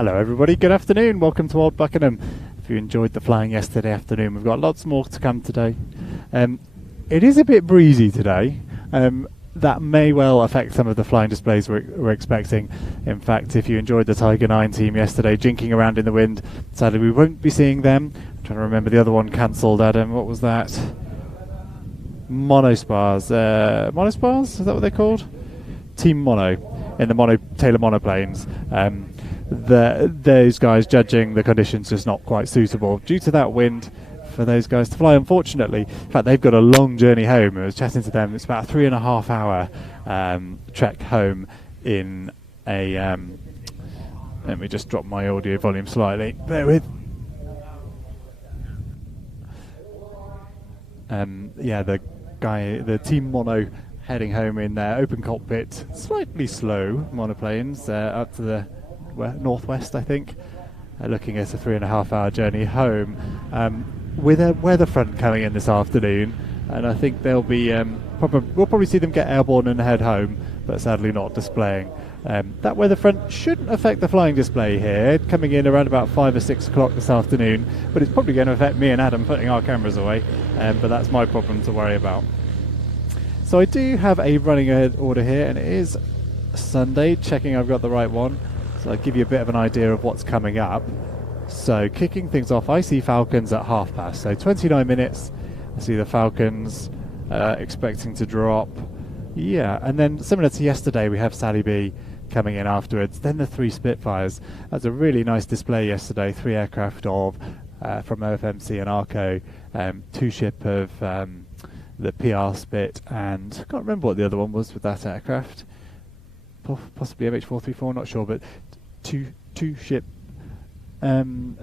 Hello everybody, good afternoon, welcome to Old Buckenham. If you enjoyed the flying yesterday afternoon, we've got lots more to come today. It is a bit breezy today. That may well affect some of the flying displays we're expecting. In fact, if you enjoyed the Tiger 9 team yesterday jinking around in the wind, sadly we won't be seeing them. I'm trying to remember the other one cancelled, Adam. What was that? Monospars. Monospars? Is that what they're called? Team Mono, in the Taylor monoplanes. Those guys judging the conditions just not quite suitable due to that wind for those guys to fly, unfortunately. In fact, they've got a long journey home. I was chatting to them. It's about a 3.5 hour trek home in a... let me just drop my audio volume slightly. Bear with. Yeah, the Team Mono heading home in their open cockpit, slightly slow monoplanes up to the northwest, I think, looking at a 3.5 hour journey home, with a weather front coming in this afternoon, and I think they'll be we'll probably see them get airborne and head home, but sadly not displaying. That weather front shouldn't affect the flying display here, coming in around about 5 or 6 o'clock this afternoon, but it's probably going to affect me and Adam putting our cameras away, but that's my problem to worry about. So I do have a running ahead order here, and it is Sunday, checking I've got the right one. So I'll give you a bit of an idea of what's coming up. So kicking things off, I see Falcons at 30:30. So 29 minutes, I see the Falcons expecting to drop. Yeah, and then similar to yesterday, we have Sally B coming in afterwards. Then the 3 Spitfires. That's a really nice display yesterday. 3 aircraft of from OFMC and ARCO, 2 ship of the PR Spit, and I can't remember what the other one was with that aircraft. Possibly MH434, not sure, but two ship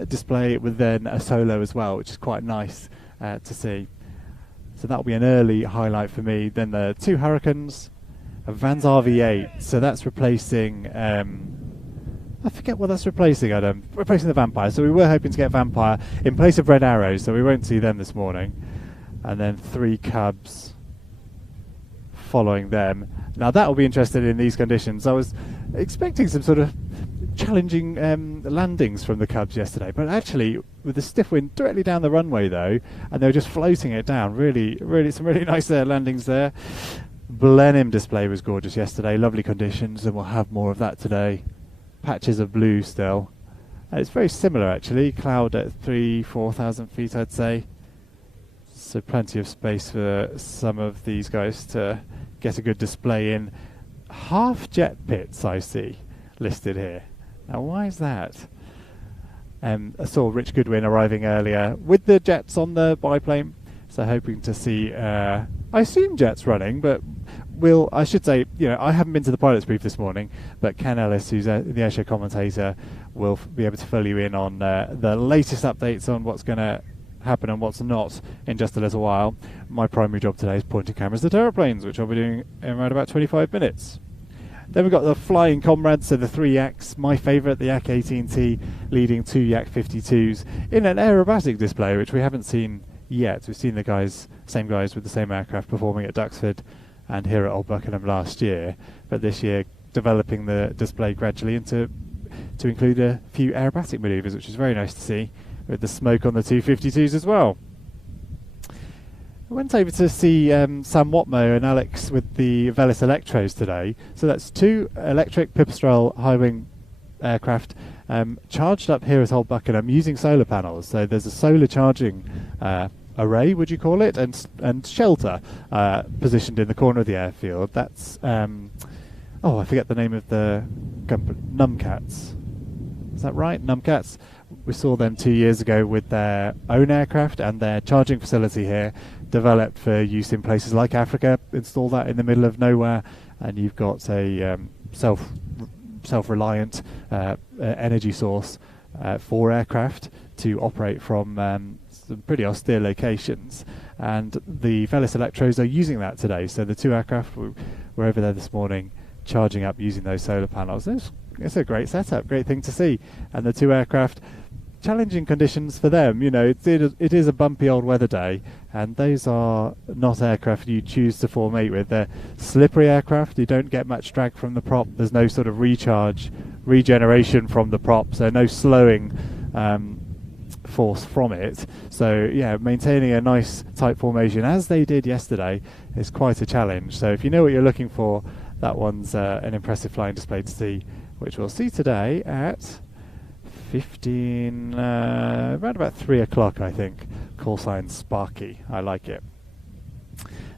display with then a solo as well, which is quite nice to see. So that'll be an early highlight for me. Then the 2 Hurricanes, a Vans RV8, so that's replacing I forget what that's replacing, Adam. Replacing the Vampire. So we were hoping to get Vampire in place of Red Arrows, so we won't see them this morning. And then 3 Cubs following them. Now that will be interesting in these conditions. I was expecting some sort of challenging landings from the Cubs yesterday, but actually with the stiff wind directly down the runway though, and they were just floating it down. Really some really nice landings there. Blenheim display was gorgeous yesterday, lovely conditions, and we'll have more of that today. Patches of blue still. It's very similar actually, cloud at 3,000-4,000 feet I'd say. So plenty of space for some of these guys to get a good display in. Half jet pits I see listed here. Now why is that? I saw Rich Goodwin arriving earlier with the jets on the biplane, so hoping to see I assume jets running, but I should say, I haven't been to the pilot's brief this morning, but Ken Ellis, who's the airshow commentator, will be able to fill you in on the latest updates on what's going to happen and what's not in just a little while. My primary job today is pointing cameras at aeroplanes, which I'll be doing in around about 25 minutes. Then we've got the flying comrades, so the 3 Yaks, my favourite, the Yak 18T leading 2 Yak 52s in an aerobatic display, which we haven't seen yet. We've seen the same guys with the same aircraft performing at Duxford and here at Old Buckenham last year, but this year developing the display gradually to include a few aerobatic manoeuvres, which is very nice to see, with the smoke on the 252s as well. I went over to see Sam Watmo and Alex with the Velis Electros today. So that's 2 electric Pipistrel high-wing aircraft charged up here at Old Buckenham using solar panels. So there's a solar charging array, would you call it, and shelter positioned in the corner of the airfield. That's I forget the name of the company. Numcats. Is that right? Numcats. We saw them 2 years ago with their own aircraft and their charging facility here, developed for use in places like Africa. Install that in the middle of nowhere, and you've got a self-reliant energy source for aircraft to operate from some pretty austere locations. And the Velis Electros are using that today. So the 2 aircraft were over there this morning, charging up using those solar panels. It's a great setup, great thing to see. And the 2 aircraft, challenging conditions for them. It is a bumpy old weather day, and those are not aircraft you choose to form 8 with. They're slippery aircraft. You don't get much drag from the prop. There's no sort of recharge regeneration from the prop, so no slowing force from it. So yeah, maintaining a nice tight formation as they did yesterday is quite a challenge. So if you know what you're looking for, that one's an impressive flying display to see, which we'll see today at 15, around about 3 o'clock, I think. Call sign Sparky. I like it.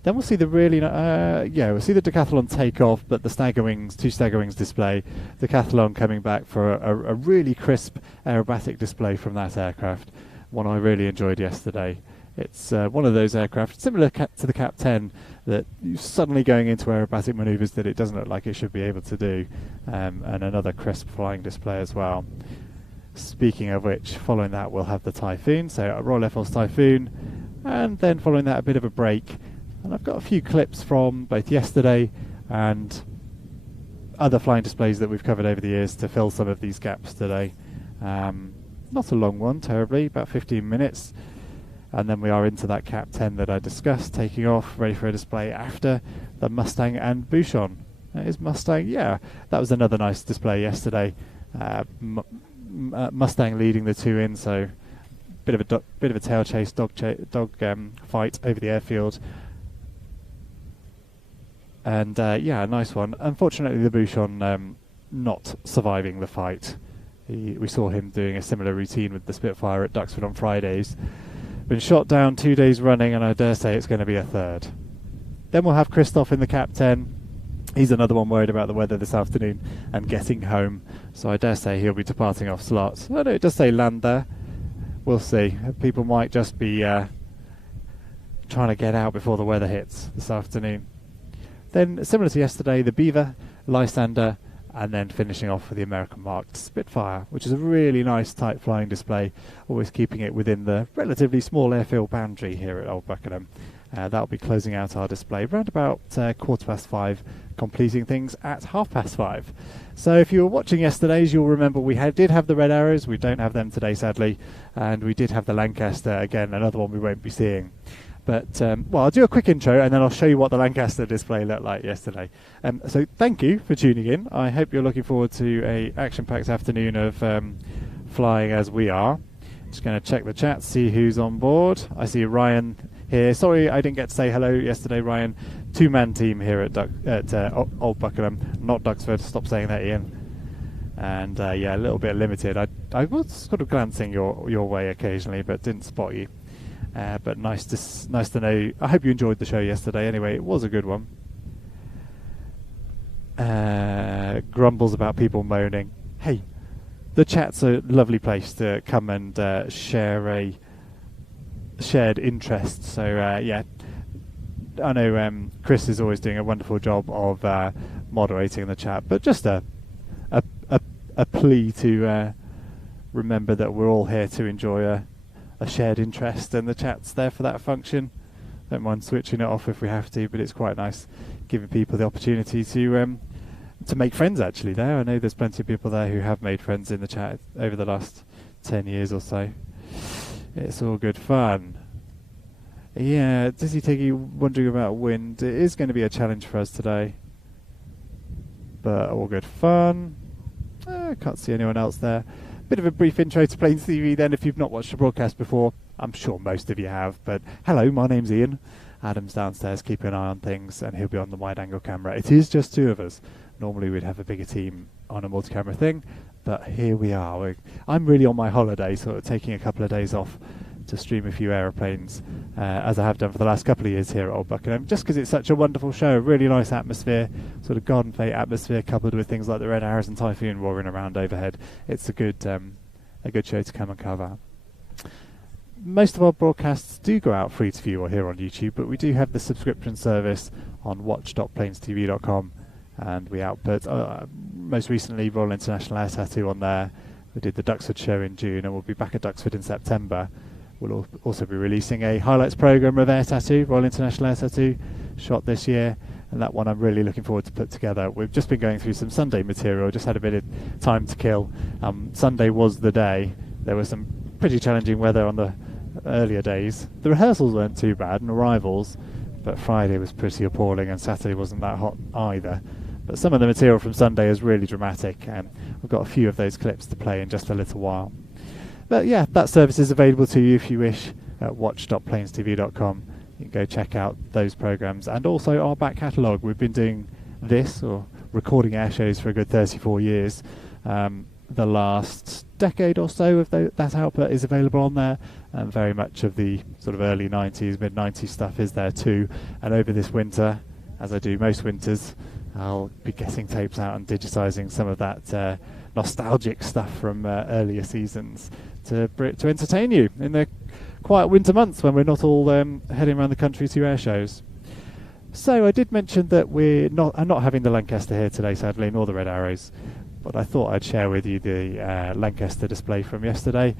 Then we'll see the really, we'll see the Decathlon take off, but the Staggerwings, 2 Staggerwings display. Decathlon coming back for a really crisp aerobatic display from that aircraft. One I really enjoyed yesterday. It's one of those aircraft, similar to the Cap 10, that you're suddenly going into aerobatic manoeuvres that it doesn't look like it should be able to do, and another crisp flying display as well. Speaking of which, following that we'll have the Typhoon, so a Royal Air Force Typhoon, and then following that a bit of a break. And I've got a few clips from both yesterday and other flying displays that we've covered over the years to fill some of these gaps today. Not a long one, terribly, about 15 minutes. And then we are into that Cap 10 that I discussed, taking off, ready for a display after the Mustang and Bouchon. That is Mustang, yeah. That was another nice display yesterday. Mustang leading the 2 in, so bit of a tail chase, dog fight over the airfield. And yeah, a nice one. Unfortunately, the Bouchon not surviving the fight. We saw him doing a similar routine with the Spitfire at Duxford on Fridays. Been shot down 2 days running, and I dare say it's going to be a third. Then we'll have Christoph in the Cap 10. He's another one worried about the weather this afternoon and getting home, so I dare say he'll be departing off slots. I know it does say land there. We'll see. People might just be trying to get out before the weather hits this afternoon. Then, similar to yesterday, the Beaver, Lysander, and then finishing off with the American marked Spitfire, which is a really nice tight flying display, always keeping it within the relatively small airfield boundary here at Old Buckenham. That'll be closing out our display around about 5:15, completing things at 5:30. So if you were watching yesterday's, you'll remember we did have the Red Arrows. We don't have them today, sadly, and we did have the Lancaster, again, another one we won't be seeing. But, well, I'll do a quick intro and then I'll show you what the Lancaster display looked like yesterday. So thank you for tuning in. I hope you're looking forward to a action-packed afternoon of flying as we are. Just going to check the chat, see who's on board. I see Ryan here. Sorry I didn't get to say hello yesterday, Ryan. 2-man team here at Old Buckenham, not Duxford. Stop saying that, Ian. And yeah, a little bit limited. I was sort of glancing your way occasionally, but didn't spot you. But nice to know. I hope you enjoyed the show yesterday. Anyway, it was a good one. Grumbles about people moaning. Hey, the chat's a lovely place to come and share a shared interest. So yeah, I know Chris is always doing a wonderful job of moderating the chat, but just a plea to remember that we're all here to enjoy a shared interest, and the chat's there for that function. Don't mind switching it off if we have to, but it's quite nice giving people the opportunity to make friends actually there. I know there's plenty of people there who have made friends in the chat over the last 10 years or so. It's all good fun. Yeah, Dizzy Tiggy wondering about wind. It is going to be a challenge for us today, but all good fun. I can't see anyone else there. Bit of a brief intro to PlaneTV then, if you've not watched the broadcast before. I'm sure most of you have, but hello, my name's Ian. Adam's downstairs keeping an eye on things, and he'll be on the wide-angle camera. It is just 2 of us. Normally we'd have a bigger team on a multi-camera thing, but here we are. I'm really on my holiday, sort of taking a couple of days off to stream a few aeroplanes, as I have done for the last couple of years here at Old Buckenham, just because it's such a wonderful show, really nice atmosphere, sort of Garden Fate atmosphere, coupled with things like the Red Arrows and Typhoon roaring around overhead. It's a good show to come and cover. Most of our broadcasts do go out free to view or hear on YouTube, but we do have the subscription service on watch.planetv.com, and we output most recently Royal International Air Tattoo on there. We did the Duxford show in June, and we'll be back at Duxford in September. We'll also be releasing a highlights programme of Air Tattoo, Royal International Air Tattoo, shot this year, and that one I'm really looking forward to put together. We've just been going through some Sunday material, just had a bit of time to kill. Sunday was the day. There was some pretty challenging weather on the earlier days. The rehearsals weren't too bad, and arrivals, but Friday was pretty appalling, and Saturday wasn't that hot either. But some of the material from Sunday is really dramatic, and we've got a few of those clips to play in just a little while. But yeah, that service is available to you if you wish at watch.planetv.com. You can go check out those programs and also our back catalogue. We've been doing this, or recording air shows, for a good 34 years. The last decade or so of that output is available on there, and very much of the sort of early 90s, mid-90s stuff is there too. And over this winter, as I do most winters, I'll be getting tapes out and digitising some of that nostalgic stuff from earlier seasons to entertain you in the quiet winter months when we're not all heading around the country to air shows. So I did mention that I'm not having the Lancaster here today, sadly, nor the Red Arrows, but I thought I'd share with you the Lancaster display from yesterday,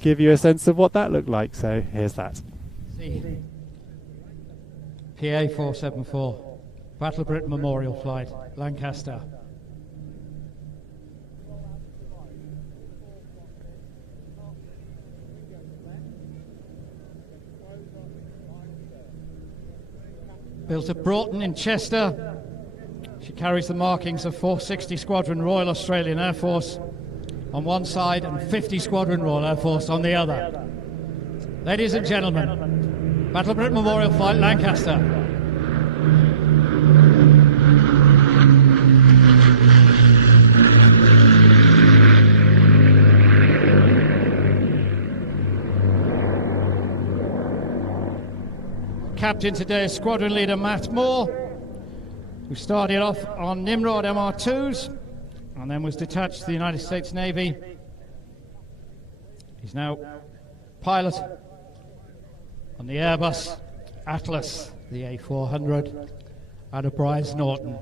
give you a sense of what that looked like. So here's that. PA 474, Battle of Britain Memorial Flight, Lancaster. Built at Broughton in Chester, she carries the markings of 460 Squadron Royal Australian Air Force on one side and 50 Squadron Royal Air Force on the other. Ladies and gentlemen, Battle of Britain Memorial Flight, Lancaster. Captain today is Squadron Leader Matt Moore, who started off on Nimrod MR2s and then was detached to the United States Navy. He's now pilot on the Airbus Atlas, the A400, out of Brize Norton.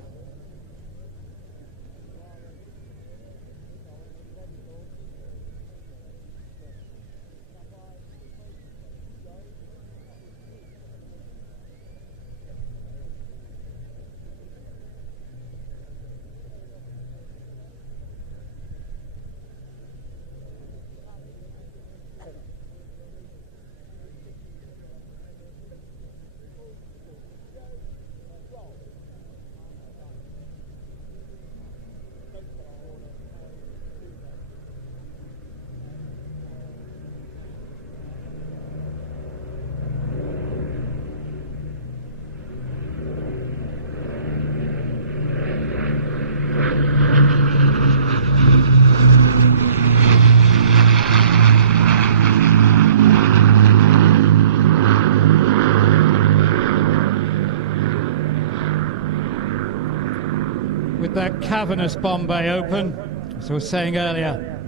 That cavernous bomb bay open, as I was saying earlier.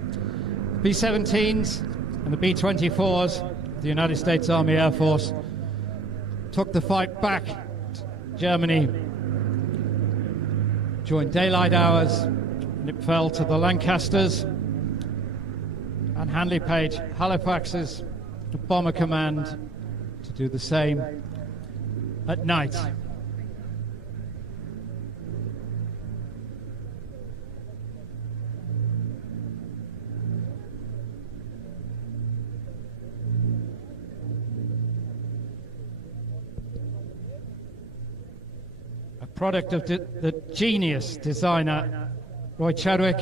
B-17s and the B-24s, the United States Army Air Force, took the fight back to Germany during daylight hours, and it fell to the Lancasters and Handley Page Halifax's Bomber Command to do the same at night. Product of the genius designer Roy Chadwick.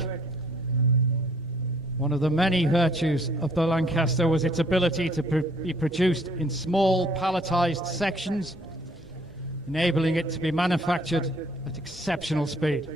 One of the many virtues of the Lancaster was its ability to be produced in small palletized sections, enabling it to be manufactured at exceptional speed.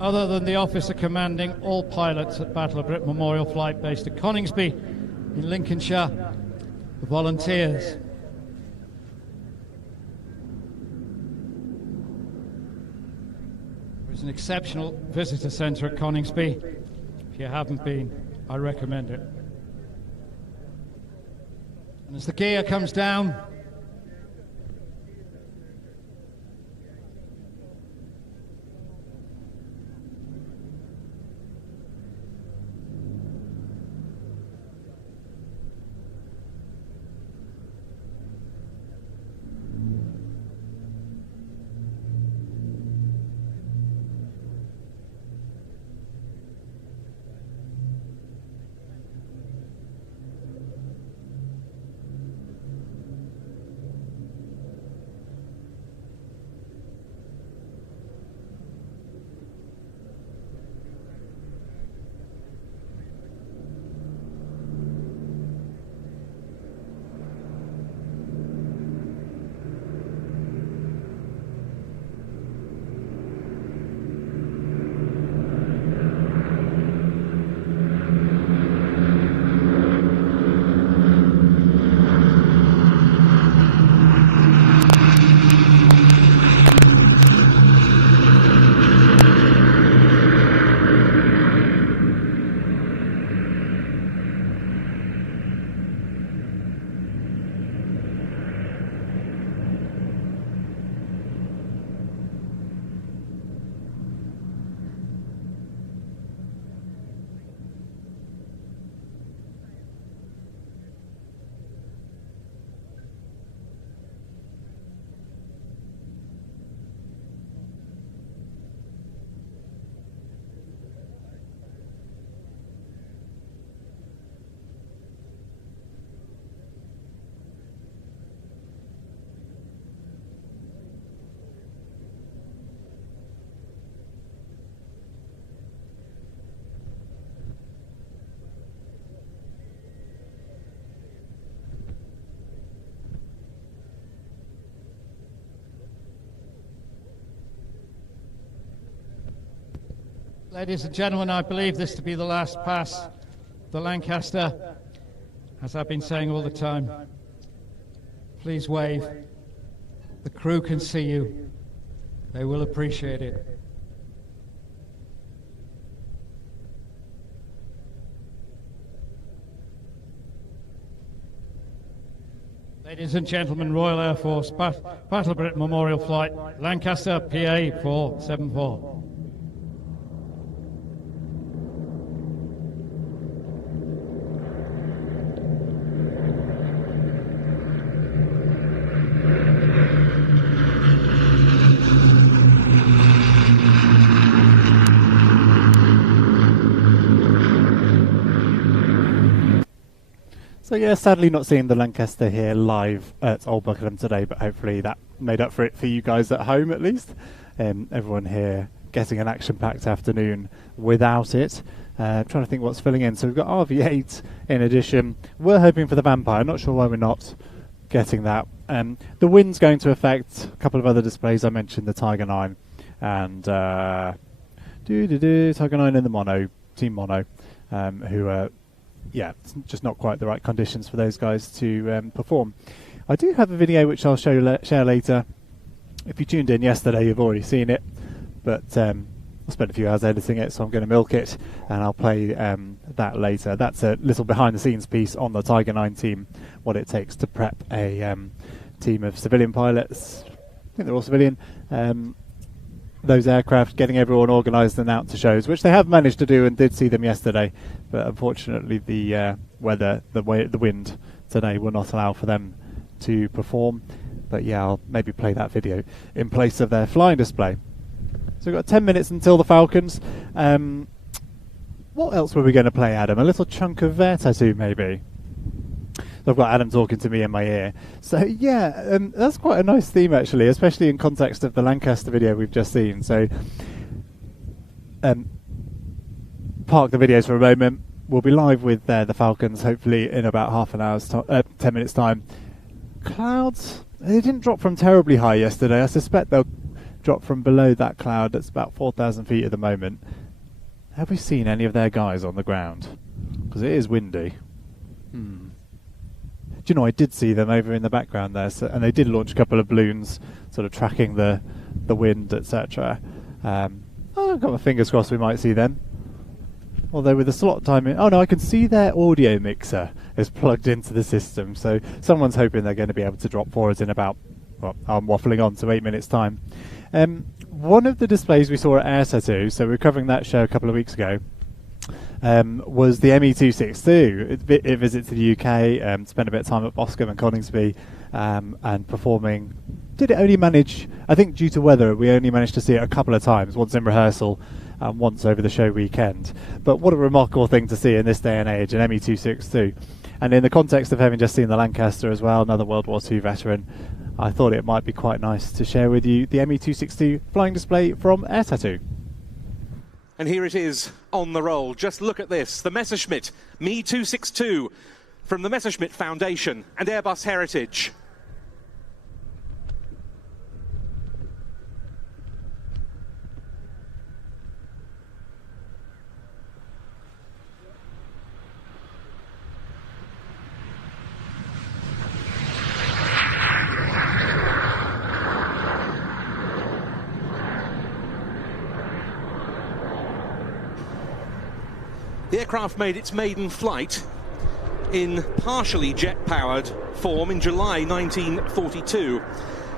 Other than the officer commanding all pilots at Battle of Britain Memorial Flight based at Coningsby in Lincolnshire, the volunteers. There's an exceptional visitor centre at Coningsby. If you haven't been, I recommend it. And as the gear comes down, ladies and gentlemen, I believe this to be the last pass. The Lancaster, as I've been saying all the time, please wave. The crew can see you. They will appreciate it. Ladies and gentlemen, Royal Air Force, Battle Britain Memorial Flight, Lancaster, PA 474. So yeah, sadly not seeing the Lancaster here live at Old Buckenham today, but hopefully that made up for it for you guys at home at least. Everyone here getting an action-packed afternoon without it. Trying to think what's filling in. So we've got RV8 in addition. We're hoping for the Vampire. Not sure why we're not getting that. The wind's going to affect a couple of other displays. I mentioned the Tiger 9 and Tiger 9 in the mono, Team Mono, who are yeah, it's just not quite the right conditions for those guys to perform. I do have a video which I'll share later. If you tuned in yesterday, you've already seen it, but I spent a few hours editing it, so I'm going to milk it, and I'll play that later. That's a little behind-the-scenes piece on the Tiger 9 team, what it takes to prep a team of civilian pilots. I think they're all civilian. Those aircraft, getting everyone organised and out to shows, which they have managed to do and did see them yesterday, but unfortunately the weather, the wind today will not allow for them to perform. But yeah, I'll maybe play that video in place of their flying display. So we've got 10 minutes until the Falcons. What else were we going to play, Adam? A little chunk of Tattoo, maybe? I've got Adam talking to me in my ear. So yeah, that's quite a nice theme actually, especially in context of the Lancaster video we've just seen. So park the videos for a moment. We'll be live with the Falcons hopefully in about half an hour's 10 minutes time. Clouds, they didn't drop from terribly high yesterday. I suspect they'll drop from below that cloud that's about 4,000 feet at the moment. Have we seen any of their guys on the ground? Because it is windy. Do you know, I did see them over in the background there, so, and they did launch a couple of balloons, sort of tracking the wind, etc. I've got my fingers crossed we might see them. Although with the slot timing, oh no, I can see their audio mixer is plugged into the system, so someone's hoping they're going to be able to drop forwards in about, well, I'm waffling on, so 8 minutes time. One of the displays we saw at Air Tattoo, so we were covering that show a couple of weeks ago, was the ME262. It visited the UK, spent a bit of time at Boscombe and Coningsby, and performing. Did it only manage, I think due to weather, we only managed to see it a couple of times, once in rehearsal and once over the show weekend. But what a remarkable thing to see in this day and age, an ME262. And in the context of having just seen the Lancaster as well, another World War II veteran, I thought it might be quite nice to share with you the ME262 flying display from Air Tattoo. And here it is on the roll. Just look at this, the Messerschmitt Me262 from the Messerschmitt Foundation and Airbus Heritage. The aircraft made its maiden flight in partially jet-powered form in July 1942.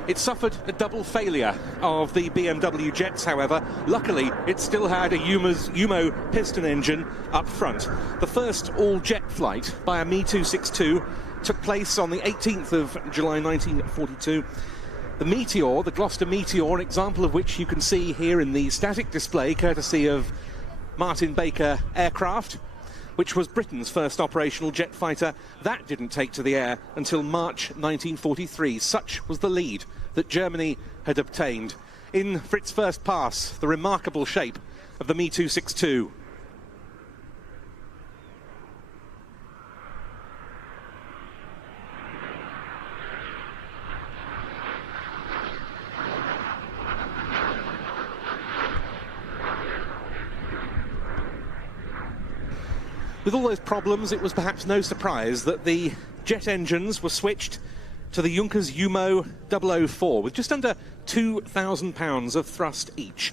It suffered a double failure of the BMW jets, however. Luckily, it still had a Umo piston engine up front. The first all-jet flight by a Me262 took place on the 18th of July 1942. The Meteor, the Gloucester Meteor, an example of which you can see here in the static display, courtesy of Martin Baker Aircraft, which was Britain's first operational jet fighter. That didn't take to the air until March 1943. Such was the lead that Germany had obtained. In for its first pass, the remarkable shape of the Me262. With all those problems, it was perhaps no surprise that the jet engines were switched to the Junkers Umo 004 with just under 2,000 pounds of thrust each.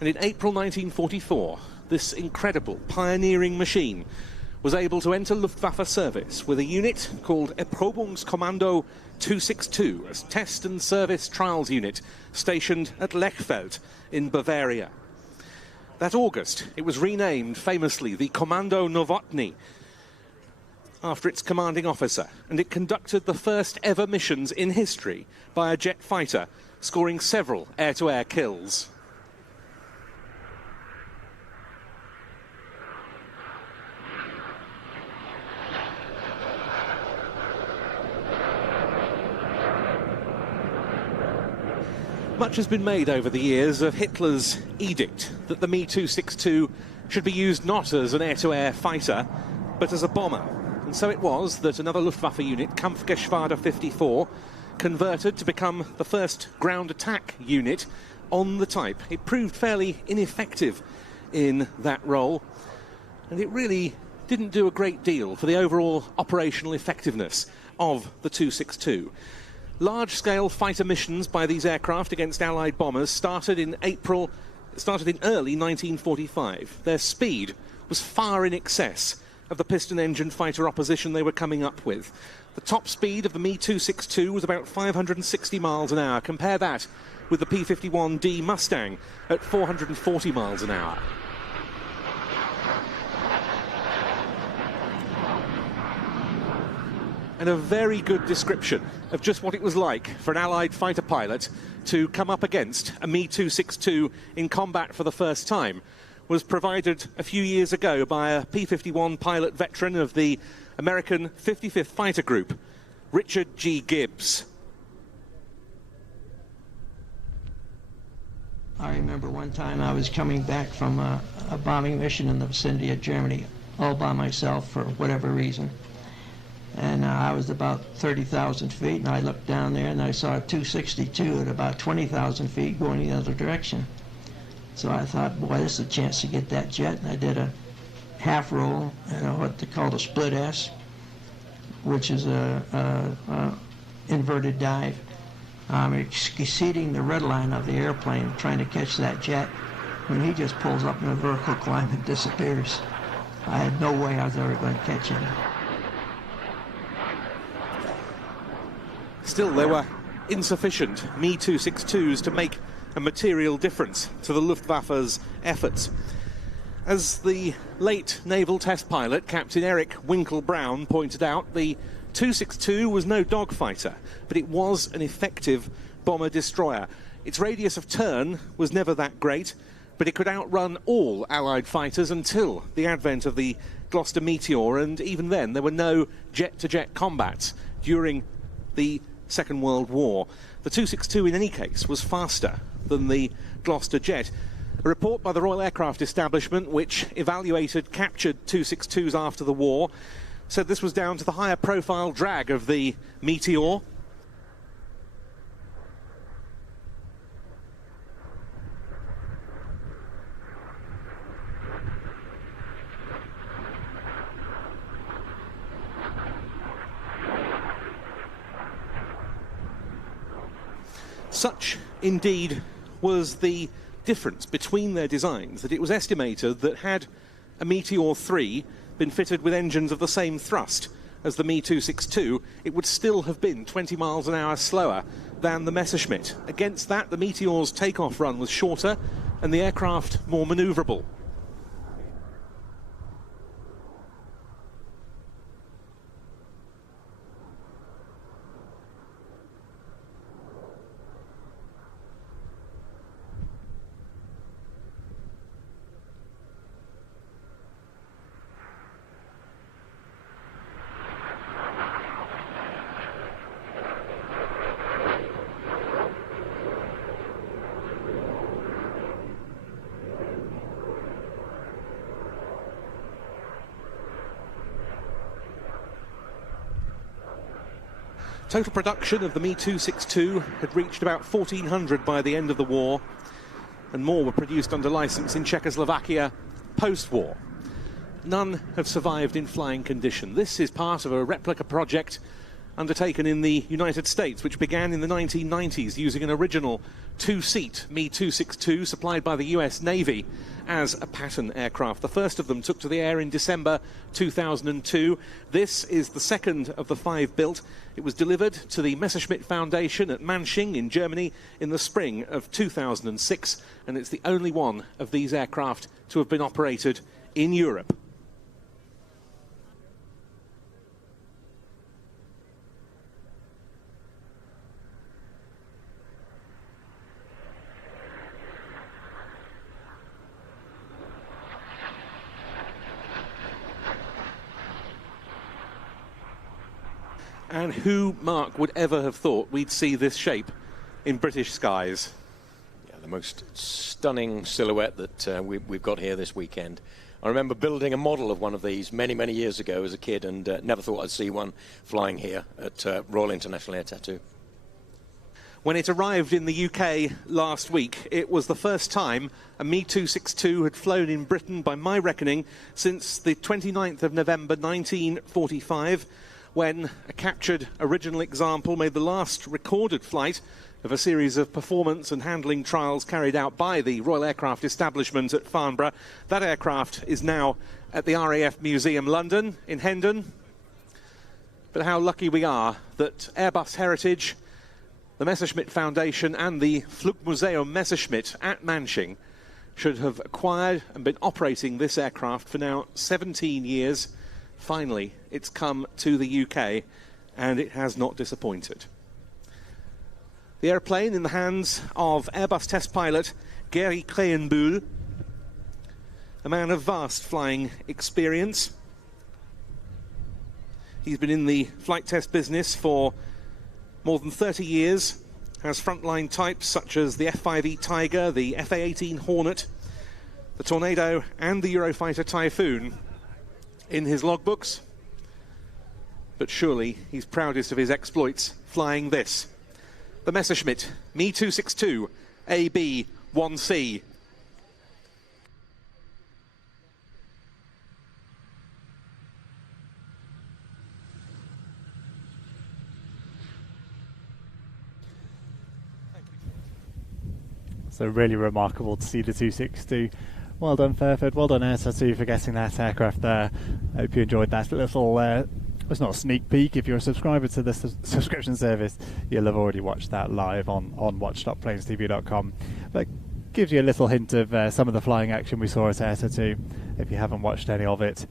And in April 1944, this incredible, pioneering machine was able to enter Luftwaffe service with a unit called Erprobungskommando 262, a test and service trials unit stationed at Lechfeld in Bavaria. That August, it was renamed famously the Kommando Nowotny after its commanding officer, and it conducted the first ever missions in history by a jet fighter, scoring several air-to-air kills. Much has been made over the years of Hitler's edict that the Me-262 should be used not as an air-to-air fighter, but as a bomber. And so it was that another Luftwaffe unit, Kampfgeschwader 54, converted to become the first ground attack unit on the type. It proved fairly ineffective in that role, and it really didn't do a great deal for the overall operational effectiveness of the 262. Large-scale fighter missions by these aircraft against Allied bombers started in early 1945. Their speed was far in excess of the piston engine fighter opposition they were coming up with. The top speed of the Me-262 was about 560 miles an hour. Compare that with the P-51D Mustang at 440 miles an hour. And a very good description of just what it was like for an Allied fighter pilot to come up against a Me-262 in combat for the first time was provided a few years ago by a P-51 pilot veteran of the American 55th Fighter Group, Richard G. Gibbs. I remember one time I was coming back from a bombing mission in the vicinity of Germany, all by myself for whatever reason. And I was about 30,000 feet, and I looked down there and I saw a 262 at about 20,000 feet going the other direction. So I thought, boy, this is a chance to get that jet. And I did a half roll, what they call a split S, which is a inverted dive. Exceeding the red line of the airplane, trying to catch that jet, when he just pulls up in a vertical climb and disappears. I had no way I was ever going to catch him. Still, there were insufficient Me-262s to make a material difference to the Luftwaffe's efforts. As the late naval test pilot, Captain Eric Winkle-Brown, pointed out, the 262 was no dogfighter, but it was an effective bomber-destroyer. Its radius of turn was never that great, but it could outrun all Allied fighters until the advent of the Gloucester Meteor, and even then there were no jet-to-jet combats during the Second World War. The 262 in any case was faster than the Gloucester jet. A report by the Royal Aircraft Establishment, which evaluated captured 262s after the war, said this was down to the higher profile drag of the Meteor. Such, indeed, was the difference between their designs that it was estimated that had a Meteor 3 been fitted with engines of the same thrust as the Me-262, it would still have been 20 miles an hour slower than the Messerschmitt. Against that, the Meteor's takeoff run was shorter and the aircraft more manoeuvrable. Total production of the Me-262 had reached about 1,400 by the end of the war, and more were produced under license in Czechoslovakia post-war. None have survived in flying condition. This is part of a replica project undertaken in the United States, which began in the 1990s using an original two-seat Me-262 supplied by the US Navy as a pattern aircraft. The first of them took to the air in December 2002. This is the second of the 5 built. It was delivered to the Messerschmitt Foundation at Manching in Germany in the spring of 2006, and it's the only one of these aircraft to have been operated in Europe. And who, Mark, would ever have thought we'd see this shape in British skies? Yeah, the most stunning silhouette that we've got here this weekend. I remember building a model of one of these many, many years ago as a kid, and never thought I'd see one flying here at Royal International Air Tattoo. When it arrived in the UK last week, it was the first time a Me-262 had flown in Britain, by my reckoning, since the 29th of November 1945, when a captured original example made the last recorded flight of a series of performance and handling trials carried out by the Royal Aircraft Establishment at Farnborough. That aircraft is now at the RAF Museum London in Hendon. But how lucky we are that Airbus Heritage, the Messerschmitt Foundation and the Flugmuseum Messerschmitt at Manching should have acquired and been operating this aircraft for now 17 years. Finally, it's come to the UK, and it has not disappointed. The airplane in the hands of Airbus test pilot Gary Kleienbühl, a man of vast flying experience. He's been in the flight test business for more than 30 years, has frontline types such as the F-5E Tiger, the FA-18 Hornet, the Tornado and the Eurofighter Typhoon in his logbooks, but surely he's proudest of his exploits flying this, the Messerschmitt Me-262 AB-1C. So really remarkable to see the 262 Well done, Fairford. Well done, Air Tattoo, for getting that aircraft there. Hope you enjoyed that little... it's not a sneak peek. If you're a subscriber to the subscription service, you'll have already watched that live on watch.planetv.com. But gives you a little hint of some of the flying action we saw at Air Tattoo. If you haven't watched any of it,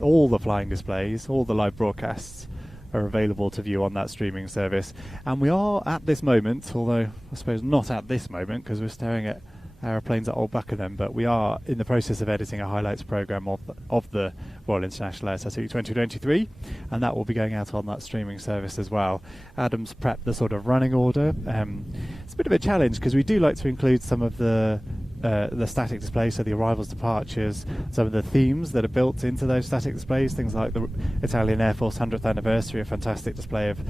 all the flying displays, all the live broadcasts are available to view on that streaming service. And we are at this moment, although I suppose not at this moment because we're staring at aeroplanes at Old Buckenham, but we are in the process of editing a highlights programme of the Royal International Air Tattoo 2023, and that will be going out on that streaming service as well. Adam's prepped the sort of running order. It's a bit of a challenge because we do like to include some of the static displays, so the arrivals, departures, some of the themes that are built into those static displays, things like the Italian Air Force 100th anniversary, a fantastic display of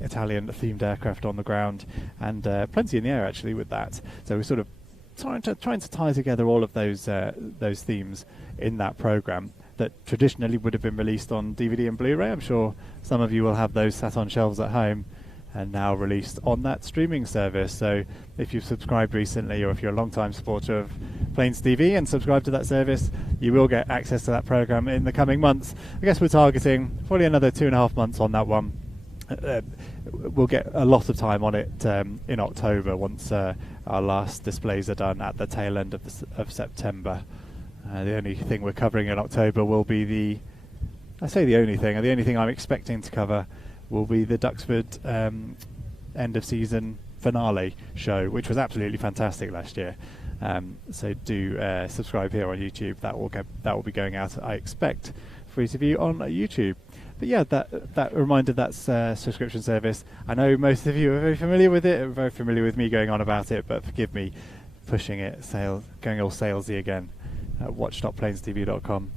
Italian themed aircraft on the ground, and plenty in the air actually with that. So we're sort of trying to tie together all of those themes in that program that traditionally would have been released on DVD and Blu-ray. I'm sure some of you will have those sat on shelves at home and now released on that streaming service. So if you've subscribed recently, or if you're a long-time supporter of PlaneTV and subscribed to that service, you will get access to that program in the coming months. I guess we're targeting probably another 2.5 months on that one. We'll get a lot of time on it in October once our last displays are done at the tail end of September. The only thing we're covering in October will be the only thing I'm expecting to cover will be the Duxford end of season finale show, which was absolutely fantastic last year. So do subscribe here on YouTube. That will be going out, I expect, free to view on YouTube. But yeah, that reminder, that's subscription service. I know most of you are very familiar with it, very familiar with me going on about it, but forgive me pushing it, going all salesy again. Watch.planetv.com.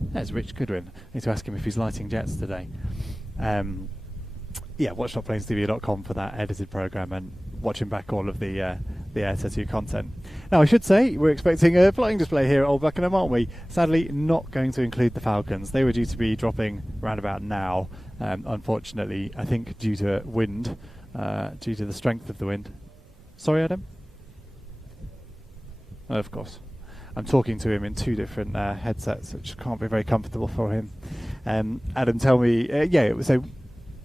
There's Rich Goodwin. I need to ask him if he's lighting jets today. Watch.planetv.com for that edited program and watching back all of the Air Tattoo content. Now, I should say we're expecting a flying display here at Old Buckenham, aren't we? Sadly, not going to include the Falcons. They were due to be dropping round about now. Unfortunately, I think due to wind, due to the strength of the wind. Sorry, Adam? Oh, of course. I'm talking to him in two different headsets, which can't be very comfortable for him. Adam, tell me, so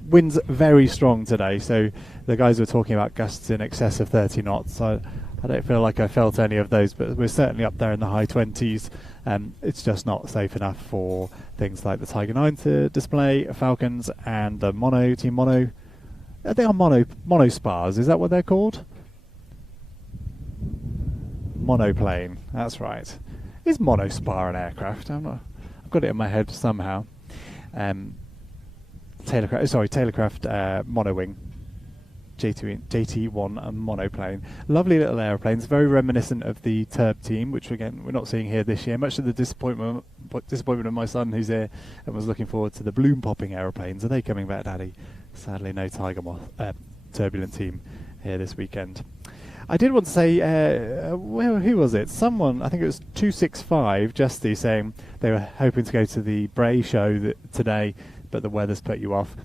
wind's very strong today, so the guys were talking about gusts in excess of 30 knots. I don't feel like I felt any of those, but we're certainly up there in the high 20s. It's just not safe enough for things like the Tiger 9 to display, Falcons, and the Team Mono. They are mono spars, is that what they're called? Monoplane, that's right. Is monospar an aircraft? I've got it in my head somehow. Tailorcraft monowing, JT1 and monoplane. Lovely little aeroplanes, very reminiscent of the Turb team, which again we're not seeing here this year. Much to the disappointment of my son, who's here and was looking forward to the balloon popping aeroplanes. Are they coming back, Daddy? Sadly, no turbulent team here this weekend. I did want to say, who was it? Someone, I think it was 265, Justy, saying they were hoping to go to the Bray show today, but the weather's put you off.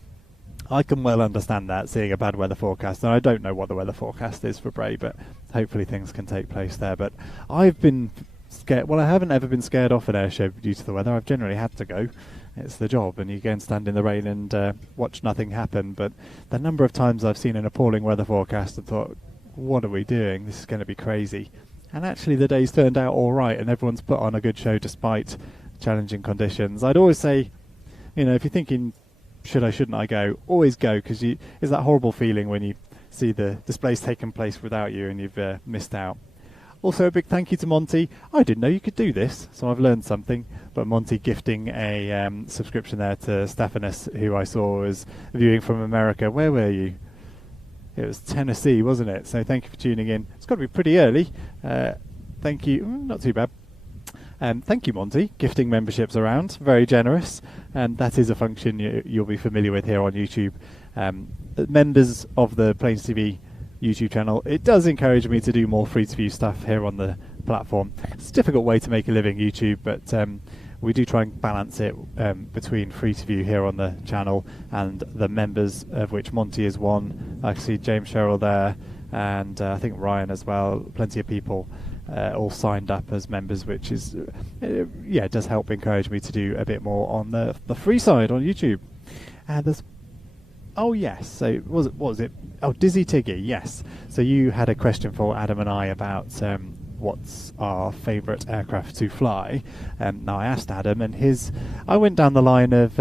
I can well understand that, seeing a bad weather forecast, and I don't know what the weather forecast is for Bray, but hopefully things can take place there. But I've been scared. Well, I haven't ever been scared off an air show due to the weather. I've generally had to go. It's the job, and you go and stand in the rain and watch nothing happen. But the number of times I've seen an appalling weather forecast and thought, what are we doing? This is going to be crazy. And actually the day's turned out all right, and everyone's put on a good show despite challenging conditions. I'd always say, if you're thinking, shouldn't I go, always go, because it's that horrible feeling when you see the displays taking place without you and you've missed out. Also, a big thank you to Monty. I didn't know you could do this, so I've learned something. But Monty gifting a subscription there to Stephanus, who I saw was viewing from America. Where were you? It was Tennessee, wasn't it? So thank you for tuning in. It's got to be pretty early. Thank you. Not too bad. Thank you, Monty. Gifting memberships around. Very generous. And that is a function you'll be familiar with here on YouTube. Members of the PlaneTV YouTube channel, it does encourage me to do more free-to-view stuff here on the platform. It's a difficult way to make a living, YouTube, but we do try and balance it between free-to-view here on the channel and the members, of which Monty is one. I see James Sherrill there, and I think Ryan as well. Plenty of people all signed up as members, which is yeah, does help encourage me to do a bit more on the free side on YouTube. And there's yes, so what was it? Oh, Dizzy Tiggy, yes. So you had a question for Adam and I about what's our favourite aircraft to fly. Now I asked Adam, and I went down the line of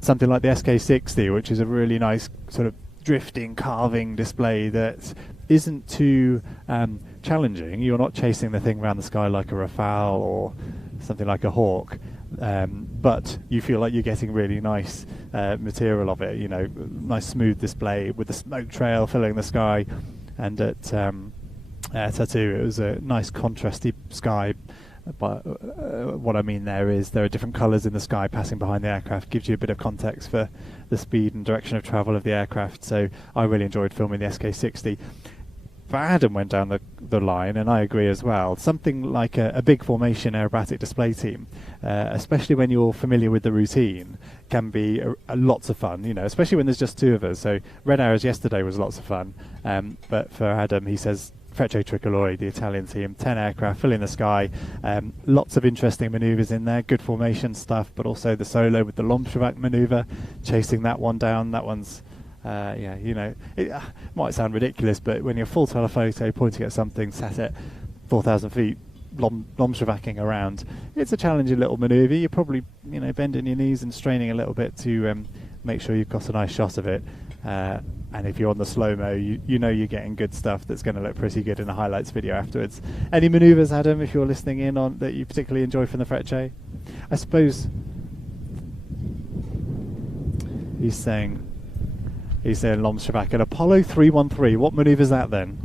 something like the SK60, which is a really nice sort of drifting, carving display that isn't too challenging. You're not chasing the thing around the sky like a Rafale or something like a Hawk. But you feel like you're getting really nice material of it, nice smooth display with the smoke trail filling the sky. And at Tattoo, it was a nice contrasty sky. But what I mean there is there are different colours in the sky passing behind the aircraft, gives you a bit of context for the speed and direction of travel of the aircraft. So I really enjoyed filming the SK60. But Adam went down the line, and I agree as well. Something like a big formation aerobatic display team, especially when you're familiar with the routine, can be lots of fun, especially when there's just two of us. So Red Arrows yesterday was lots of fun. But for Adam, he says Frecce Tricolori, the Italian team, 10 aircraft filling the sky, lots of interesting manoeuvres in there, good formation stuff, but also the solo with the Lomschwach manoeuvre, chasing that one down. That one's it might sound ridiculous, but when you're full telephoto pointing at something sat at 4,000 feet, Lomschwaching around, it's a challenging little manoeuvre. You're probably bending your knees and straining a little bit to make sure you've got a nice shot of it. And if you're on the slow-mo, you know you're getting good stuff that's going to look pretty good in a highlights video afterwards. Any manoeuvres, Adam, if you're listening in on that you particularly enjoy from the Frecce? I suppose he's saying Lomschwach. And Apollo 313, what manoeuvre is that then?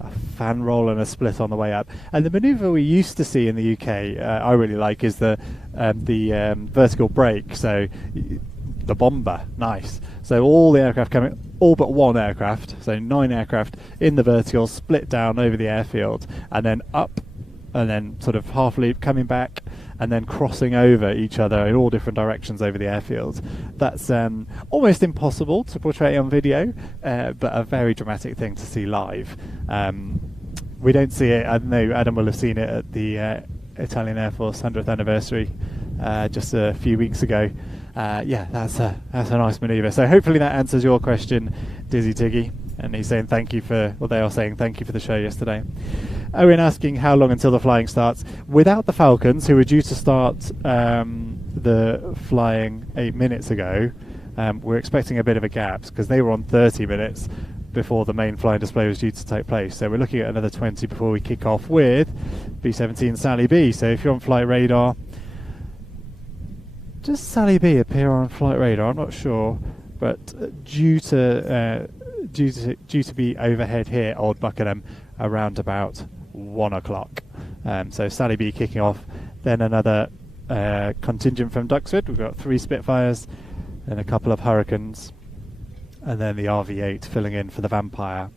A fan roll and a split on the way up. And the manoeuvre we used to see in the UK, I really like, is the vertical brake. So the bomber, nice. So all the aircraft coming, all but one aircraft, so 9 aircraft in the vertical, split down over the airfield, and then up, and then sort of half leap coming back, and then crossing over each other in all different directions over the airfield. That's almost impossible to portray on video, but a very dramatic thing to see live. We don't see it, I know Adam will have seen it at the Italian Air Force 100th anniversary just a few weeks ago. That's a nice manoeuvre. So hopefully that answers your question, Dizzy Tiggy. And he's saying they are saying thank you for the show yesterday. Owen asking how long until the flying starts. Without the Falcons, who were due to start the flying 8 minutes ago, we're expecting a bit of a gap because they were on 30 minutes before the main flying display was due to take place. So we're looking at another 20 before we kick off with B-17 Sally B. So if you're on flight radar, does Sally B appear on flight radar? I'm not sure, but due to be overhead here, Old Buckenham, around about 1 o'clock. So Sally B kicking off, then another contingent from Duxford. We've got 3 Spitfires and a couple of Hurricanes, and then the RV-8 filling in for the Vampire.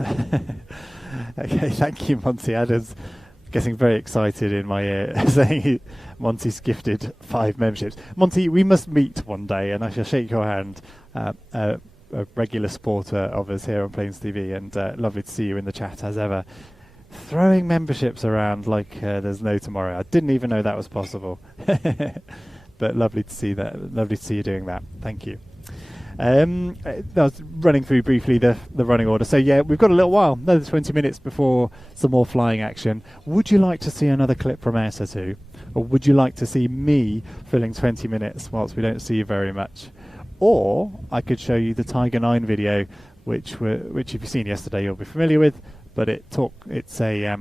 Okay, thank you, Monty Adams. Getting very excited in my ear, saying Monty's gifted 5 memberships. Monty, we must meet one day, and I shall shake your hand. A regular supporter of us here on PlaneTV, and lovely to see you in the chat as ever. Throwing memberships around like there's no tomorrow. I didn't even know that was possible. But lovely to see that. Lovely to see you doing that. Thank you. I was running through briefly the running order. So yeah, we've got a little while, another 20 minutes before some more flying action. Would you like to see another clip from Air Tattoo? Or would you like to see me filling 20 minutes whilst we don't see you very much? Or I could show you the Tiger 9 video, which if you've seen yesterday you'll be familiar with, but it's a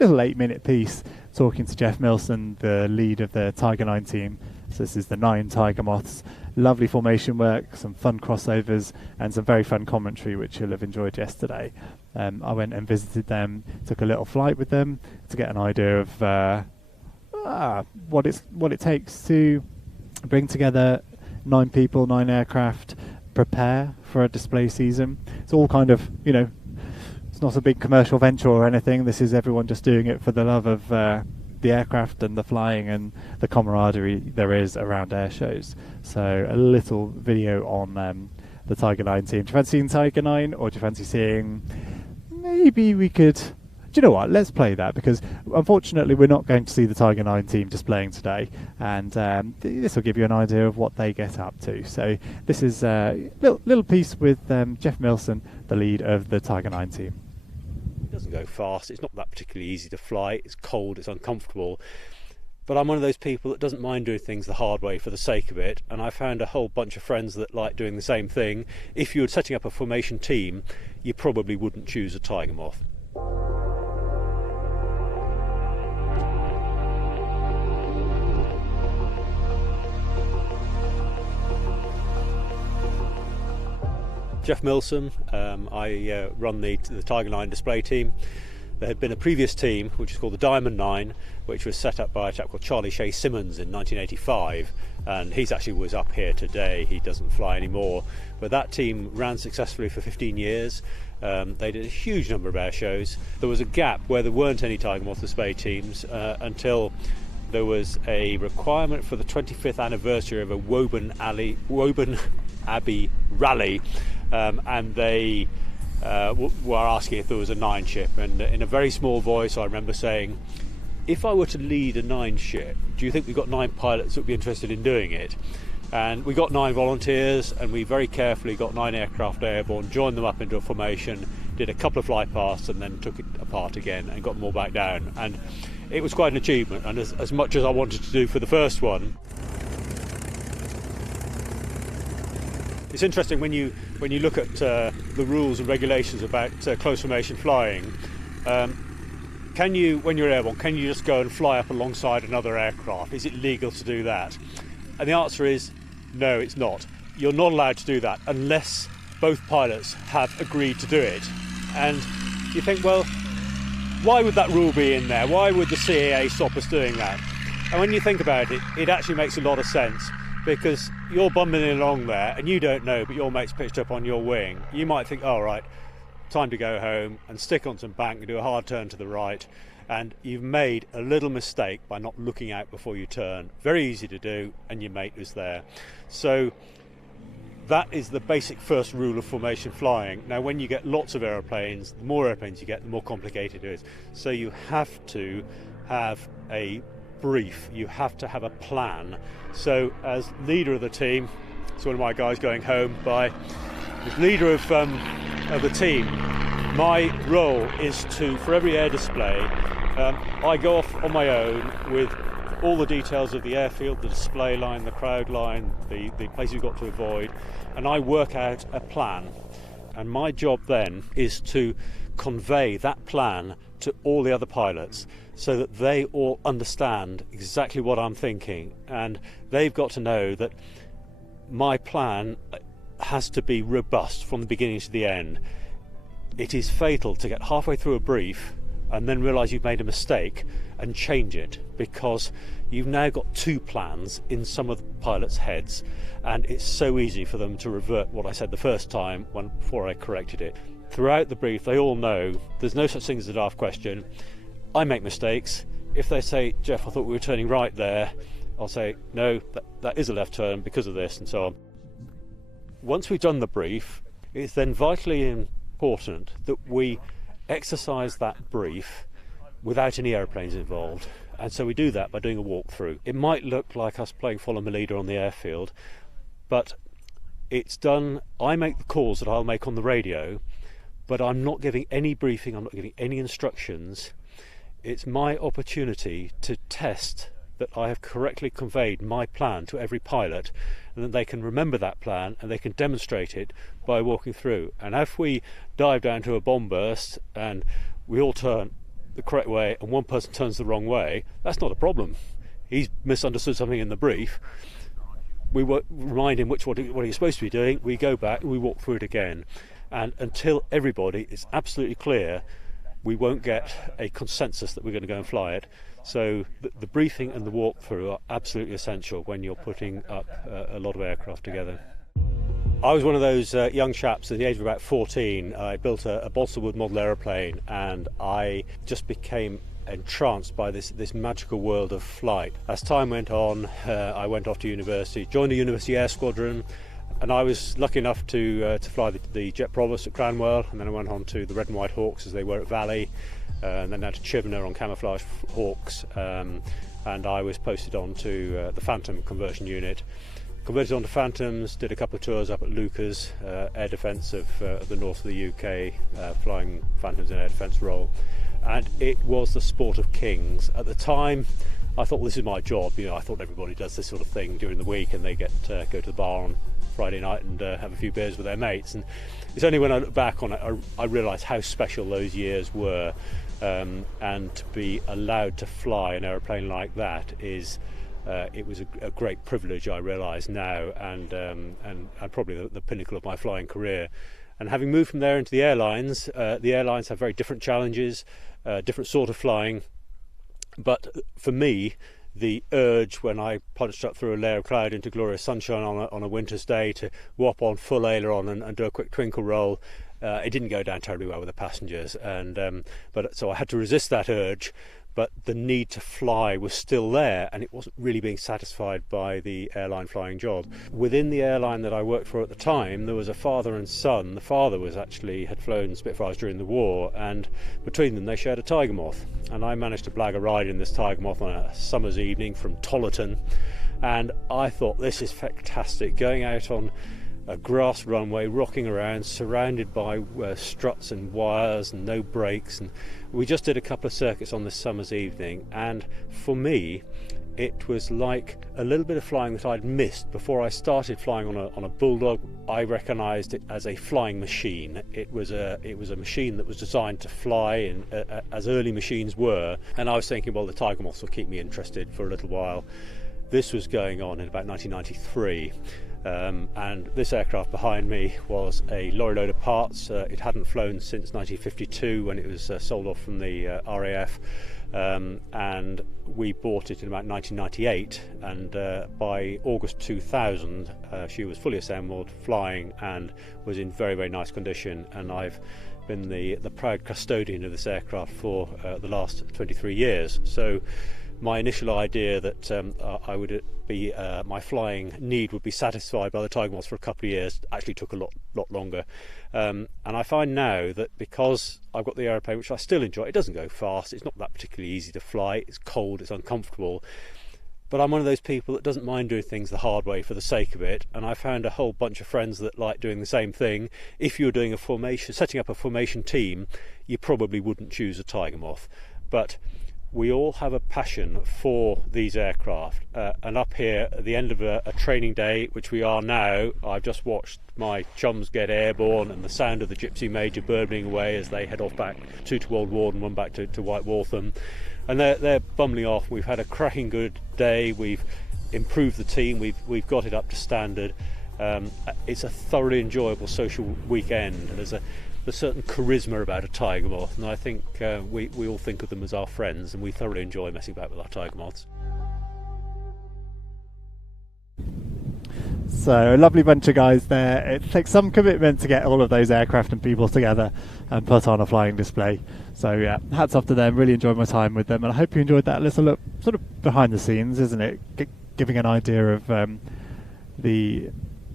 little 8-minute piece talking to Jeff Milson, the lead of the Tiger 9 team. So this is the 9 Tiger Moths. Lovely formation work, some fun crossovers, and some very fun commentary, which you'll have enjoyed yesterday. I went and visited them, took a little flight with them to get an idea of what it takes to bring together 9 people, 9 aircraft, prepare for a display season. It's all kind of, it's not a big commercial venture or anything. This is everyone just doing it for the love of the aircraft and the flying and the camaraderie there is around air shows. So a little video on the Tiger 9 team. Do you fancy seeing Tiger 9, or do you fancy seeing maybe we could... Do you know what? Let's play that, because unfortunately we're not going to see the Tiger 9 team displaying today, and this will give you an idea of what they get up to. So this is a little piece with Jeff Milson, the lead of the Tiger 9 team. It doesn't go fast, it's not that particularly easy to fly, it's cold, it's uncomfortable, but I'm one of those people that doesn't mind doing things the hard way for the sake of it, and I found a whole bunch of friends that like doing the same thing. If you were setting up a formation team, you probably wouldn't choose a Tiger Moth. Jeff Milson, I run the Tiger 9 display team. There had been a previous team which is called the Diamond 9, which was set up by a chap called Charlie Shea Simmons in 1985, and he's actually was up here today. He doesn't fly anymore, but that team ran successfully for 15 years. They did a huge number of air shows. There was a gap where there weren't any Tiger Moth display teams until there was a requirement for the 25th anniversary of a Woburn Abbey rally, and they were asking if there was a 9 ship, and in a very small voice I remember saying, if I were to lead a 9 ship, do you think we've got 9 pilots that would be interested in doing it? And we got 9 volunteers, and we very carefully got 9 aircraft airborne, joined them up into a formation, did a couple of flight paths, and then took it apart again and got them all back down. And it was quite an achievement, and as much as I wanted to do for the first one. It's interesting when you look at the rules and regulations about close formation flying. Can you, when you're airborne, can you just go and fly up alongside another aircraft? Is it legal to do that? And the answer is no, it's not. You're not allowed to do that unless both pilots have agreed to do it. And you think, well, why would that rule be in there? Why would the CAA stop us doing that? And when you think about it, it actually makes a lot of sense, because you're bumbling along there and you don't know, but your mate's pitched up on your wing. You might think, all right, time to go home and stick on some bank and do a hard turn to the right, and you've made a little mistake by not looking out before you turn. Very easy to do, and your mate was there. So that is the basic first rule of formation flying. Now when you get lots of aeroplanes, the more airplanes you get, the more complicated it is. So you have to have a brief, you have to have a plan. So as leader of the team, it's one of my guys going home by, as leader of the team, my role is to, for every air display, I go off on my own with all the details of the airfield, the display line, the crowd line, the places you've got to avoid, and I work out a plan. And my job then is to convey that plan to all the other pilots so that they all understand exactly what I'm thinking, and they've got to know that my plan has to be robust from the beginning to the end. It is fatal to get halfway through a brief and then realise you've made a mistake and change it, because you've now got 2 plans in some of the pilots' heads, and it's so easy for them to revert what I said the first time before I corrected it. Throughout the brief they all know there's no such thing as a daft question. I make mistakes. If they say, Jeff, I thought we were turning right there, I'll say, no, that is a left turn because of this, and so on. Once we've done the brief, it's then vitally important that we exercise that brief without any aeroplanes involved, and so we do that by doing a walkthrough. It might look like us playing follow my leader on the airfield, but it's done. I make the calls that I'll make on the radio, but I'm not giving any briefing, I'm not giving any instructions. It's my opportunity to test that I have correctly conveyed my plan to every pilot, and then they can remember that plan and they can demonstrate it by walking through. And if we dive down to a bomb burst and we all turn the correct way and one person turns the wrong way, that's not a problem. He's misunderstood something in the brief. We remind him what he's supposed to be doing, we go back and we walk through it again. And until everybody is absolutely clear, we won't get a consensus that we're going to go and fly it. So the briefing and the walkthrough are absolutely essential when you're putting up a lot of aircraft together. I was one of those young chaps at the age of about 14. I built a balsa wood model aeroplane, and I just became entranced by this magical world of flight. As time went on, I went off to university, joined the University Air Squadron, And I was lucky enough to fly the Jet Provost at Cranwell, and then I went on to the Red and White Hawks as they were at Valley, and then down to Chivener on Camouflage Hawks, and I was posted on to the Phantom conversion unit. Converted onto Phantoms, did a couple of tours up at Lucas, air defence of the north of the UK, flying Phantoms in air defence role, and it was the sport of kings. At the time, I thought, well, this is my job. You know, I thought everybody does this sort of thing during the week, and they get go to the bar on Friday night and have a few beers with their mates. And it's only when I look back on it I realised how special those years were, and to be allowed to fly an aeroplane like that is it was a great privilege, I realise now, and probably the pinnacle of my flying career. And having moved from there into the airlines have very different challenges, different sort of flying. But for me, the urge when I punched up through a layer of cloud into glorious sunshine on a winter's day to whop on full aileron and do a quick twinkle roll, it didn't go down terribly well with the passengers, and so I had to resist that urge. But the need to fly was still there, and it wasn't really being satisfied by the airline flying job. Within the airline that I worked for at the time, there was a father and son. The father had flown Spitfires during the war, and between them they shared a Tiger Moth. And I managed to blag a ride in this Tiger Moth on a summer's evening from Tollerton, and I thought, this is fantastic, going out on a grass runway, rocking around, surrounded by struts and wires and no brakes. And we just did a couple of circuits on this summer's evening, and for me it was like a little bit of flying that I'd missed before I started flying on a Bulldog. I recognised it as a flying machine. It was a machine that was designed to fly, as early machines were, and I was thinking, well, the Tiger Moths will keep me interested for a little while. This was going on in about 1993. And this aircraft behind me was a lorry load of parts. It hadn't flown since 1952 when it was sold off from the RAF, and we bought it in about 1998, and by August 2000 she was fully assembled, flying, and was in very, very nice condition. And I've been the proud custodian of this aircraft for the last 23 years. So my initial idea that I would be my flying need would be satisfied by the Tiger Moths for a couple of years actually took a lot longer, and I find now that because I've got the aeroplane, which I still enjoy, it doesn't go fast, it's not that particularly easy to fly, it's cold, it's uncomfortable, but I'm one of those people that doesn't mind doing things the hard way for the sake of it. And I found a whole bunch of friends that like doing the same thing. If you're doing setting up a formation team, you probably wouldn't choose a Tiger Moth, but we all have a passion for these aircraft, and up here at the end of a training day, which we are now, I've just watched my chums get airborne and the sound of the Gypsy Major burbling away as they head off back, two to Old Ward and one back to White Waltham, and they're bumbling off. We've had a cracking good day, we've improved the team, we've got it up to standard. It's a thoroughly enjoyable social weekend, and there's a certain charisma about a Tiger Moth, and I think we all think of them as our friends, and we thoroughly enjoy messing about with our Tiger Moths. So a lovely bunch of guys there. It takes some commitment to get all of those aircraft and people together and put on a flying display. So yeah, hats off to them. Really enjoyed my time with them, and I hope you enjoyed that little look sort of behind the scenes, isn't it? Giving an idea of the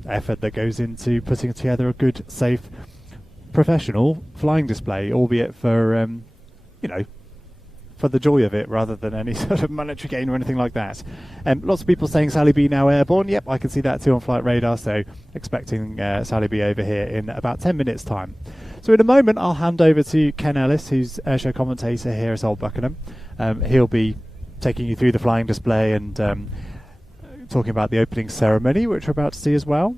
effort that goes into putting together a good, safe, professional flying display, albeit for for the joy of it rather than any sort of monetary gain or anything like that. Lots of people saying Sally B now airborne. Yep, I can see that too on flight radar, so expecting Sally B over here in about 10 minutes time. So in a moment I'll hand over to Ken Ellis, who's airshow commentator here at Old Buckenham. He'll be taking you through the flying display and talking about the opening ceremony, which we're about to see as well.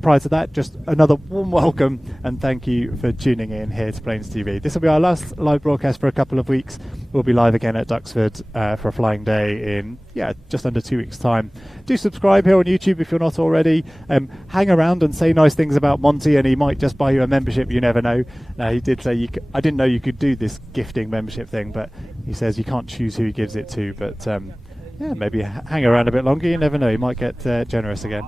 Prior to that, just another warm welcome and thank you for tuning in here to PlaneTV. This will be our last live broadcast for a couple of weeks. We'll be live again at Duxford for a flying day in just under 2 weeks' time. Do subscribe here on YouTube if you're not already. Hang around and say nice things about Monty, and he might just buy you a membership. You never know. Now, he did say I didn't know you could do this gifting membership thing, but he says you can't choose who he gives it to. But maybe hang around a bit longer. You never know. He might get generous again.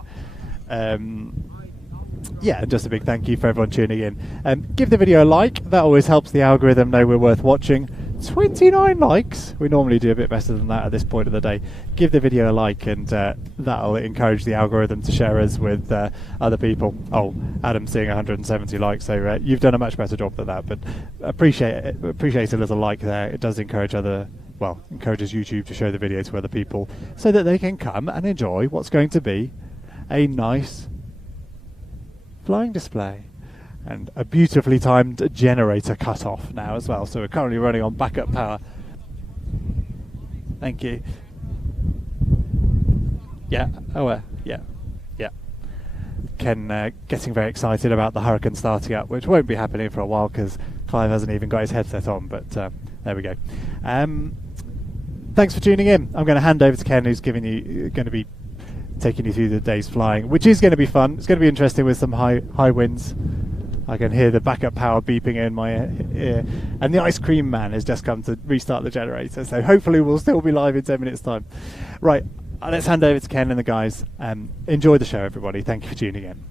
Just a big thank you for everyone tuning in. Give the video a like, that always helps the algorithm know we're worth watching. 29 likes. We normally do a bit better than that at this point of the day. Give the video a like, and that'll encourage the algorithm to share us with other people. Oh, Adam's seeing 170 likes, so you've done a much better job than that. But appreciate a little like there. It does encourage encourages YouTube to show the video to other people, so that they can come and enjoy what's going to be a nice flying display. And a beautifully timed generator cut off now as well, so we're currently running on backup power. Thank you. Yeah, yeah. Ken getting very excited about the Hurricane starting up, which won't be happening for a while because Clive hasn't even got his headset on, but there we go. Thanks for tuning in. I'm going to hand over to Ken, who's going to be taking you through the day's flying, which is going to be fun. It's going to be interesting with some high winds. I can hear the backup power beeping in my ear. And the ice cream man has just come to restart the generator, so hopefully we'll still be live in 10 minutes' time. Right, let's hand over to Ken and the guys. Enjoy the show, everybody. Thank you for tuning in.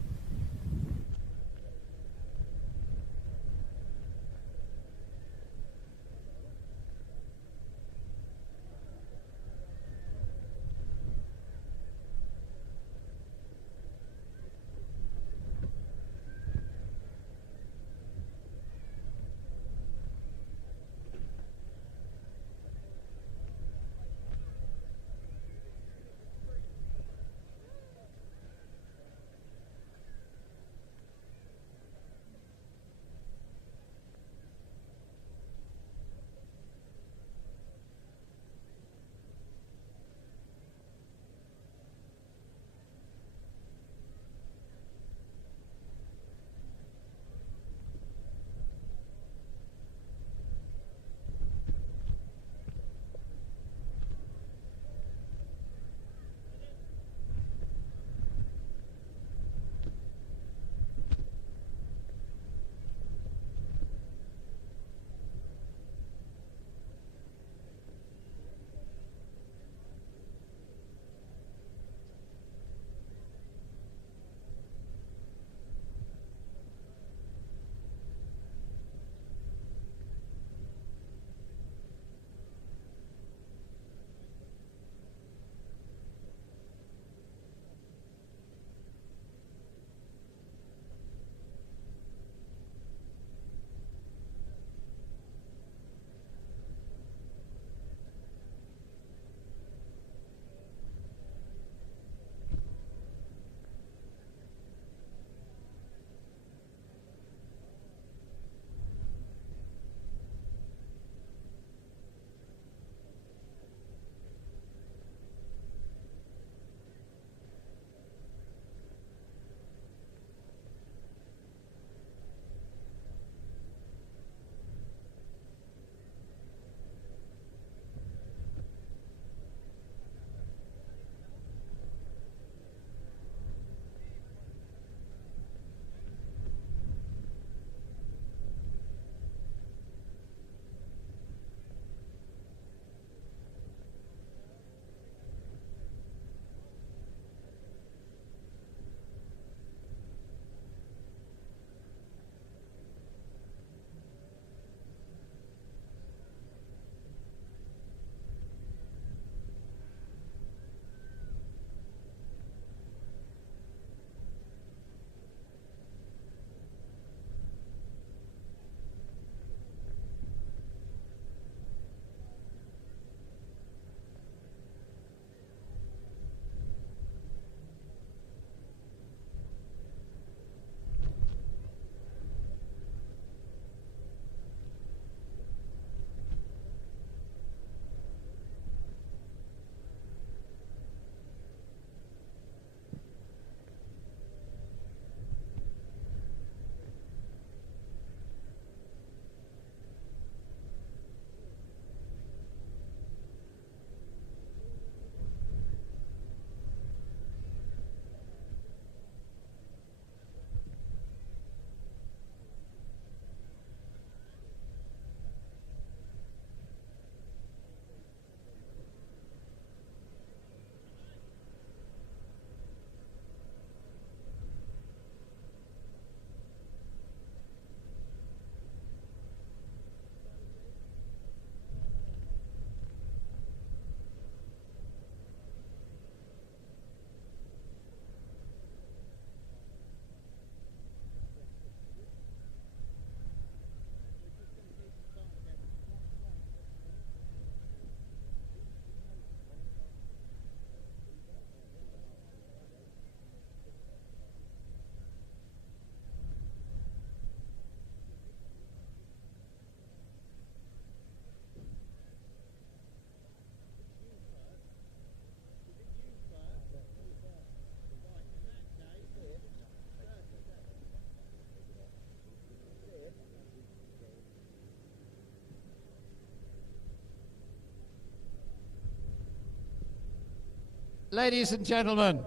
Ladies and gentlemen,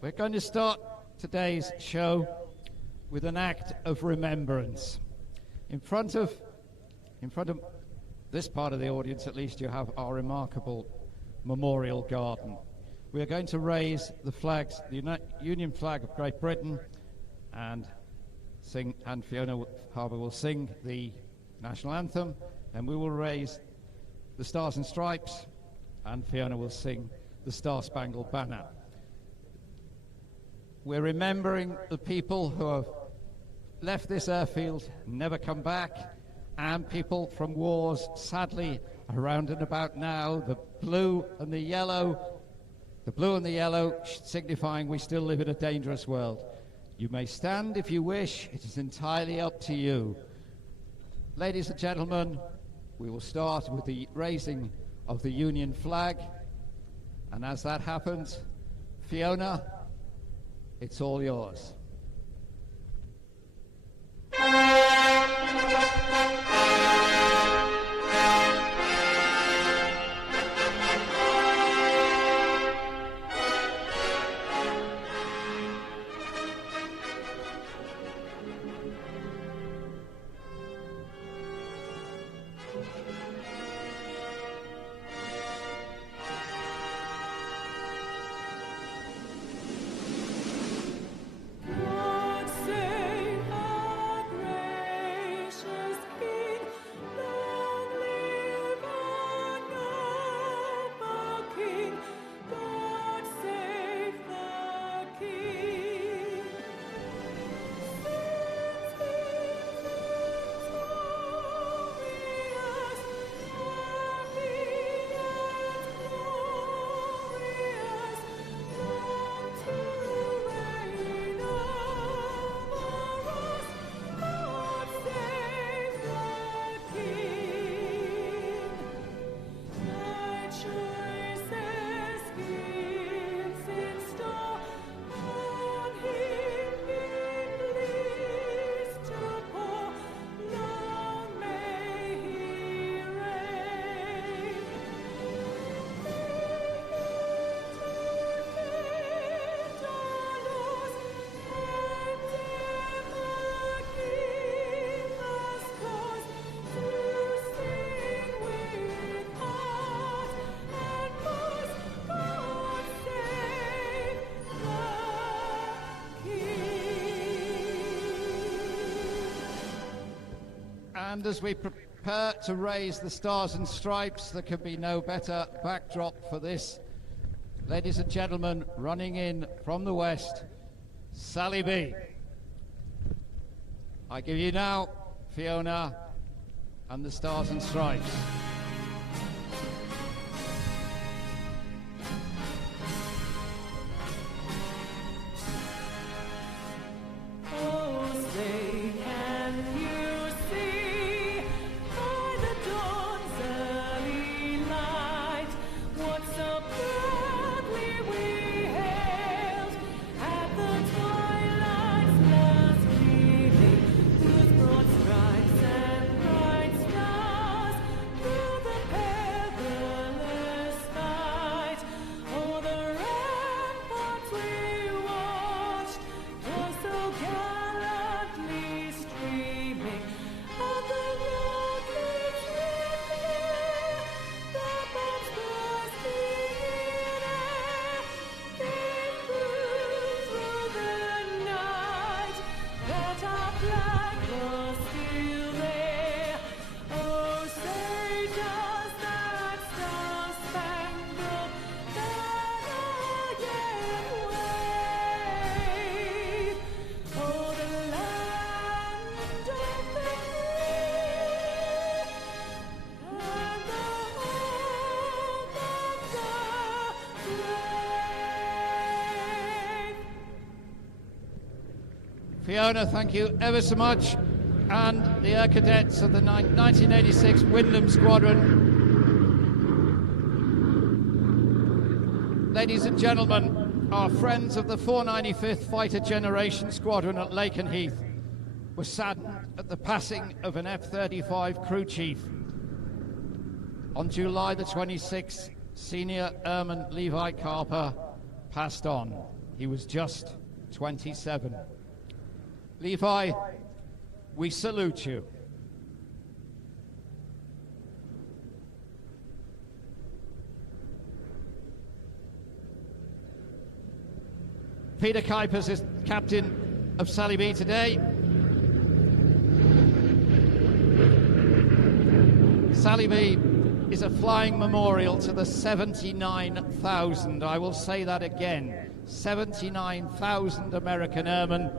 we're going to start today's show with an act of remembrance. In front of this part of the audience, at least, you have our remarkable memorial garden. We are going to raise the flags, the Union flag of Great Britain, and Fiona Harbour will sing the national anthem, and we will raise the Stars and Stripes, and Fiona will sing the Star Spangled Banner. We're remembering the people who have left this airfield, never come back, and people from wars, sadly, around and about now, the blue and the yellow signifying we still live in a dangerous world. You may stand if you wish, it is entirely up to you. Ladies and gentlemen, we will start with the raising of the Union flag, and as that happens, Fiona, it's all yours. And as we prepare to raise the Stars and Stripes, there could be no better backdrop for this. Ladies and gentlemen, running in from the west, Sally B. I give you now, Fiona, and the Stars and Stripes. Fiona, thank you ever so much, and the Air Cadets of the 1986 Wyndham Squadron. Ladies and gentlemen, our friends of the 495th Fighter Generation Squadron at Lakenheath were saddened at the passing of an F-35 crew chief. On July the 26th, Senior Airman Levi Carper passed on. He was just 27. Levi, we salute you. Peter Kuipers is captain of Sally B today. Sally B is a flying memorial to the 79,000, I will say that again, 79,000 American airmen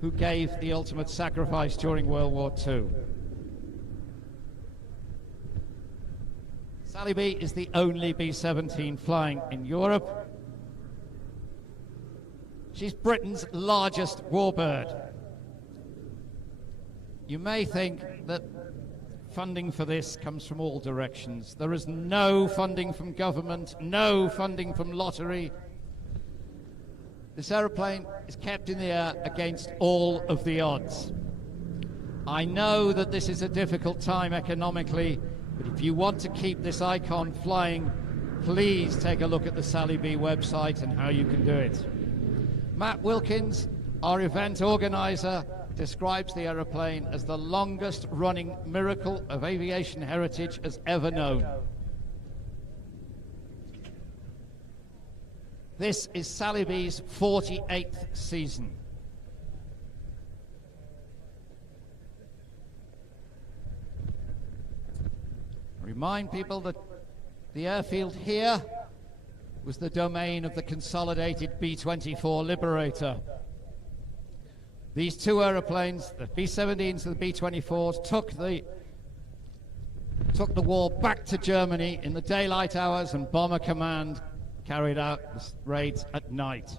who gave the ultimate sacrifice during World War II. Sally B is the only B-17 flying in Europe. She's Britain's largest warbird. You may think that funding for this comes from all directions. There is no funding from government, no funding from lottery. This aeroplane is kept in the air against all of the odds. I know that this is a difficult time economically, but if you want to keep this icon flying, please take a look at the Sally B website and how you can do it. Matt Wilkins, our event organizer, describes the aeroplane as the longest running miracle of aviation heritage as ever known. This is Sally B's 48th season. Remind people that the airfield here was the domain of the consolidated B-24 Liberator. These two aeroplanes, the B-17s and the B-24s, took the war back to Germany in the daylight hours, and Bomber Command carried out the raids at night.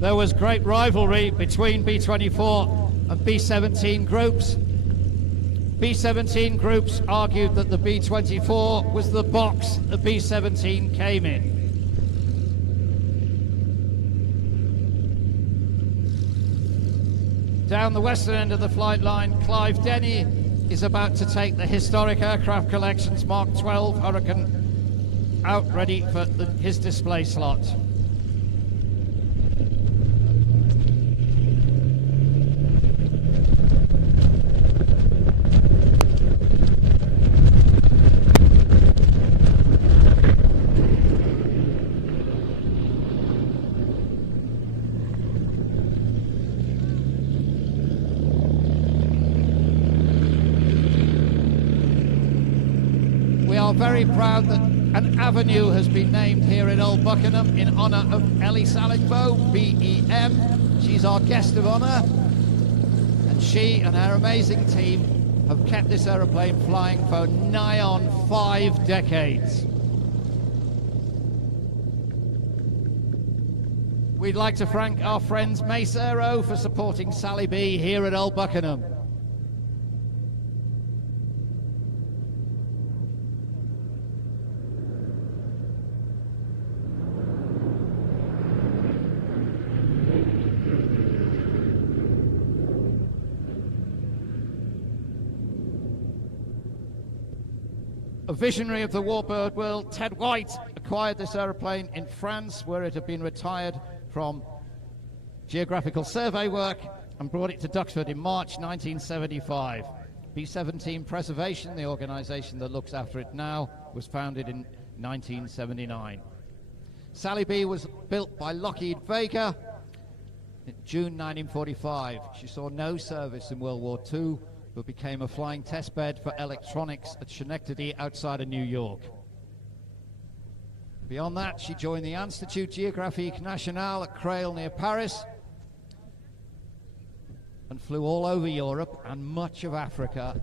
There was great rivalry between B-24 and B-17 groups. B-17 groups argued that the B-24 was the box the B-17 came in. Down the western end of the flight line, Clive Denny is about to take the historic Aircraft Collections Mark 12 Hurricane out ready for his display slot. Very proud that an avenue has been named here in Old Buckenham in honour of Ellie Salingbo, BEM. She's our guest of honour, and she and her amazing team have kept this aeroplane flying for nigh on 5 decades. We'd like to thank our friends Mace Aero for supporting Sally B here at Old Buckenham. A visionary of the warbird world, Ted White, acquired this aeroplane in France, where it had been retired from geographical survey work, and brought it to Duxford in March 1975. B-17 Preservation, the organisation that looks after it now, was founded in 1979. Sally B was built by Lockheed Vega in June 1945. She saw no service in World War II, but became a flying test bed for electronics at Schenectady outside of New York. Beyond that, she joined the Institut Géographique National at Creil near Paris and flew all over Europe and much of Africa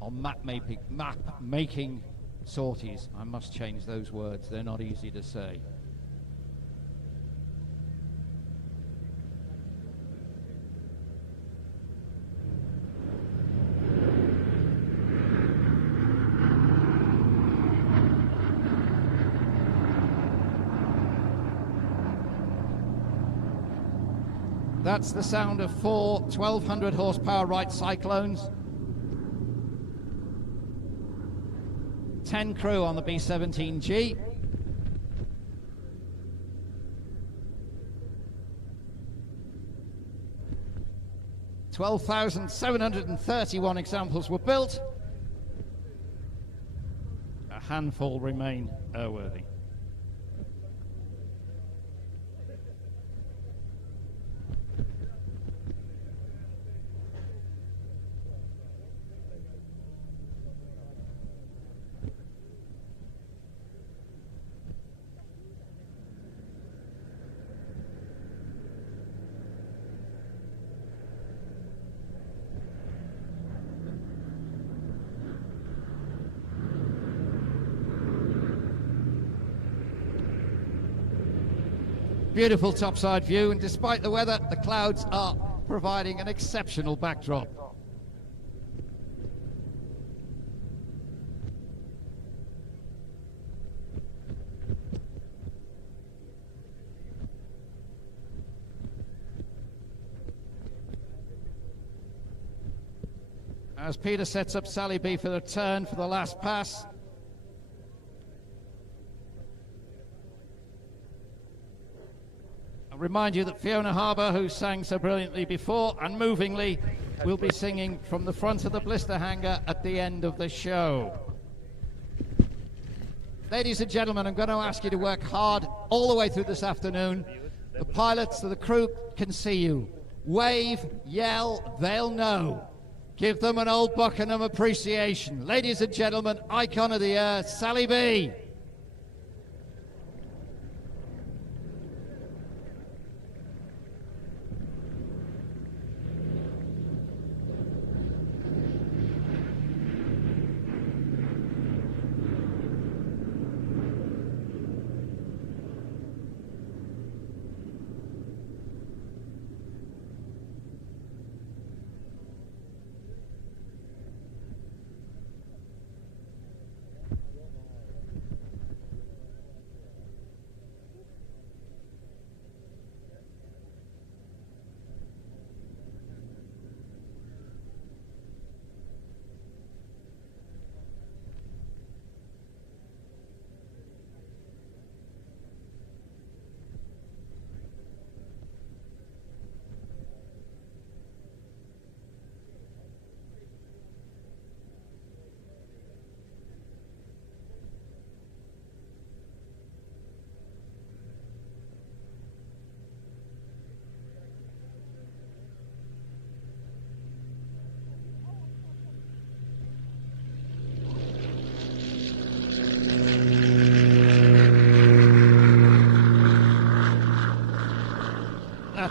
on map-making sorties. I must change those words, they're not easy to say. That's the sound of 4 1200 horsepower Wright Cyclones. 10 crew on the B-17G. $12,731 examples were built. A handful remain airworthy. Beautiful topside view, and despite the weather, the clouds are providing an exceptional backdrop. As Peter sets up Sally B for the turn for the last pass. Remind you that Fiona Harbour, who sang so brilliantly before and movingly, will be singing from the front of the blister hanger at the end of the show. Ladies and gentlemen, I'm going to ask you to work hard all the way through this afternoon. The pilots and the crew can see you. Wave, yell, they'll know. Give them an Old Buckenham appreciation. Ladies and gentlemen, icon of the year, Sally B.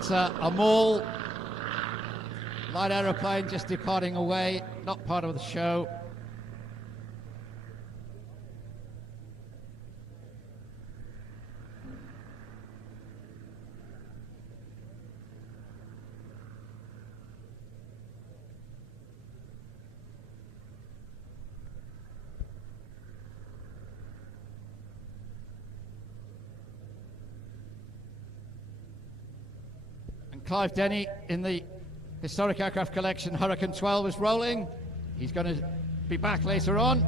That's a Maul light aeroplane just departing away, not part of the show. Clive Denny in the historic aircraft collection Hurricane 12 is rolling. He's going to be back later on.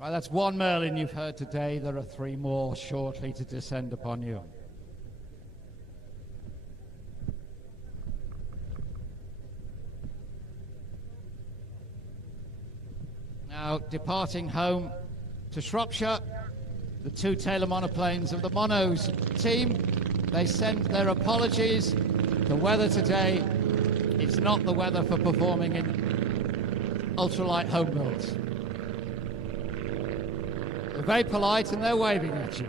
Right, that's one Merlin you've heard today. There are 3 more shortly to descend upon you. Now, departing home to Shropshire, the 2 Taylor monoplanes of the Monos team, they send their apologies. The weather today is not the weather for performing in ultralight home builds. They're very polite and they're waving at you.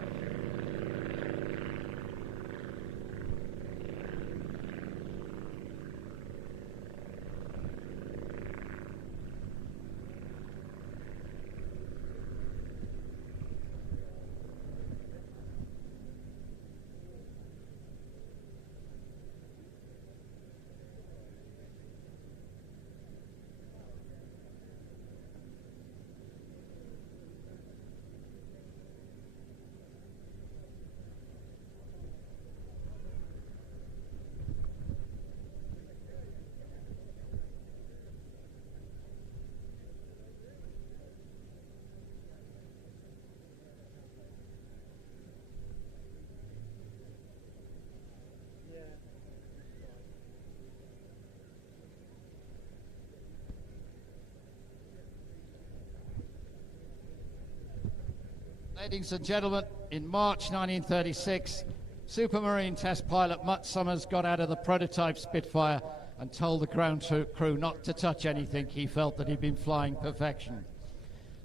Ladies and gentlemen, in March 1936, Supermarine test pilot Mutt Summers got out of the prototype Spitfire and told the ground crew not to touch anything. He felt that he'd been flying perfection.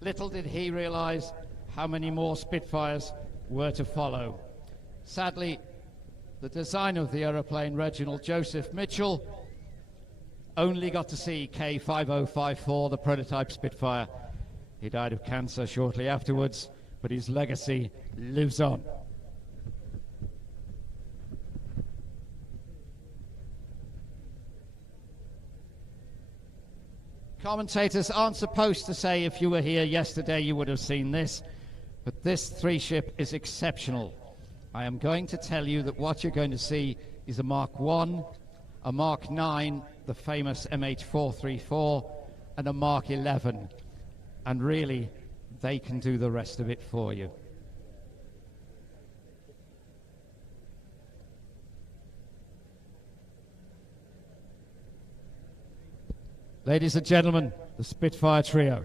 Little did he realize how many more Spitfires were to follow. Sadly, the designer of the aeroplane, Reginald Joseph Mitchell, only got to see K5054, the prototype Spitfire. He died of cancer shortly afterwards, but his legacy lives on. Commentators aren't supposed to say if you were here yesterday you would have seen this, but this 3-ship is exceptional. I am going to tell you that what you're going to see is a Mark 1, a Mark 9, the famous MH434, and a Mark 11. And really, they can do the rest of it for you. Ladies and gentlemen, the Spitfire trio.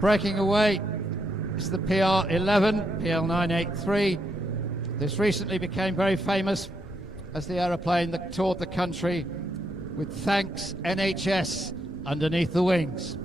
Breaking away is the PR-11, PL983. This recently became very famous as the aeroplane that toured the country with "Thanks NHS" underneath the wings.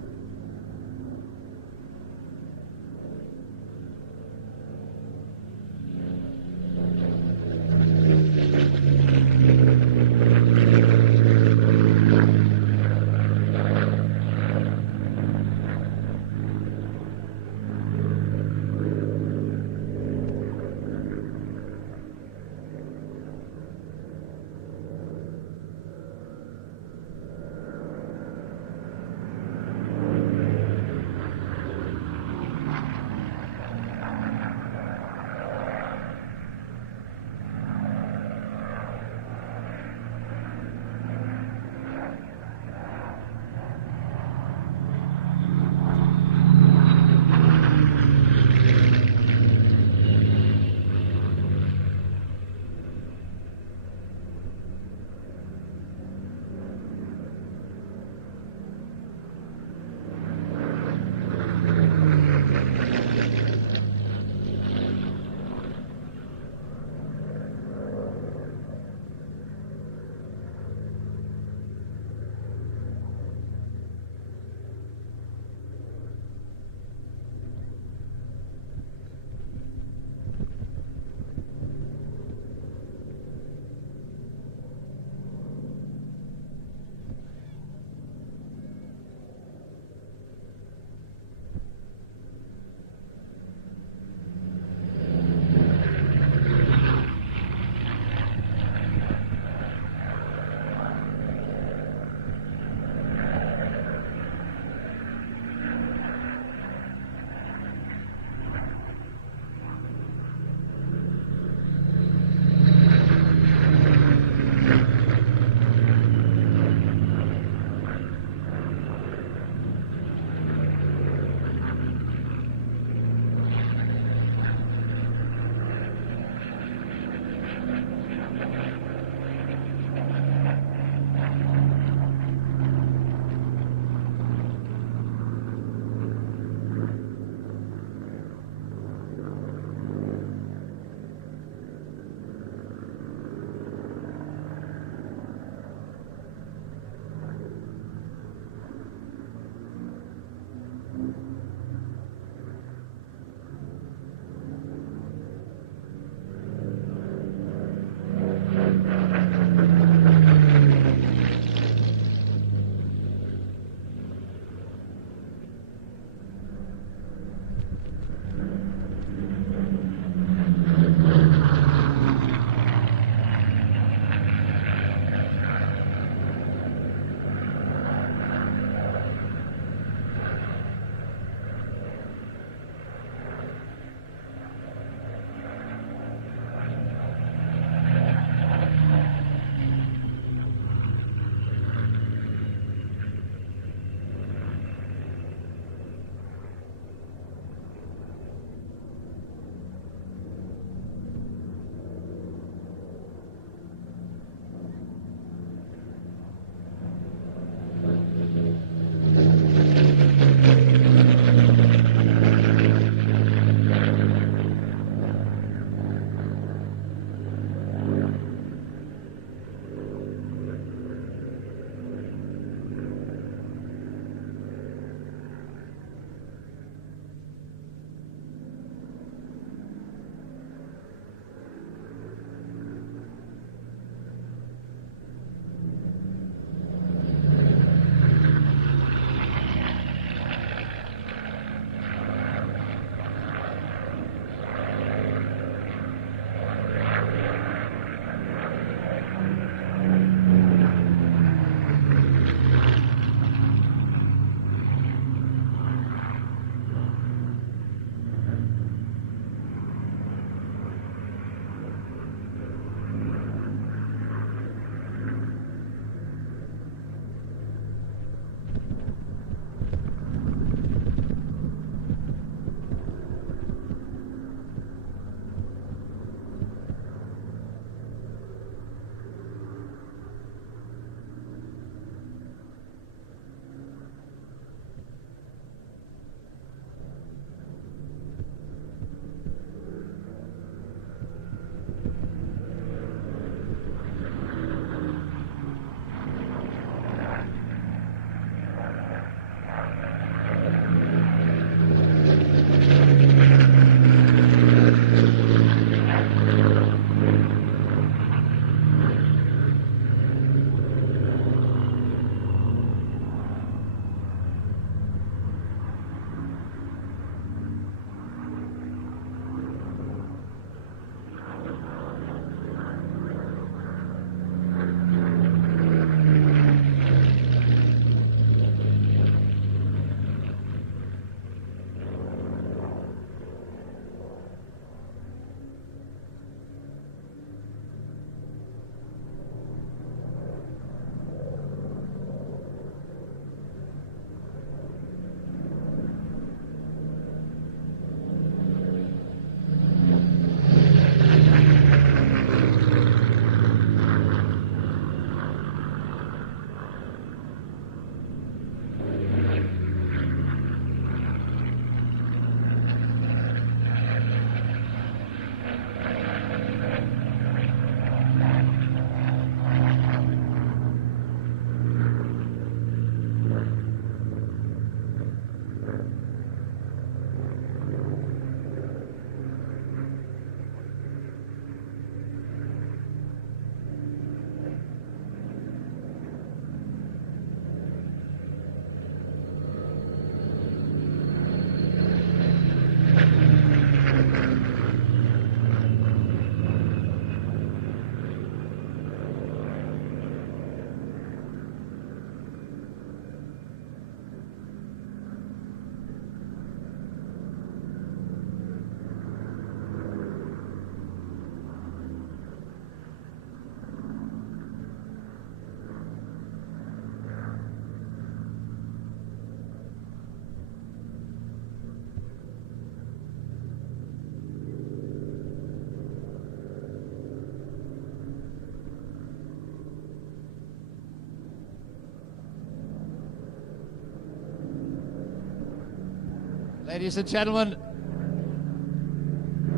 Ladies and gentlemen,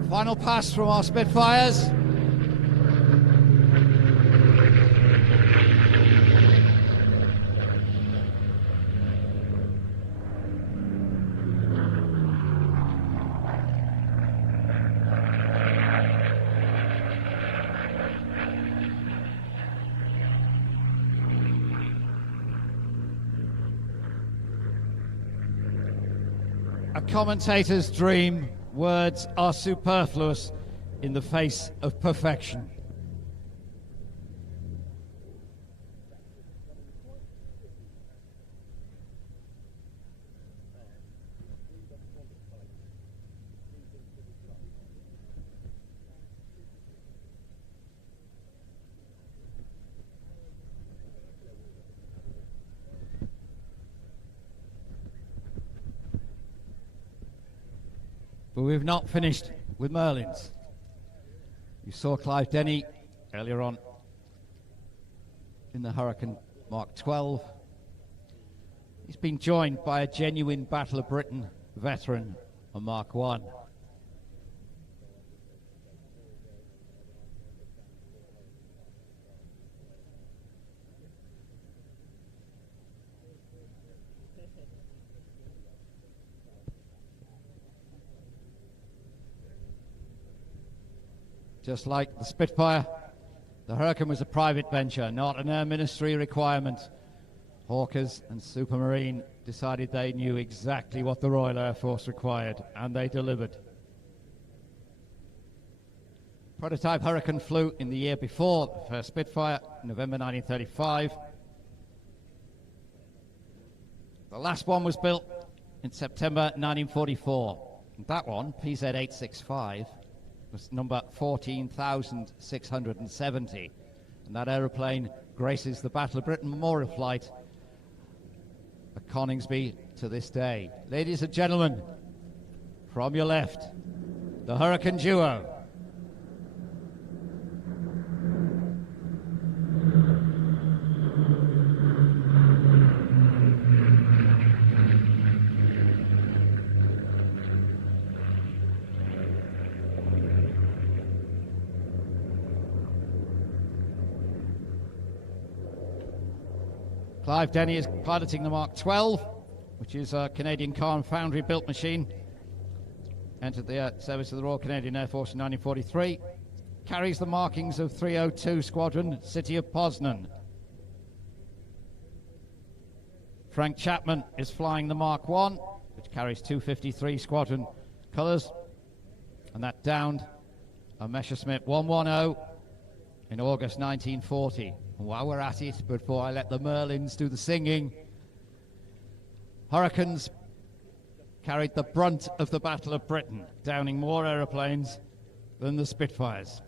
final pass from our Spitfires. A commentator's dream. Words are superfluous in the face of perfection. But we've not finished with Merlins. You saw Clive Denny earlier on in the Hurricane Mark 12. He's been joined by a genuine Battle of Britain veteran on Mark 1. Just like the Spitfire, the Hurricane was a private venture, not an Air Ministry requirement. Hawkers and Supermarine decided they knew exactly what the Royal Air Force required, and they delivered. Prototype Hurricane flew in the year before the first Spitfire, November 1935. The last one was built in September 1944. That one, PZ-865, was number 14,670, and that aeroplane graces the Battle of Britain Memorial Flight at Coningsby to this day. Ladies and gentlemen, from your left, the Hurricane Duo. Clive Denny is piloting the Mark 12, which is a Canadian car and foundry built machine. Entered the service of the Royal Canadian Air Force in 1943. Carries the markings of 302 Squadron, City of Poznan. Frank Chapman is flying the Mark 1, which carries 253 Squadron colours, and that downed a Messerschmitt 110 in August 1940. And while we're at it, before I let the Merlins do the singing, Hurricanes carried the brunt of the Battle of Britain, downing more aeroplanes than the Spitfires.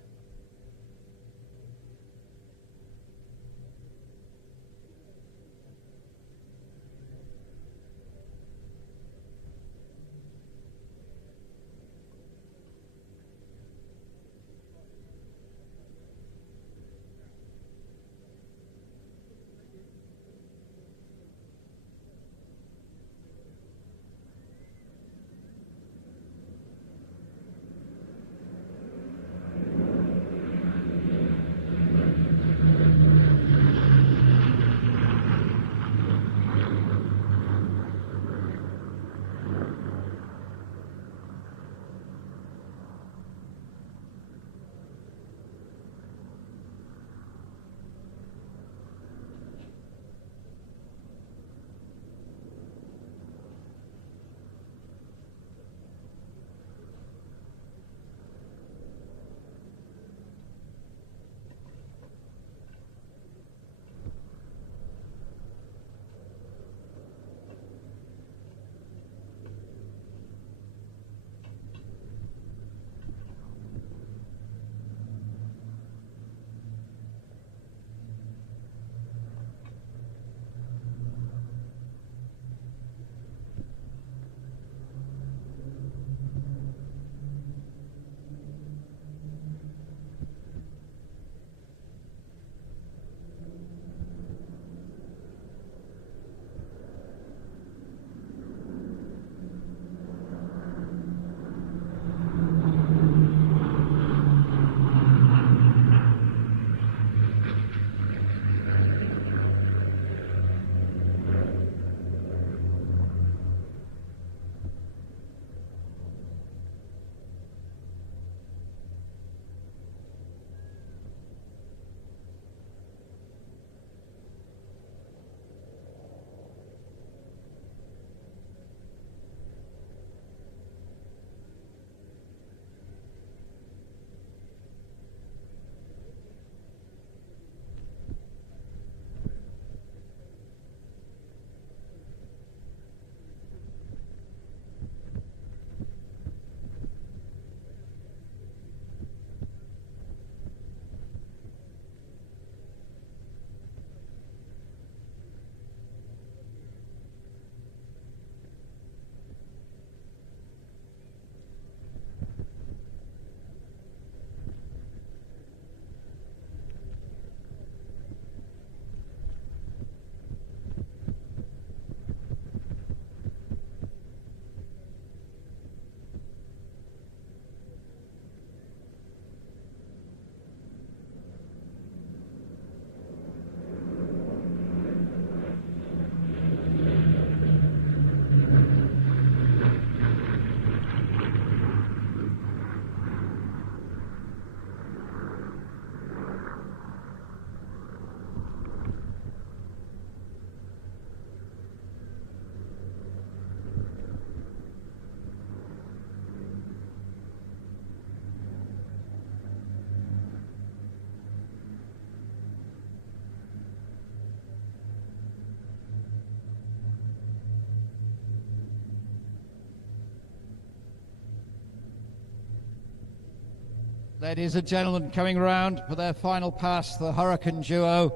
Ladies and gentlemen, coming round for their final pass, the Hurricane duo.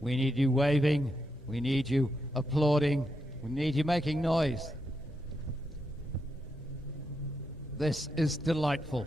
We need you waving, we need you applauding, we need you making noise. This is delightful.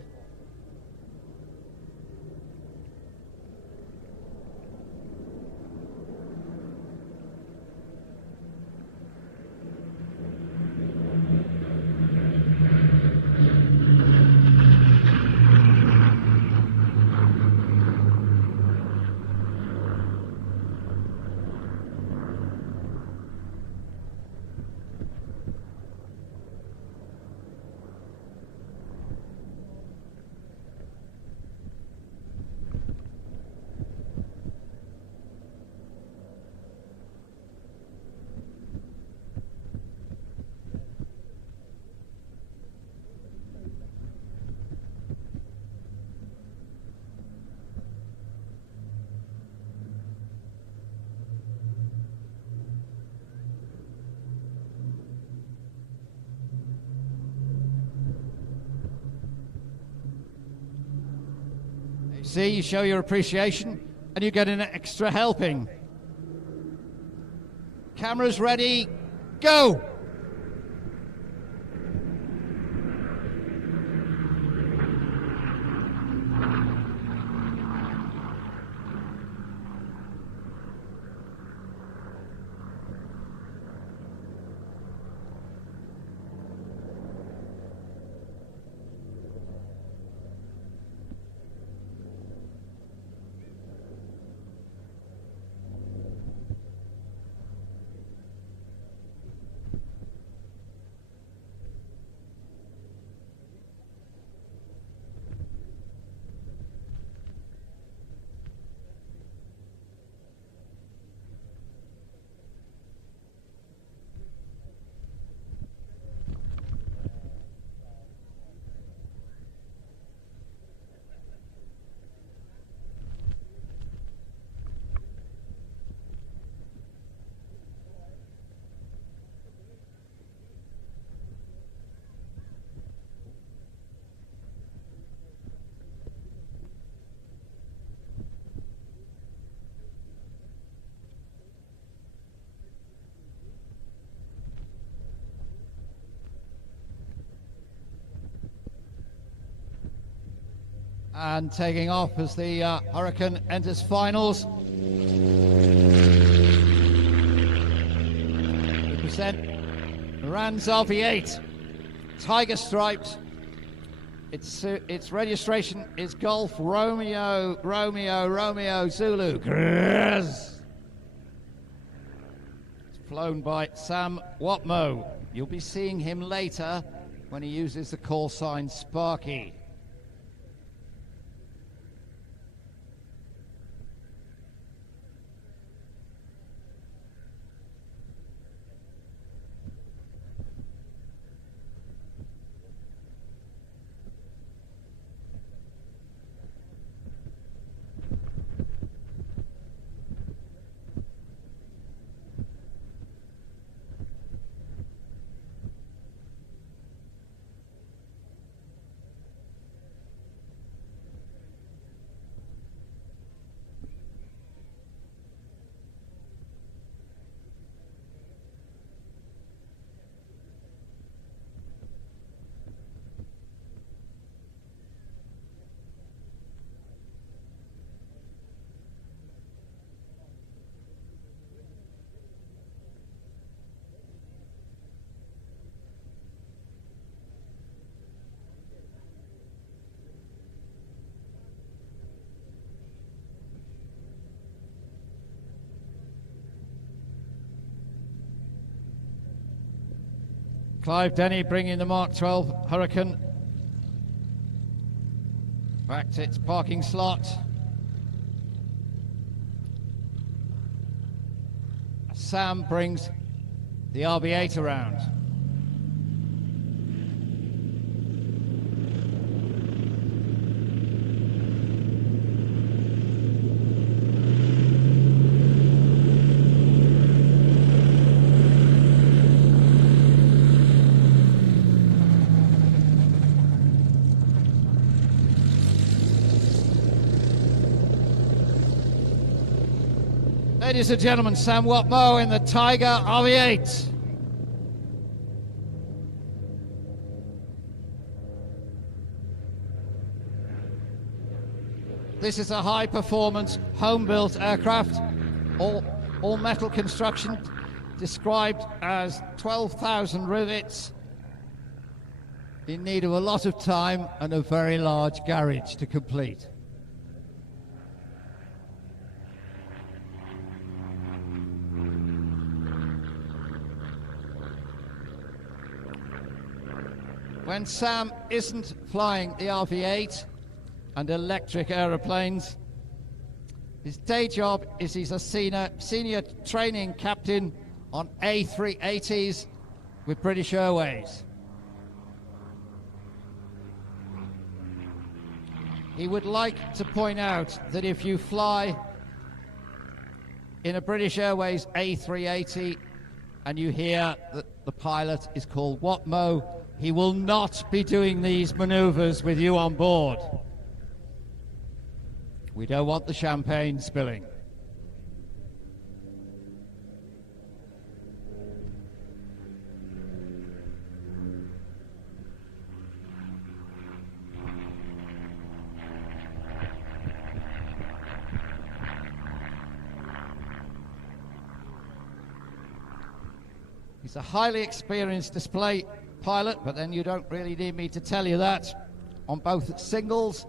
See, you show your appreciation and you get an extra helping. Cameras ready, go! And taking off as the Hurricane enters finals. We present Ranzar V8, Tiger striped. Its registration is Golf Romeo Zulu. It's flown by Sam Watmo. You'll be seeing him later when he uses the call sign Sparky. Clive Denny bringing the Mark 12 Hurricane back to its parking slot. Sam brings the RB8 around. Ladies and gentlemen, Sam Watmoe in the Tiger RV8. This is a high-performance, home-built aircraft, all metal construction, described as 12,000 rivets, in need of a lot of time and a very large garage to complete. When Sam isn't flying the RV8 and electric aeroplanes, his day job is he's a senior training captain on A380s with British Airways. He would like to point out that if you fly in a British Airways A380 and you hear that the pilot is called Watmoe, he will not be doing these maneuvers with you on board. We don't want the champagne spilling. He's a highly experienced display pilot, but then you don't really need me to tell you that, on both singles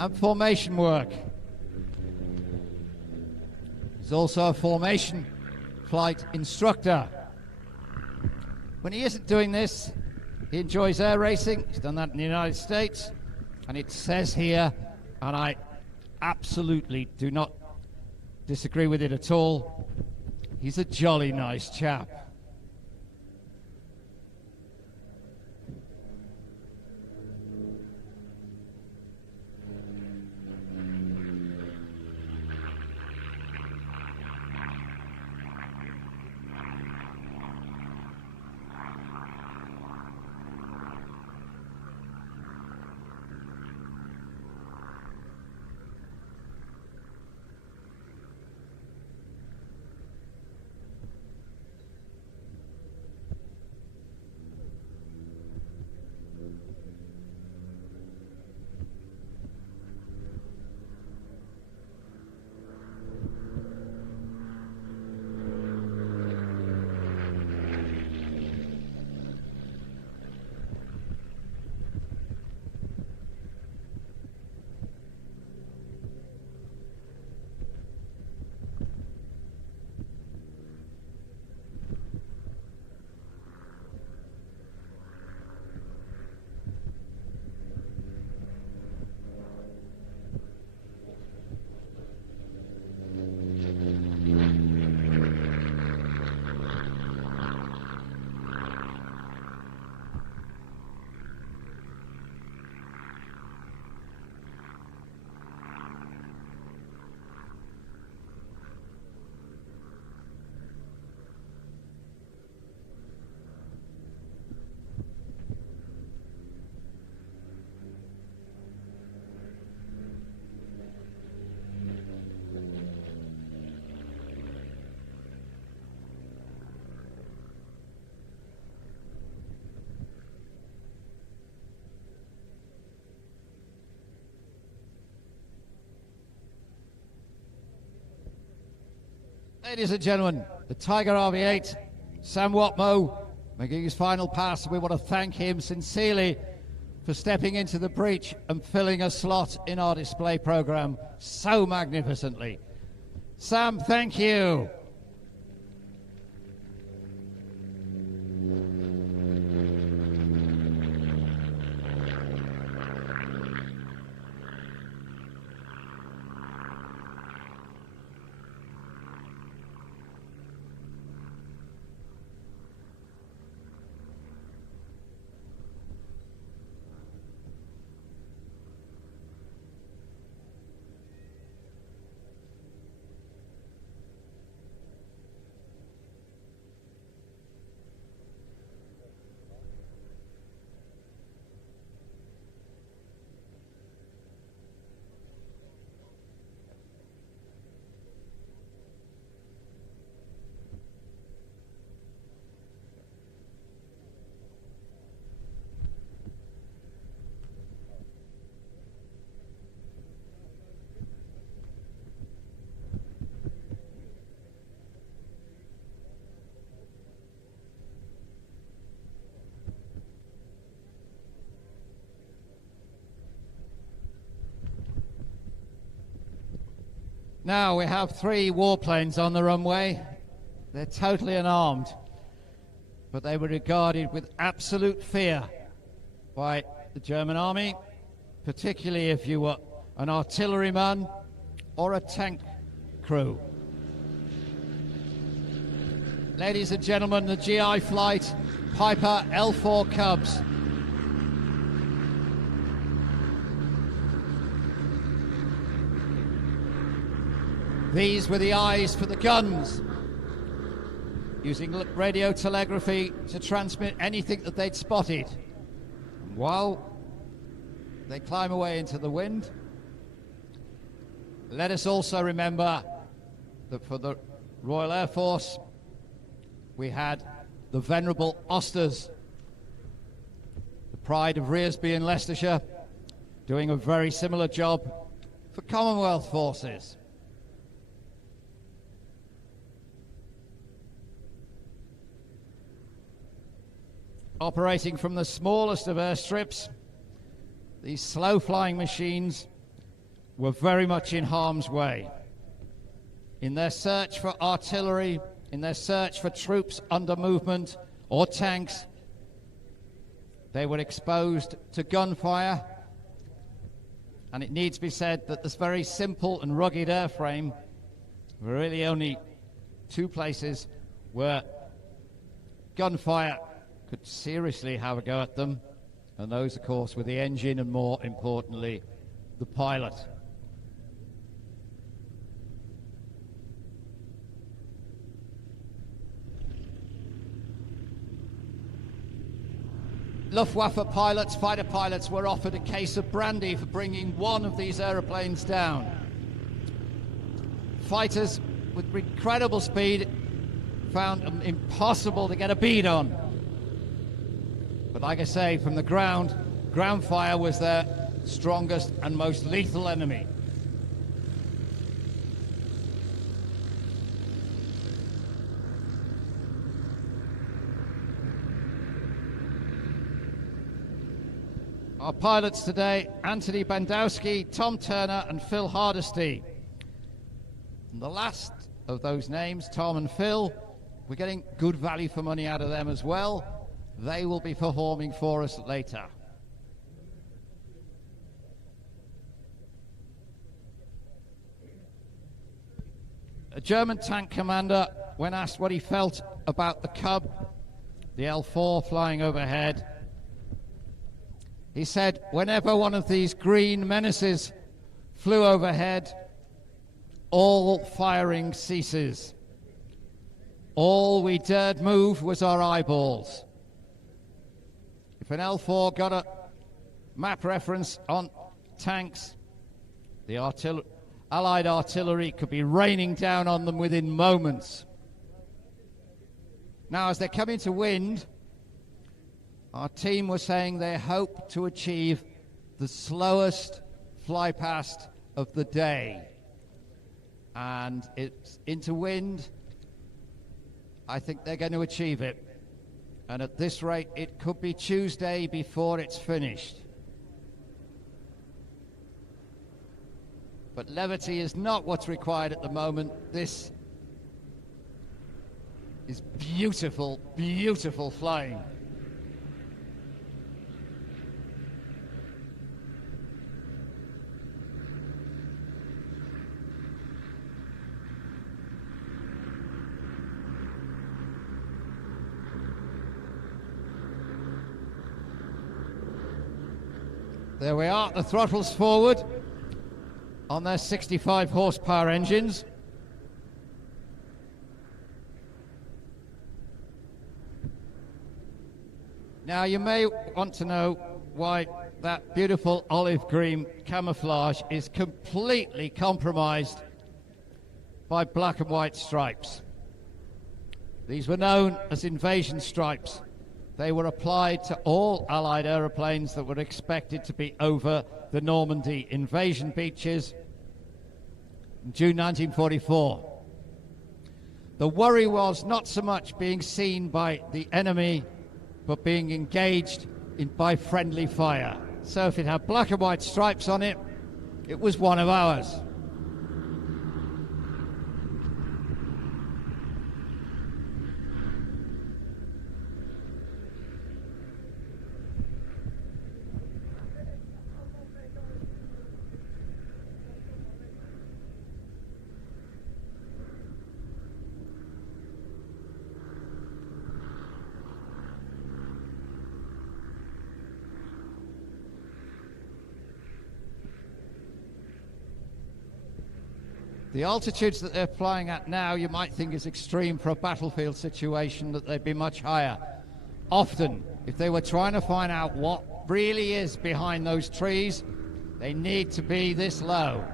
and formation work. He's also a formation flight instructor. When he isn't doing this, he enjoys air racing. He's done that in the United States, and it says here, and I absolutely do not disagree with it at all, he's a jolly nice chap. Ladies and gentlemen, the Tiger RV8, Sam Watmoe, making his final pass. We want to thank him sincerely for stepping into the breach and filling a slot in our display program so magnificently. Sam, thank you. Now we have 3 warplanes on the runway. They're totally unarmed, but they were regarded with absolute fear by the German army, particularly if you were an artilleryman or a tank crew. Ladies and gentlemen, the GI flight Piper L4 Cubs. These were the eyes for the guns, using radio telegraphy to transmit anything that they'd spotted. And while they climb away into the wind, let us also remember that for the Royal Air Force, we had the venerable Osters, the pride of Rearsby and Leicestershire, doing a very similar job for Commonwealth forces. Operating from the smallest of airstrips, these slow-flying machines were very much in harm's way. In their search for artillery, in their search for troops under movement or tanks, they were exposed to gunfire. And it needs to be said that this very simple and rugged airframe were really only 2 places where gunfire could seriously have a go at them, and those, of course, were the engine and, more importantly, the pilot. Luftwaffe pilots, fighter pilots, were offered a case of brandy for bringing one of these aeroplanes down. Fighters with incredible speed found them impossible to get a bead on. But like I say, from the ground, ground fire was their strongest and most lethal enemy. Our pilots today, Anthony Bandowski, Tom Turner and Phil Hardesty. And the last of those names, Tom and Phil, we're getting good value for money out of them as well. They will be performing for us later. A German tank commander, when asked what he felt about the Cub, the L4 flying overhead, he said, whenever one of these green menaces flew overhead, all firing ceases. All we dared move was our eyeballs. If an L4 got a map reference on tanks, the Allied artillery could be raining down on them within moments. Now, as they're coming to wind, our team was saying they hope to achieve the slowest fly past of the day. And it's into wind. I think they're going to achieve it. And at this rate, it could be Tuesday before it's finished. But levity is not what's required at the moment. This is beautiful, beautiful flying. There we are, the throttles forward on their 65 horsepower engines. Now you may want to know why that beautiful olive green camouflage is completely compromised by black and white stripes. These were known as invasion stripes. They were applied to all Allied aeroplanes that were expected to be over the Normandy invasion beaches in June 1944. The worry was not so much being seen by the enemy, but being engaged by friendly fire. So if it had black and white stripes on it, it was one of ours. The altitudes that they're flying at now, you might think is extreme for a battlefield situation, that they'd be much higher. Often, if they were trying to find out what really is behind those trees, they need to be this low.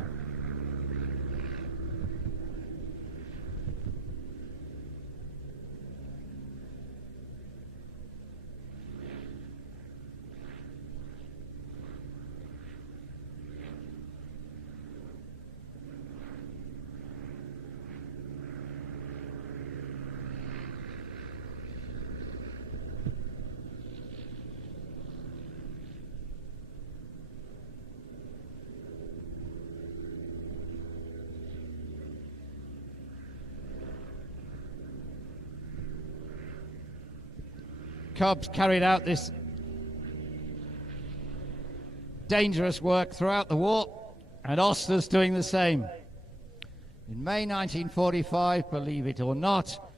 Cubs carried out this dangerous work throughout the war, and Oster's doing the same. In May 1945, believe it or not,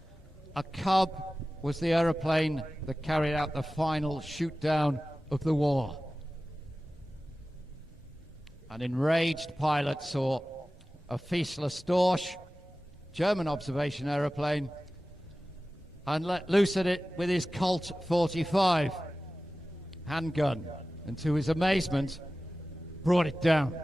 a Cub was the aeroplane that carried out the final shoot-down of the war. An enraged pilot saw a Fiesler Storch, German observation aeroplane, and let loose at it with his Colt 45 handgun, and to his amazement, brought it down.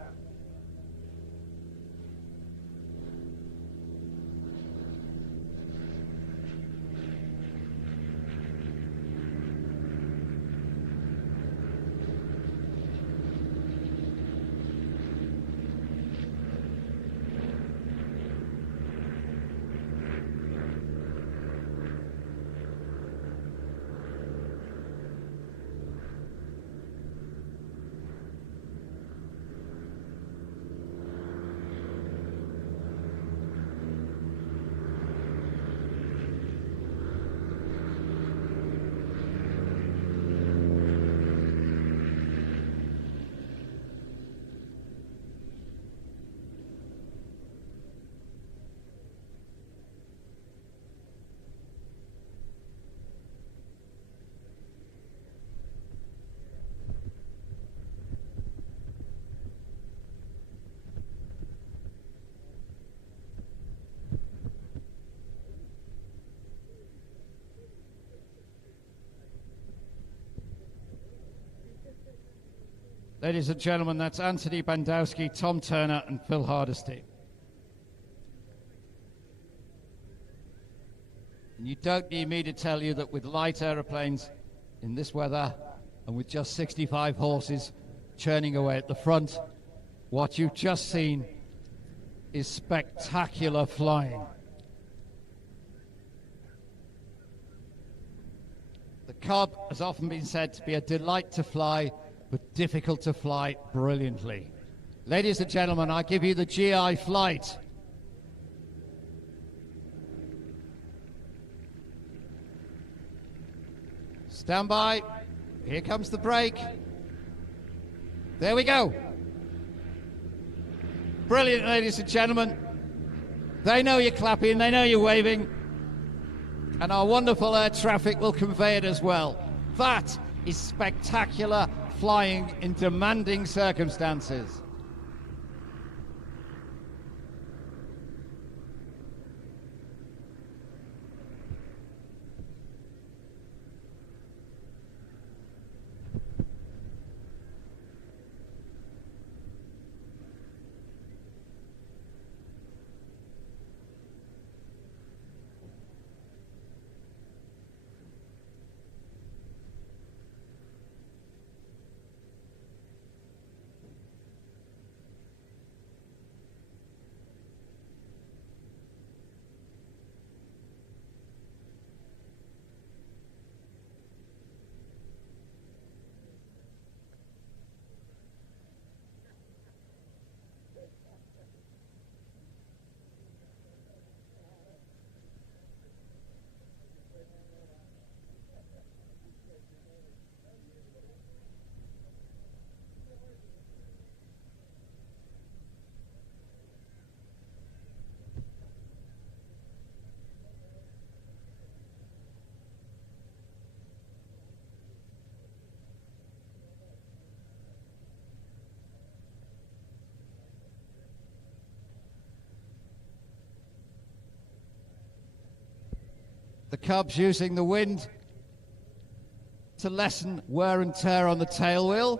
Ladies and gentlemen, that's Anthony Bandowski, Tom Turner, and Phil Hardesty. And you don't need me to tell you that with light aeroplanes in this weather and with just 65 horses churning away at the front, what you've just seen is spectacular flying. The Cub has often been said to be a delight to fly, but difficult to fly brilliantly. Ladies and gentlemen, I give you the GI flight. Stand by. Here comes the brake. There we go. Brilliant, ladies and gentlemen. They know you're clapping, they know you're waving, and our wonderful air traffic will convey it as well. That is spectacular flying in demanding circumstances. The Cubs using the wind to lessen wear and tear on the tail wheel.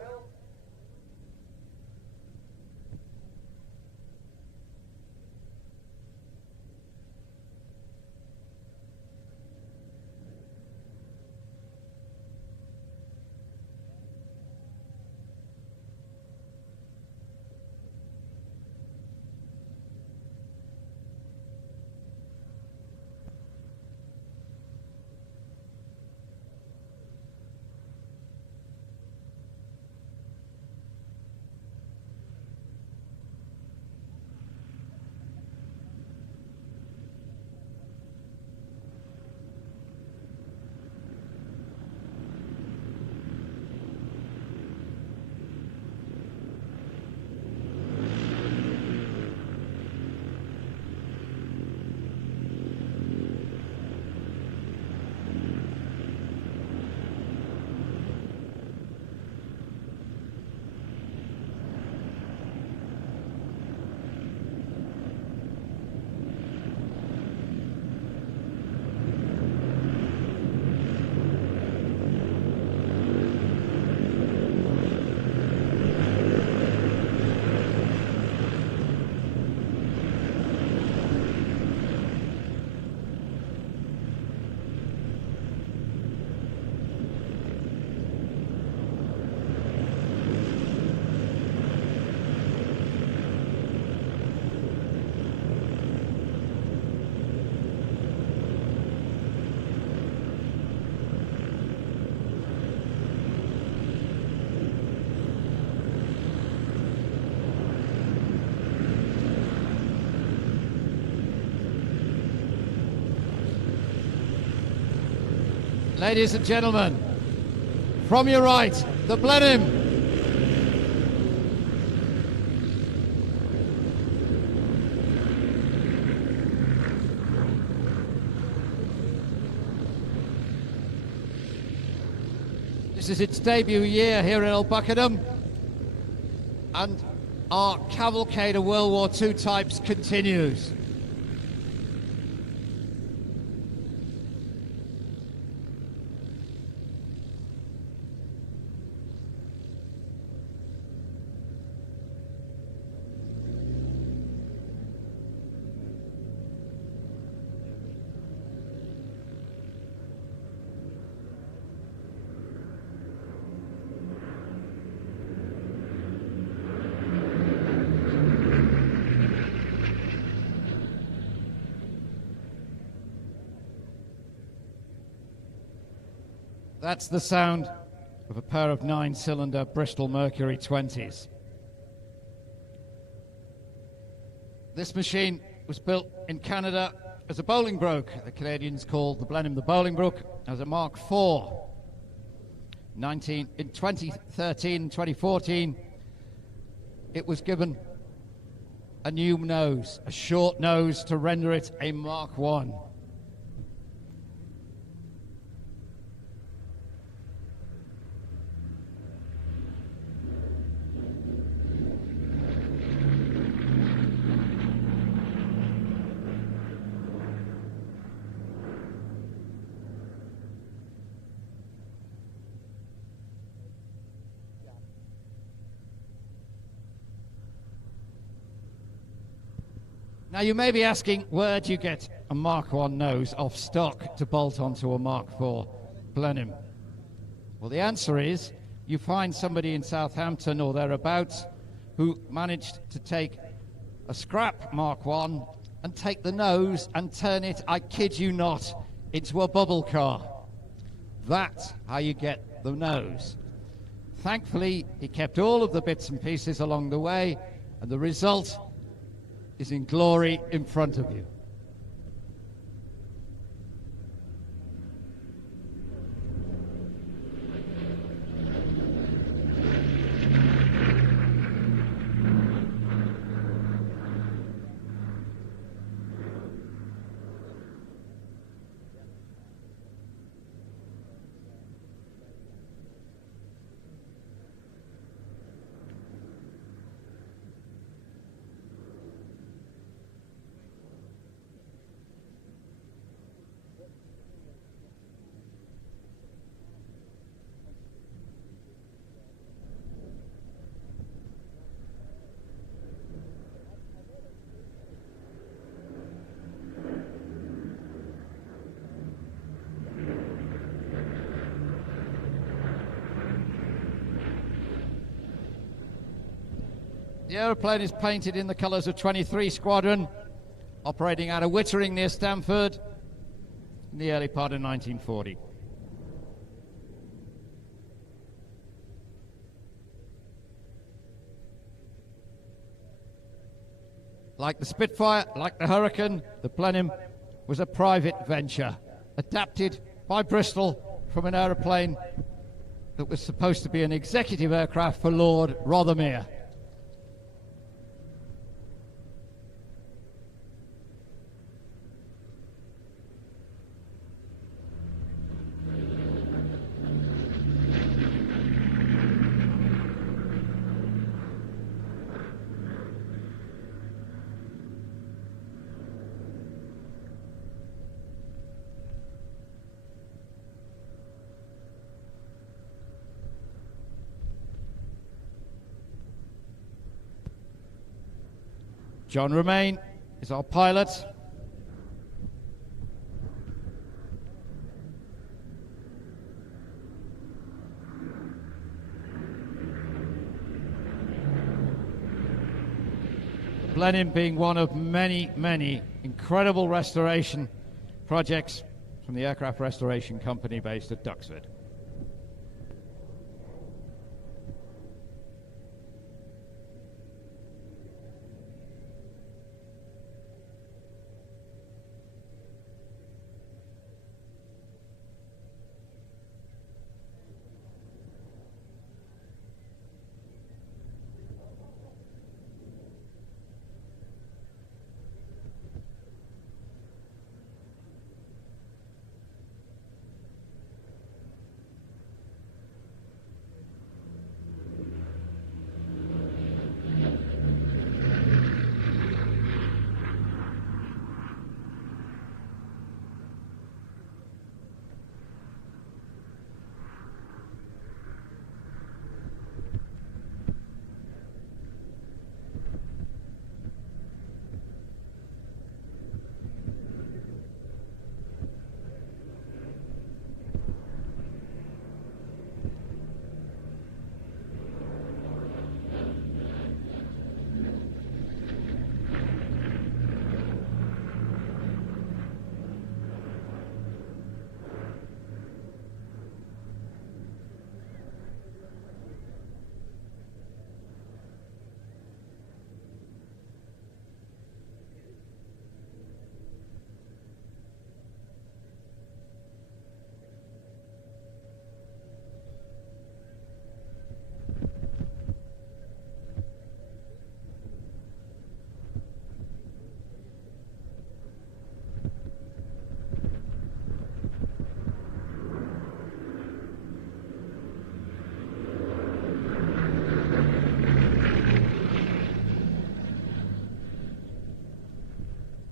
Ladies and gentlemen, from your right, the Blenheim. This is its debut year here in Old Buckenham, and our cavalcade of World War II types continues. That's the sound of a pair of 9-cylinder Bristol Mercury 20s. This machine was built in Canada as a Bolingbroke. The Canadians called the Blenheim the Bolingbroke, as a Mark IV. In 2013 and 2014, it was given a new nose, a short nose, to render it a Mark I. Now you may be asking, where do you get a Mark I nose off stock to bolt onto a Mark IV Blenheim? Well, the answer is you find somebody in Southampton or thereabouts who managed to take a scrap Mark I and take the nose and turn it, I kid you not, into a bubble car. That's how you get the nose. Thankfully, he kept all of the bits and pieces along the way, and the result is in glory in front of you. The aeroplane is painted in the colours of 23 Squadron, operating out of Wittering near Stamford in the early part of 1940. Like the Spitfire, like the Hurricane, the Blenheim was a private venture, adapted by Bristol from an aeroplane that was supposed to be an executive aircraft for Lord Rothermere. John Romain is our pilot. Blenheim being one of many, many incredible restoration projects from the Aircraft Restoration Company based at Duxford.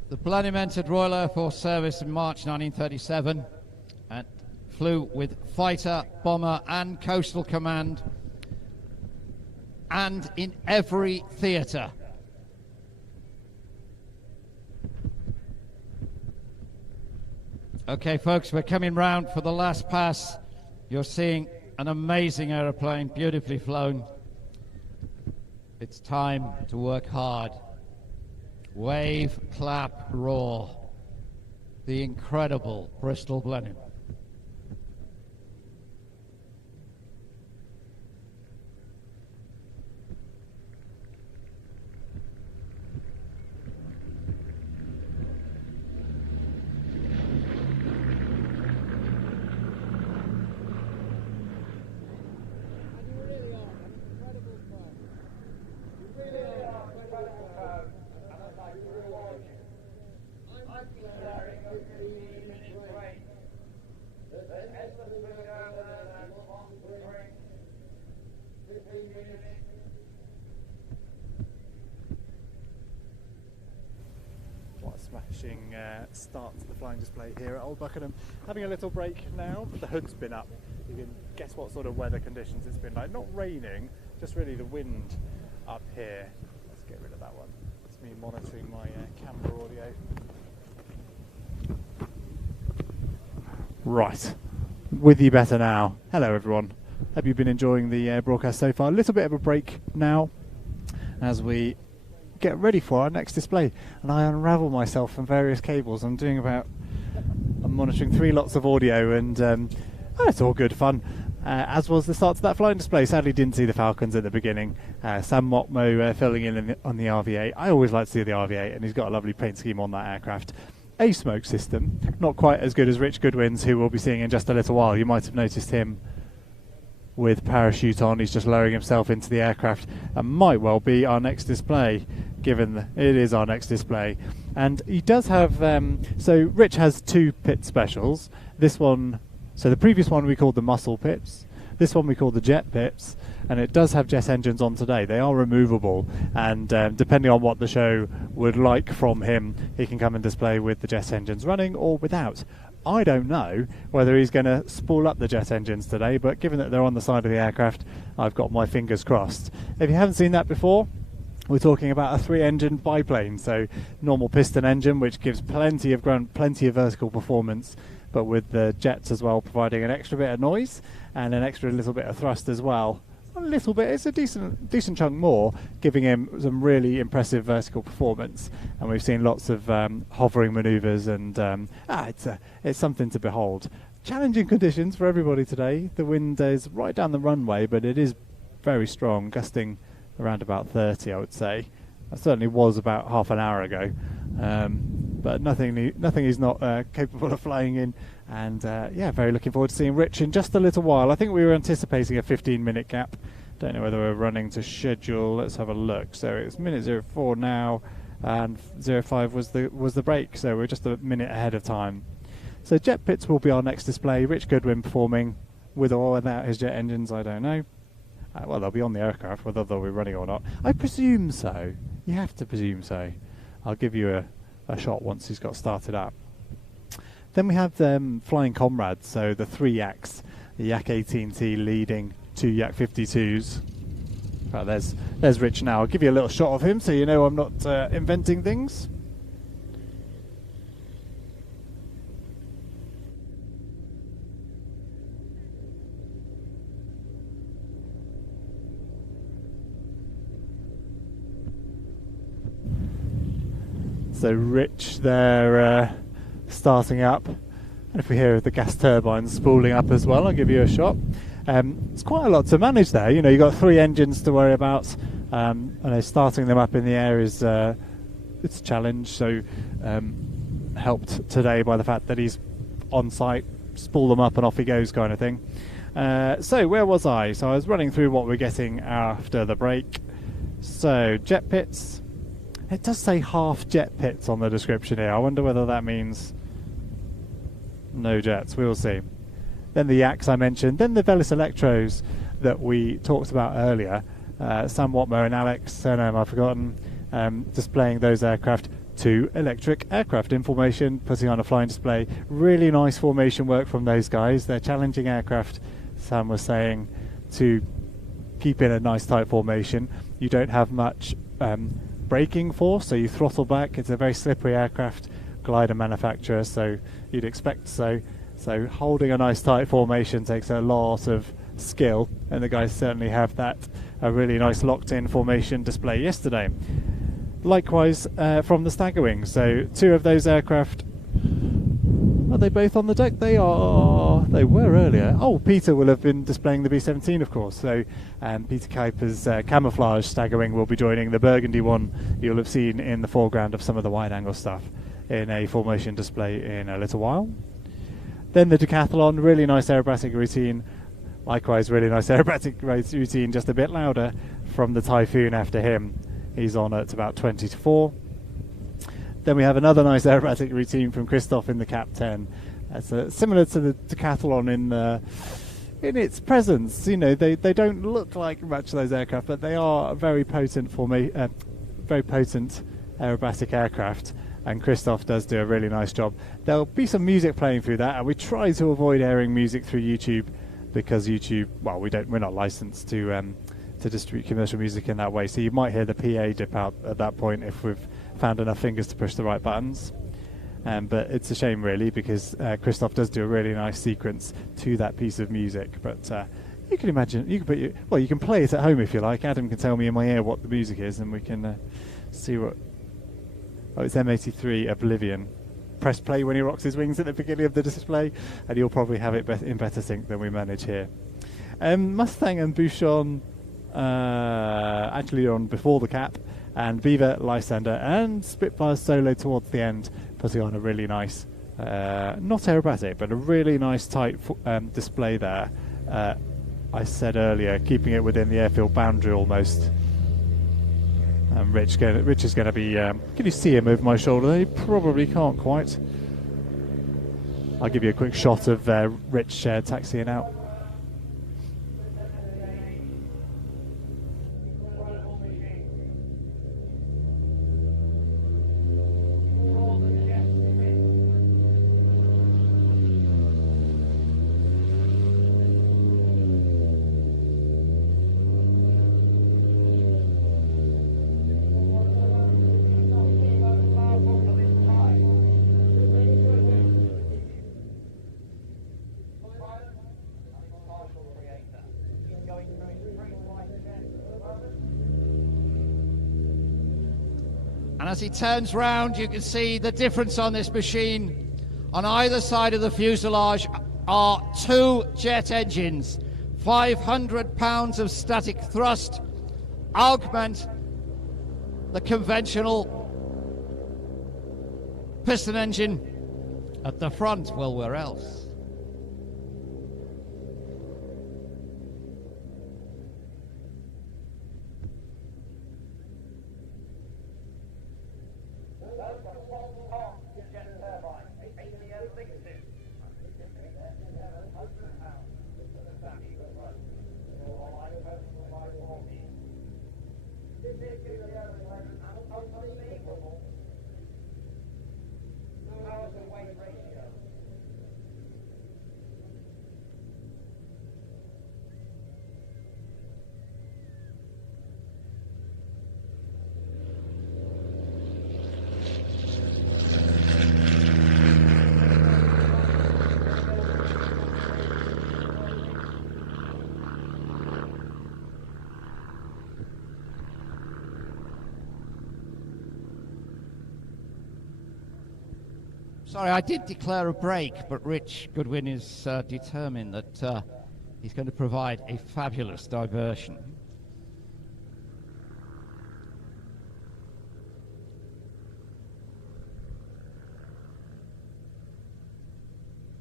The Blenheim entered Royal Air Force service in March 1937 and flew with fighter, bomber and coastal command, and in every theatre. Okay folks, we're coming round for the last pass. You're seeing an amazing aeroplane, beautifully flown. It's time to work hard. Wave, clap, roar. The incredible Bristol Blenheim. What a smashing start to the flying display here at Old Buckenham. Having a little break now. The hood's been up. You can guess what sort of weather conditions it's been like. Not raining, just really the wind up here. Let's get rid of that one. It's me monitoring my camera audio. Right, with you better now. Hello everyone. Hope you've been enjoying the broadcast so far. A little bit of a break now. as we get ready for our next display. And I unravel myself from various cables. I'm monitoring 3 lots of audio, and it's all good fun. As was the start to that flying display. Sadly didn't see the Falcons at the beginning. Sam Motmo filling in on the RV8. I always like to see the RV8, and he's got a lovely paint scheme on that aircraft. A smoke system, not quite as good as Rich Goodwin's, who we'll be seeing in just a little while. You might have noticed him with parachute on. He's just lowering himself into the aircraft, and might well be our next display, given it is our next display. And he does have, so Rich has 2 pit specials. This one, so the previous one we called the muscle pits. This one we call the jet pits, and it does have jet engines on today. They are removable, and depending on what the show would like from him, he can come and display with the jet engines running or without. I don't know whether he's going to spool up the jet engines today, but given that they're on the side of the aircraft, I've got my fingers crossed. If you haven't seen that before, we're talking about a 3-engine biplane, so normal piston engine, which gives plenty of ground, plenty of vertical performance, but with the jets as well, providing an extra bit of noise and an extra little bit of thrust as well. A little bit, it's a decent chunk more, giving him some really impressive vertical performance. And we've seen lots of hovering manoeuvres, and it's something to behold. Challenging conditions for everybody today. The wind is right down the runway, but it is very strong, gusting around about 30, I would say. That certainly was about half an hour ago. But nothing he's not capable of flying in. And very looking forward to seeing Rich in just a little while. I think we were anticipating a 15-minute gap. Don't know whether we're running to schedule. Let's have a look. So it's minute 04 now, and 05 was the break. So we're just a minute ahead of time. So jet pits will be our next display. Rich Goodwin performing with or without his jet engines, I don't know. Well, they'll be on the aircraft, whether they'll be running or not. I presume so. You have to presume so. I'll give you a shot once he's got started up. Then we have flying comrades, so the 3 Yaks, the Yak 18T leading 2 Yak 52s. Well, there's Rich now. I'll give you a little shot of him so you know I'm not inventing things. So Rich there starting up, and if we hear the gas turbines spooling up as well, I'll give you a shot. It's quite a lot to manage there. You know, you've got 3 engines to worry about, and starting them up in the air is it's a challenge. So helped today by the fact that he's on site, spool them up and off he goes kind of thing. So where was I? So I was running through what we're getting after the break. So jet pits. It does say half jet pits on the description here. I wonder whether that means no jets. We'll see. Then the Yaks I mentioned. Then the Velis Electros that we talked about earlier. Sam Watmo and Alex surname I've forgotten. Displaying those aircraft. 2 electric aircraft in formation, putting on a flying display. Really nice formation work from those guys. They're challenging aircraft, Sam was saying, to keep in a nice tight formation. You don't have much braking force, so you throttle back. It's a very slippery aircraft, glider manufacturer, so you'd expect so. So holding a nice tight formation takes a lot of skill, and the guys certainly have that. A really nice locked-in formation display yesterday. Likewise from the Staggerwing. So 2 of those aircraft. Are they both on the deck? They are. They were earlier. Oh, Peter will have been displaying the B-17, of course. So Peter Kuiper's camouflage Staggerwing will be joining the burgundy one you'll have seen in the foreground of some of the wide-angle stuff in a formation display in a little while. Then the Decathlon, really nice aerobatic routine. Likewise, really nice aerobatic routine, just a bit louder from the Typhoon after him. He's on at about 20 to 4. Then we have another nice aerobatic routine from Christoph in the Cap 10. Similar to the Decathlon in its presence. You know, they don't look like much of those aircraft, but they are very potent aerobatic aircraft. And Christoph does do a really nice job. There'll be some music playing through that, and we try to avoid airing music through YouTube because YouTube, well, we're not licensed to distribute commercial music in that way. So you might hear the PA dip out at that point if we've found enough fingers to push the right buttons. But it's a shame really, because Christoph does do a really nice sequence to that piece of music. But You can imagine. You can put you can play it at home if you like. Adam can tell me in my ear what the music is, and we can see what. Oh, it's M83 Oblivion. Press play when he rocks his wings at the beginning of the display, and you'll probably have it in better sync than we manage here. Mustang and Bouchon actually on before the cap, and Beaver, Lysander, and Spitfire solo towards the end, putting on a really nice, not aerobatic, but a really nice tight display there. I said earlier, keeping it within the airfield boundary almost. And Rich is going to be... can you see him over my shoulder? You probably can't quite. I'll give you a quick shot of Rich taxiing out. And as he turns round, you can see the difference on this machine. On either side of the fuselage are 2 jet engines, 500 pounds of static thrust, augment the conventional piston engine at the front. Well, where else? Sorry, I did declare a break, but Rich Goodwin is determined that he's going to provide a fabulous diversion.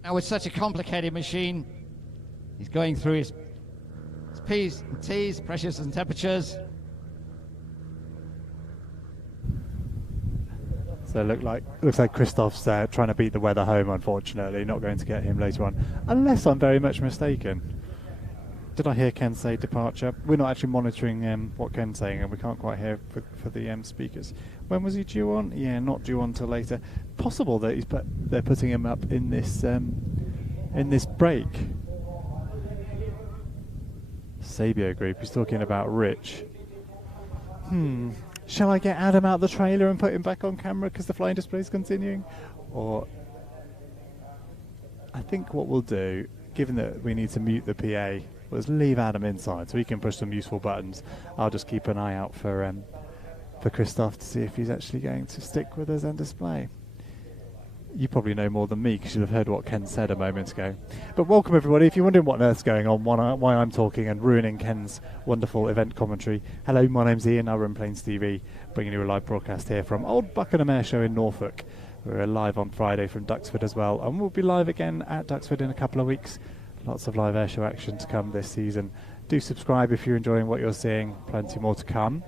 Now, with such a complicated machine, he's going through his P's and T's, pressures and temperatures. So looks like Christoph's trying to beat the weather home, unfortunately. Not going to get him later on, unless I'm very much mistaken. Did I hear Ken say departure? We're not actually monitoring what Ken's saying, and we can't quite hear for the speakers. When was he due on? Yeah, not due on till later. Possible that they're putting him up in this break. Sabio Group. He's talking about Rich. Shall I get Adam out the trailer and put him back on camera because the flying display is continuing? Or I think what we'll do, given that we need to mute the PA, was leave Adam inside so he can push some useful buttons. I'll just keep an eye out for Christoph to see if he's actually going to stick with us and display. You probably know more than me because you'll have heard what Ken said a moment ago. But welcome everybody. If you're wondering what on earth's going on, why I'm talking and ruining Ken's wonderful event commentary. Hello, my name's Ian. I run PlaneTV, bringing you a live broadcast here from Old Buckenham Airshow in Norfolk. We're live on Friday from Duxford as well, and we'll be live again at Duxford in a couple of weeks. Lots of live airshow action to come this season. Do subscribe if you're enjoying what you're seeing. Plenty more to come.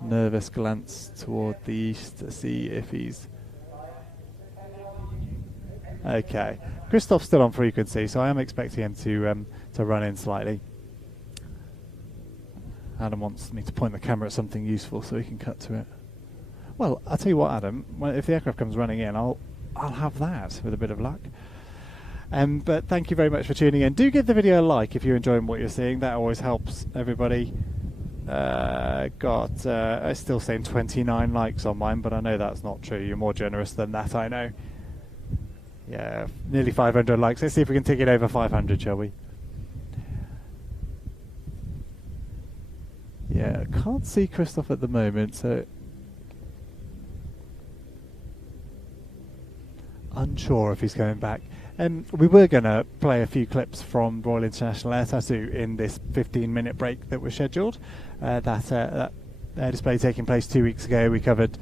Nervous glance toward the east to see if he's... Okay, Christoph's still on frequency, so I am expecting him to run in slightly. Adam wants me to point the camera at something useful so he can cut to it. Well, I'll tell you what, Adam. If the aircraft comes running in, I'll have that with a bit of luck. But thank you very much for tuning in. Do give the video a like if you're enjoying what you're seeing. That always helps everybody. I'm still saying 29 likes on mine, but I know that's not true. You're more generous than that, I know. Yeah, nearly 500 likes. Let's see if we can take it over 500, shall we? can't see Christoph at the moment, so unsure if he's coming back. We were going to play a few clips from Royal International Air Tattoo in this 15-minute break that was scheduled. That air display taking place 2 weeks ago. We covered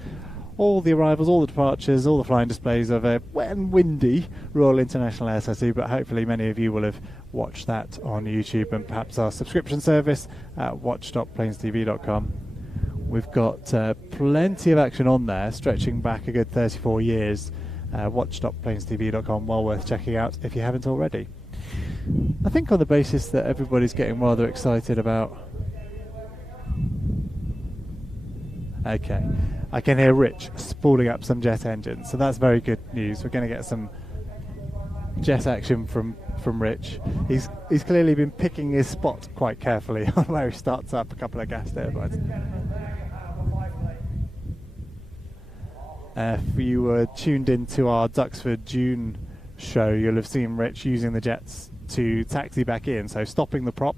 all the arrivals, all the departures, all the flying displays of a wet and windy Royal International Air Tattoo, but hopefully many of you will have watched that on YouTube and perhaps our subscription service at watch.planetv.com. We've got plenty of action on there, stretching back a good 34 years. Watch.planetv.com, well worth checking out if you haven't already. I think on the basis that everybody's getting rather excited about... Okay, I can hear Rich spooling up some jet engines, so that's very good news. We're going to get some jet action from Rich. He's clearly been picking his spot quite carefully on where he starts up a couple of gas turbines. If you were tuned into our Duxford June show, you'll have seen Rich using the jets to taxi back in, so stopping the prop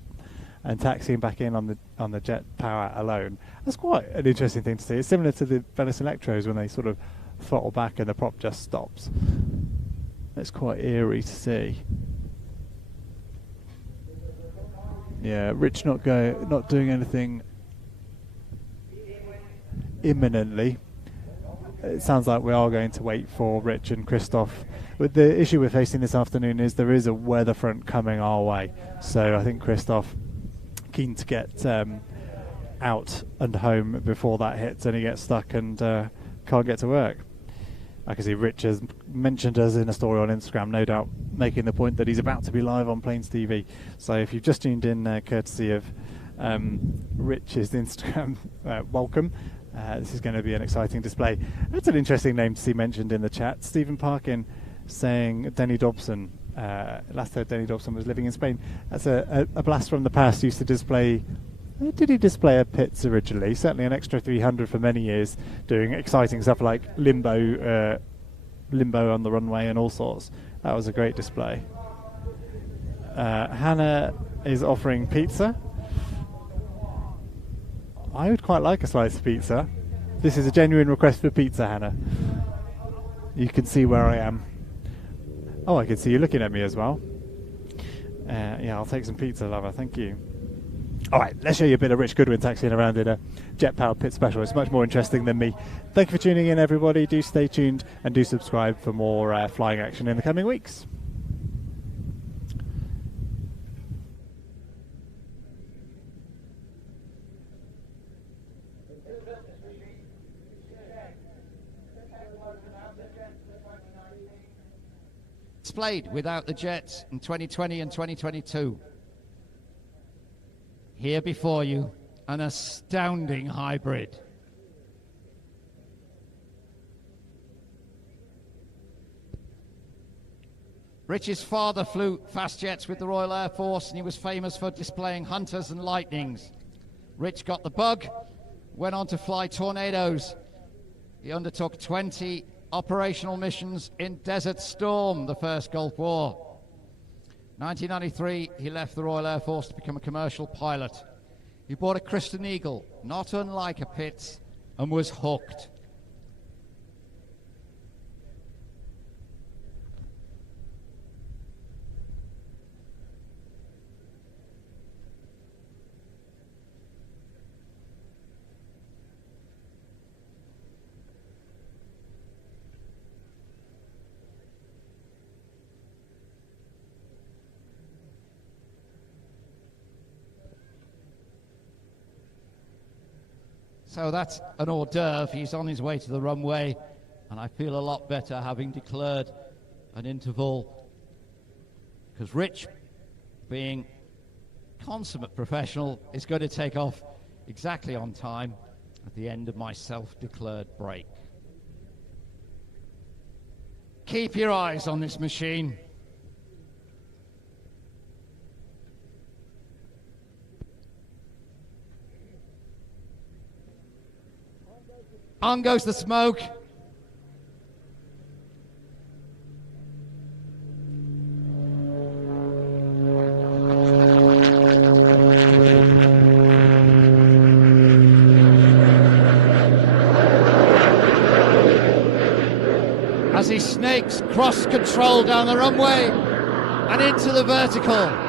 and taxiing back in on the jet power alone. That's quite an interesting thing to see. It's similar to the Venice Electros when they sort of throttle back and the prop just stops. It's quite eerie to see. Yeah, Rich not doing anything imminently. It sounds like we are going to wait for Rich and Christoph. But the issue we're facing this afternoon is there is a weather front coming our way. So I think Christoph keen to get out and home before that hits and he gets stuck and can't get to work. I can see Rich has mentioned us in a story on Instagram, no doubt making the point that he's about to be live on PlaneTV. So if you've just tuned in courtesy of Rich's Instagram, welcome. This is going to be an exciting display. That's an interesting name to see mentioned in the chat. Stephen Parkin saying Denny Dobson. Last heard Denny Dobson was living in Spain. That's a blast from the past. Used to display... Did he display a Pitts originally? Certainly an extra 300 for many years, doing exciting stuff like limbo on the runway and all sorts. That was a great display. Hannah is offering pizza. I would quite like a slice of pizza. This is a genuine request for pizza, Hannah. You can see where I am. Oh, I can see you looking at me as well. Yeah, I'll take some pizza, lover. Thank you. All right, let's show you a bit of Rich Goodwin taxiing around in a jet-powered pit special. It's much more interesting than me. Thank you for tuning in, everybody. Do stay tuned and do subscribe for more flying action in the coming weeks. Displayed without the jets in 2020 and 2022. Here before you, an astounding hybrid. Rich's father flew fast jets with the Royal Air Force and he was famous for displaying Hunters and Lightnings. Rich got the bug, went on to fly Tornadoes. He undertook 20 operational missions in Desert Storm, the first Gulf War. 1993, he left the Royal Air Force to become a commercial pilot. He bought a Christen Eagle, not unlike a Pitts, and was hooked. So that's an hors d'oeuvre. He's on his way to the runway, and I feel a lot better having declared an interval, because Rich, being consummate professional, is going to take off exactly on time at the end of my self-declared break. Keep your eyes on this machine. On goes the smoke. takes cross control down the runway and into the vertical.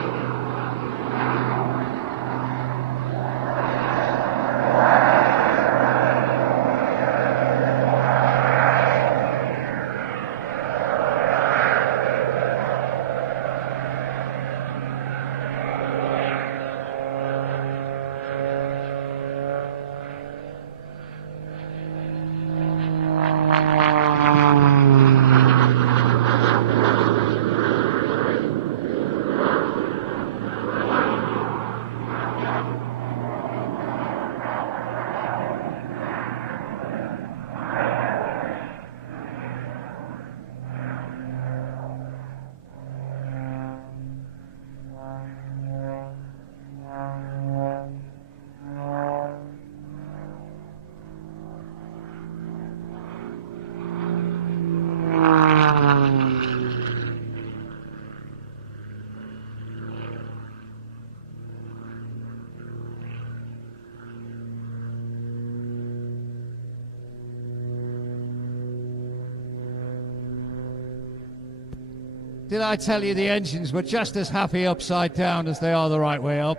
Did I tell you the engines were just as happy upside down as they are the right way up?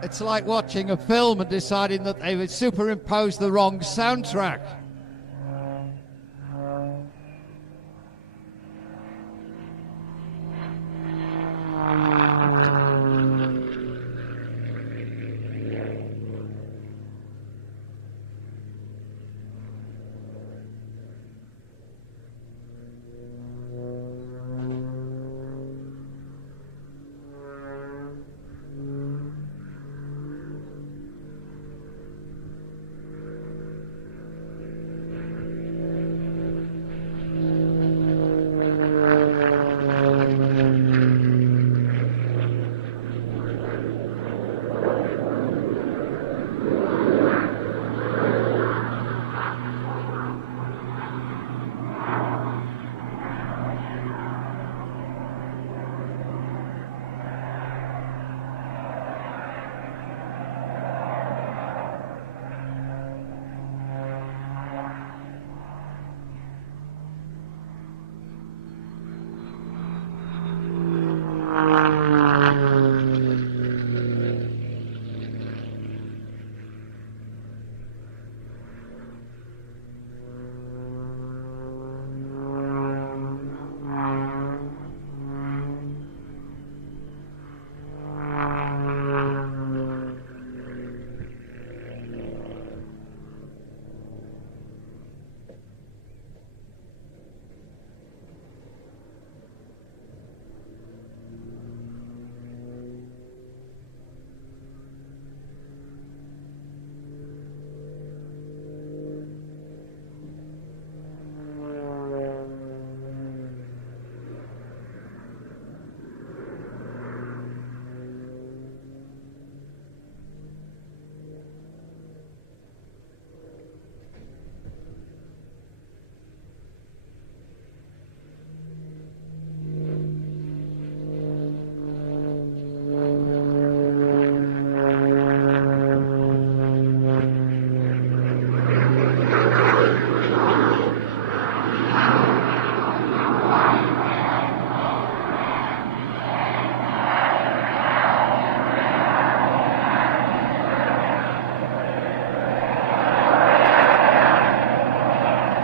It's like watching a film and deciding that they would superimpose the wrong soundtrack.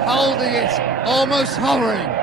Holding it, almost hovering.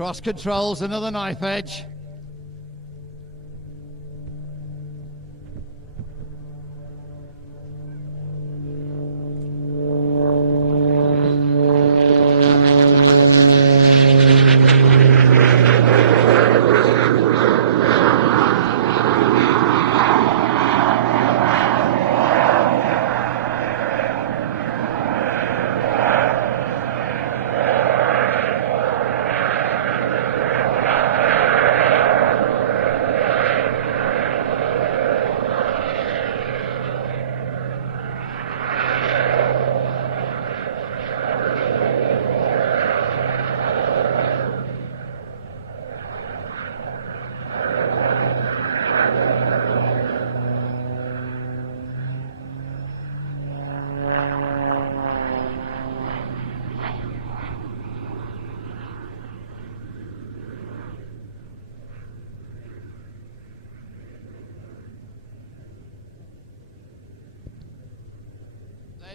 Cross controls, another knife edge.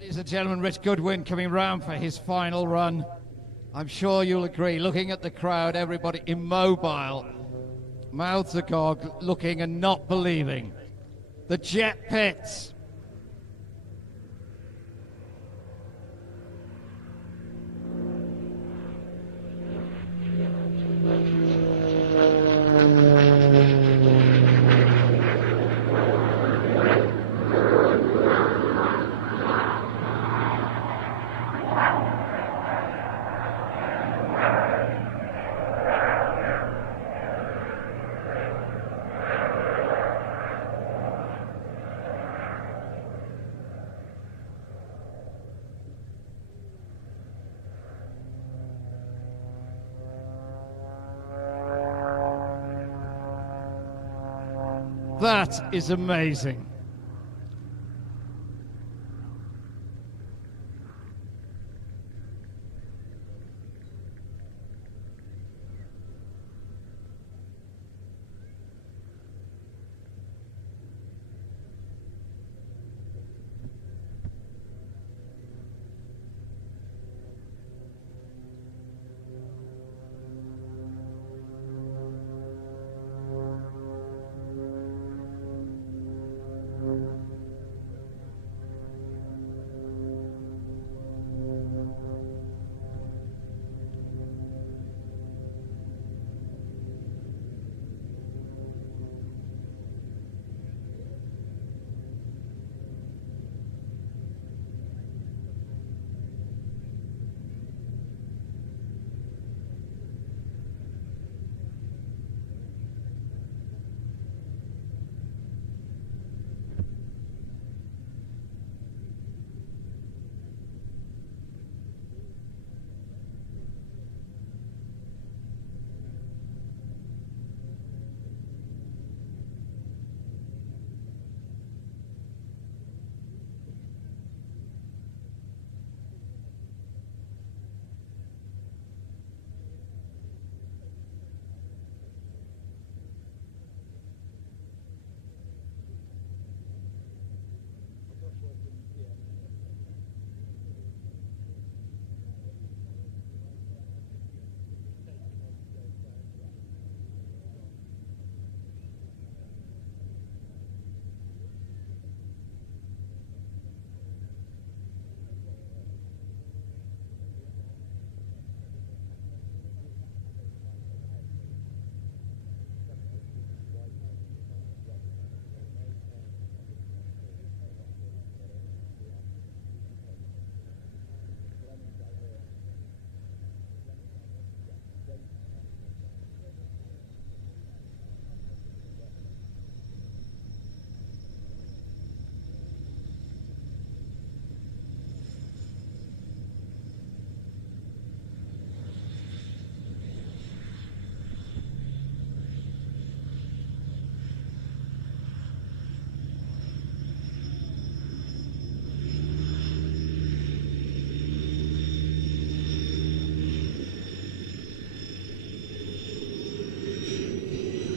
Ladies and gentlemen, Rich Goodwin coming round for his final run. I'm sure you'll agree, looking at the crowd, everybody immobile, mouths agog, looking and not believing. The jet pits. That is amazing.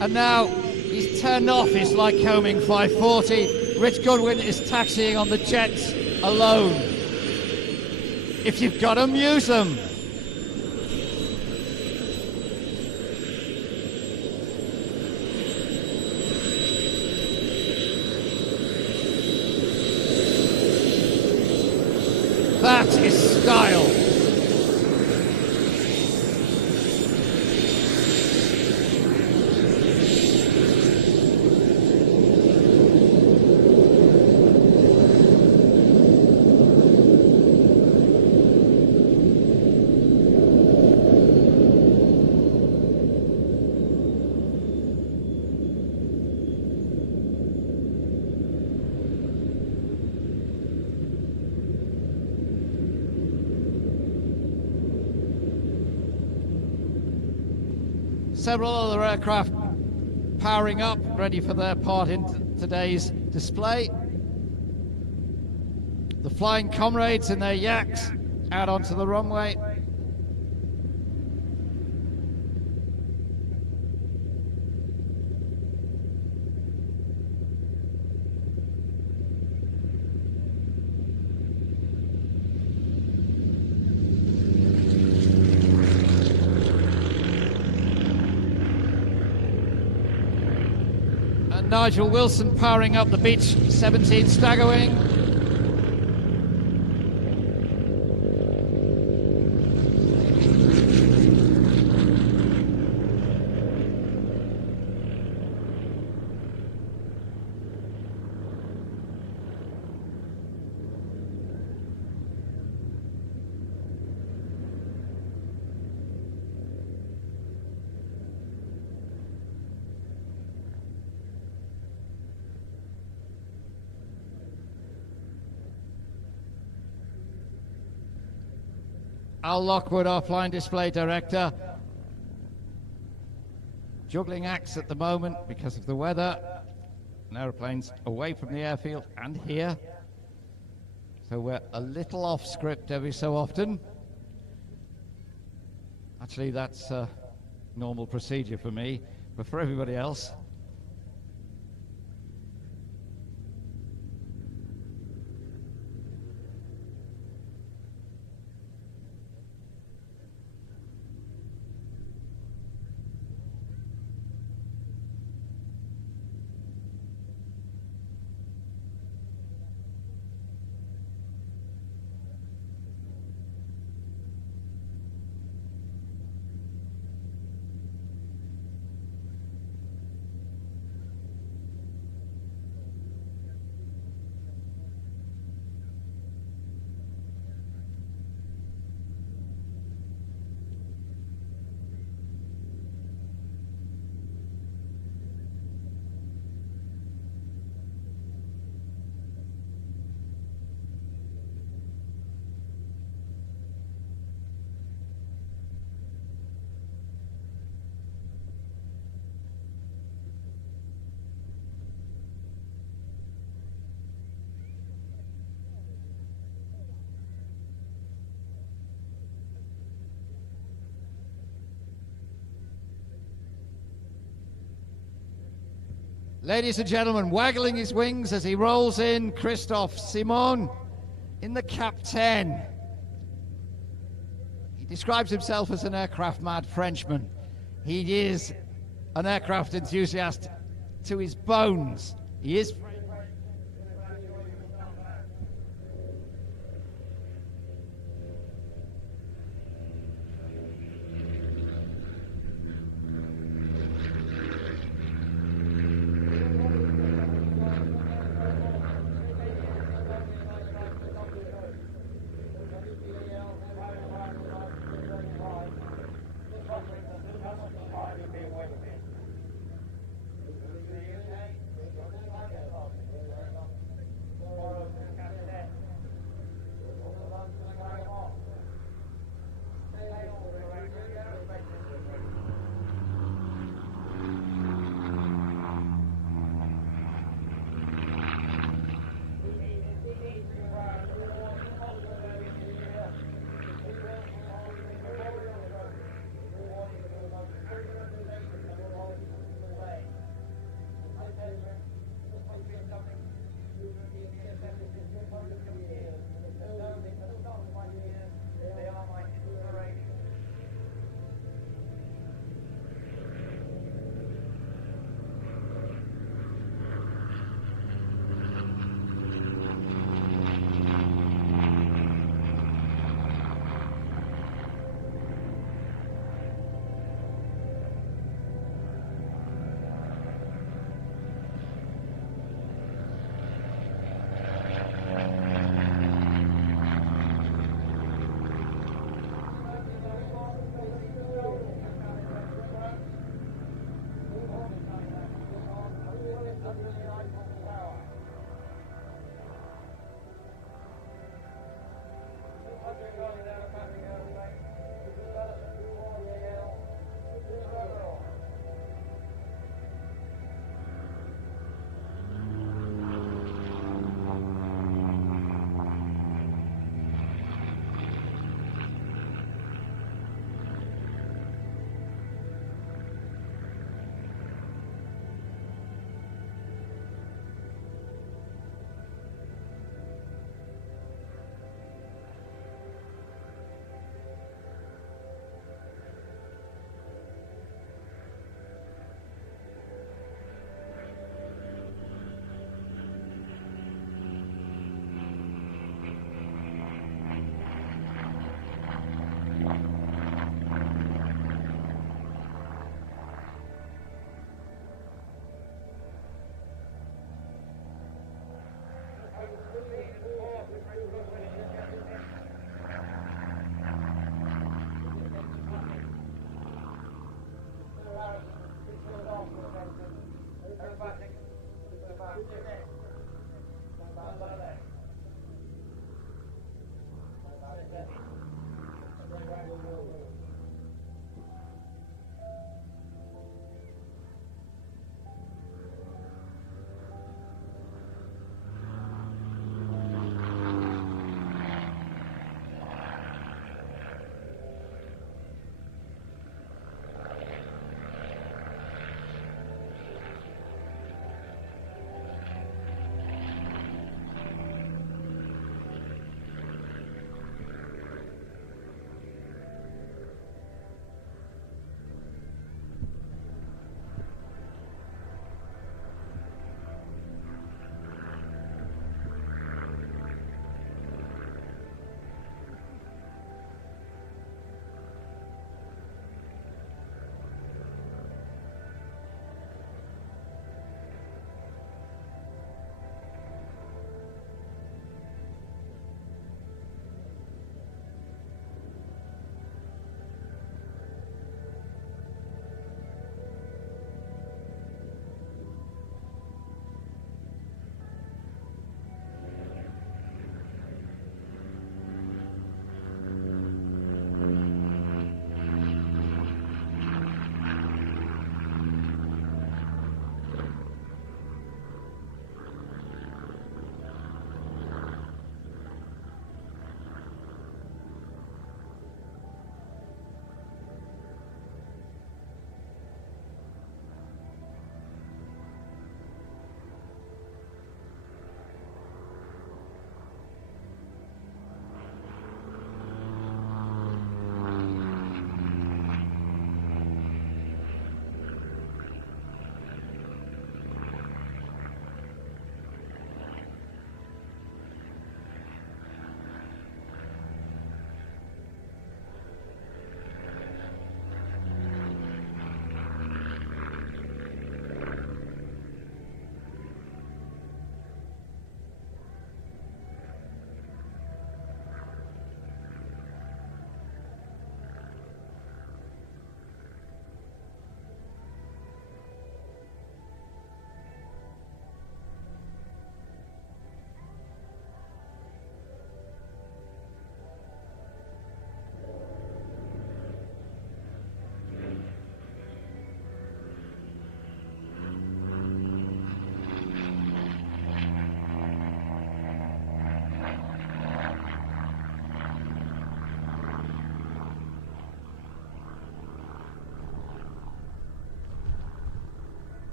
And now he's turned off his Lycoming 540. Rich Goodwin is taxiing on the jets alone. If you've got them, use them. That is style. Several other aircraft powering up, ready for their part in today's display. The flying comrades in their yaks out onto the runway. Nigel Wilson powering up the Beach 17 Staggerwing. Al Lockwood, our flying display director, juggling acts at the moment because of the weather and aeroplanes away from the airfield and here. So we're a little off script every so often. Actually, that's a normal procedure for me, but for everybody else, ladies and gentlemen, waggling his wings as he rolls in, Christophe Simon in the Cap 10. He describes himself as an aircraft-mad Frenchman. He is an aircraft enthusiast to his bones. He is.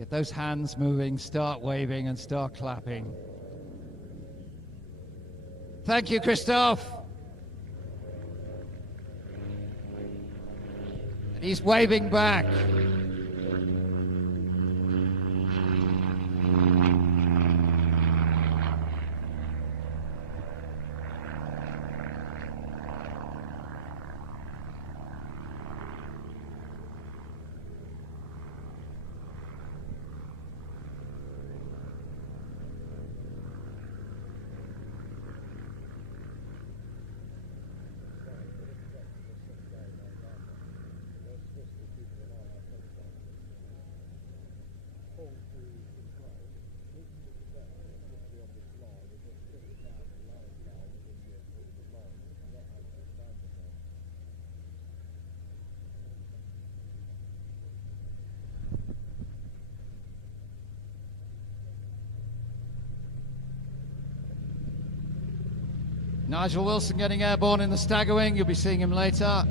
Get those hands moving, start waving and start clapping. Thank you, Christophe. And he's waving back. Nigel Wilson getting airborne in the Staggerwing. You'll be seeing him later.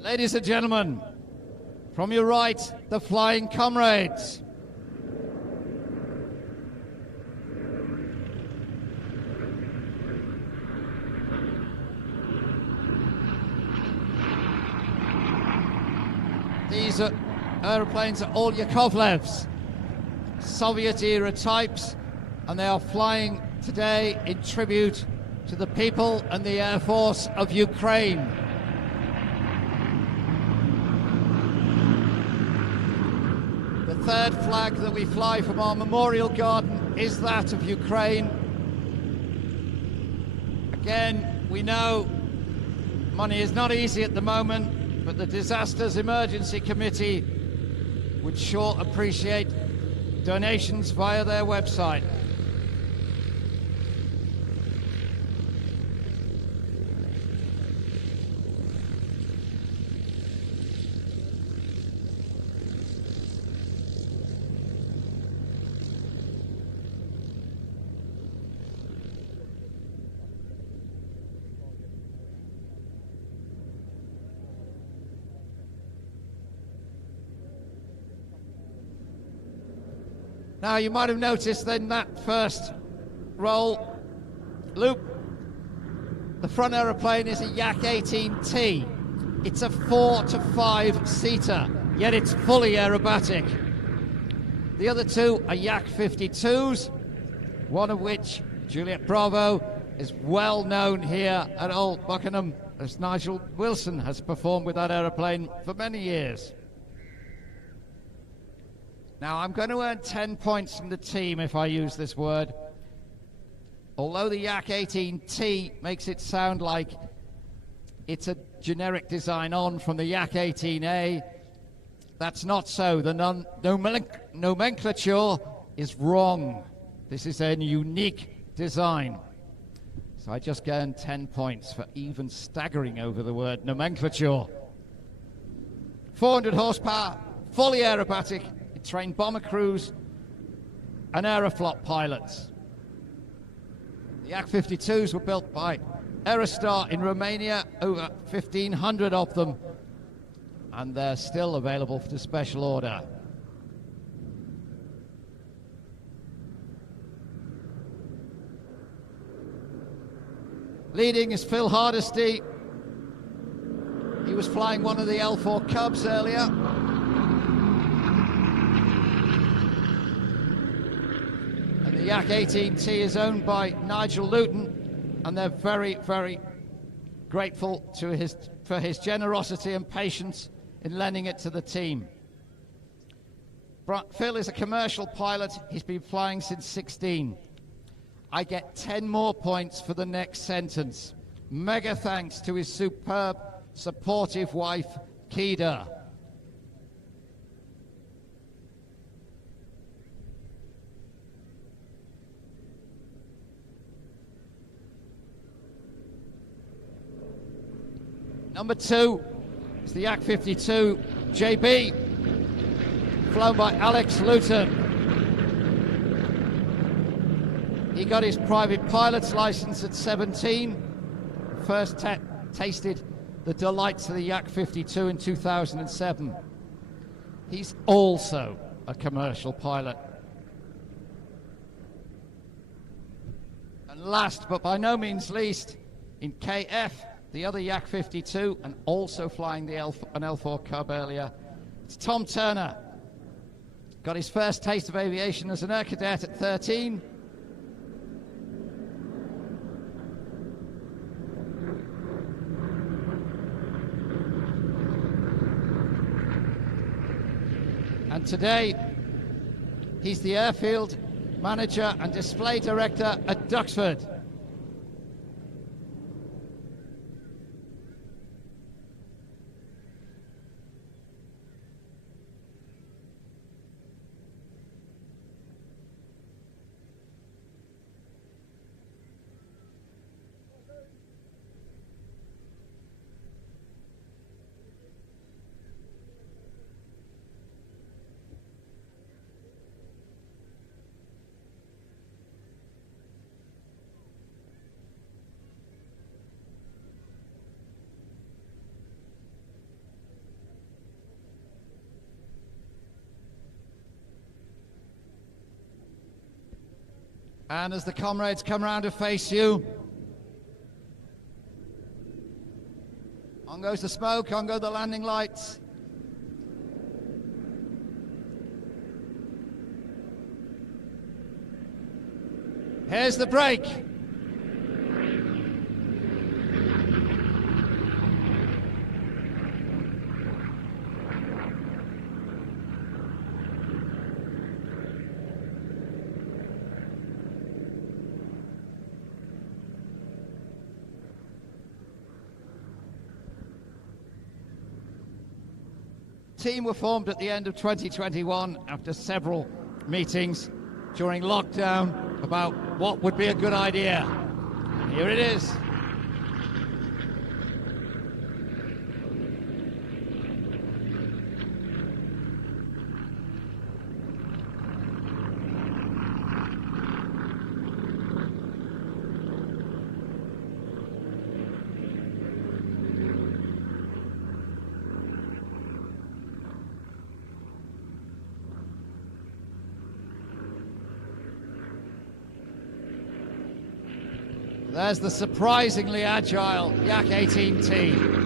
Ladies and gentlemen, from your right, the Flying Comrades. These aeroplanes are all Yakovlevs, Soviet-era types, and they are flying today in tribute to the people and the Air Force of Ukraine. The third flag that we fly from our memorial garden is that of Ukraine. Again, we know money is not easy at the moment, but the Disasters Emergency Committee would sure appreciate donations via their website. Now, you might have noticed then that first roll loop, The front aeroplane is a Yak 18T. It's a 4 to 5 seater, yet it's fully aerobatic. The other two are Yak 52s, one of which, Juliet Bravo, is well known here at Old Buckenham, as Nigel Wilson has performed with that aeroplane for many years. Now, I'm going to earn 10 points from the team if I use this word. Although the Yak 18T makes it sound like it's a generic design on from the Yak 18A, that's not so. The nomenclature is wrong. This is a unique design. So I just gained 10 points for even staggering over the word nomenclature. 400 horsepower, fully aerobatic. It trained bomber crews and Aeroflot pilots. The Yak 52s were built by Aerostar in Romania, over 1,500 of them, and they're still available for special order. Leading is Phil Hardesty. He was flying one of the L4 Cubs earlier. And the Yak 18T is owned by Nigel Luton, and they're very, very grateful for his generosity and patience in lending it to the team. Phil is a commercial pilot. He's been flying since 16. I get 10 more points for the next sentence. Mega thanks to his superb, supportive wife, Kida. Number 2 is the Yak 52 JB, flown by Alex Luton. He got his private pilot's license at 17, first tasted the delights of the Yak 52 in 2007. He's also a commercial pilot. And last, but by no means least, in KF, the other Yak 52, and also flying an L4 Cub earlier, it's Tom Turner. Got his first taste of aviation as an air cadet at 13. And today, he's the airfield manager and display director at Duxford. And as the comrades come round to face you, on goes the smoke, on go the landing lights. Here's the brake. Team were formed at the end of 2021 after several meetings during lockdown about what would be a good idea. And here it is. There's the surprisingly agile Yak 18T.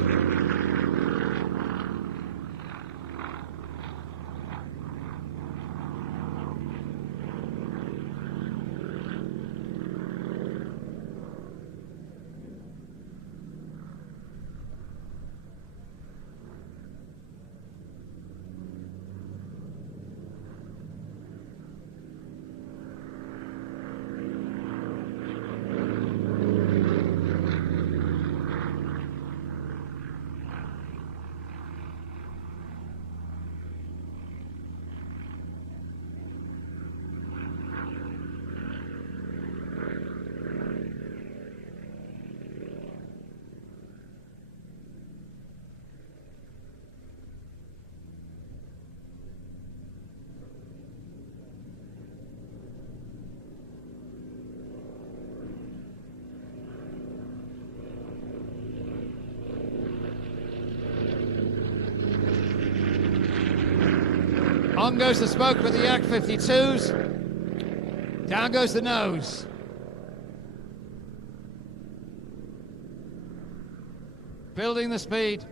On goes the smoke with the Yak 52s. Down goes the nose. Building the speed.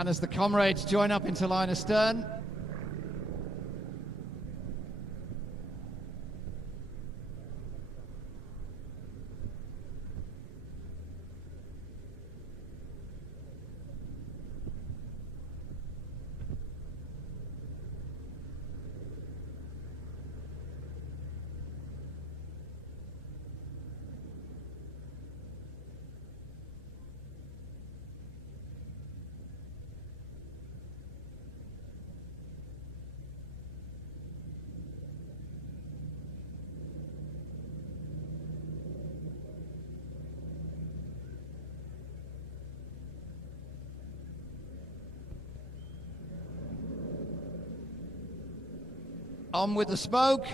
And as the comrades join up into line astern, on with the smoke.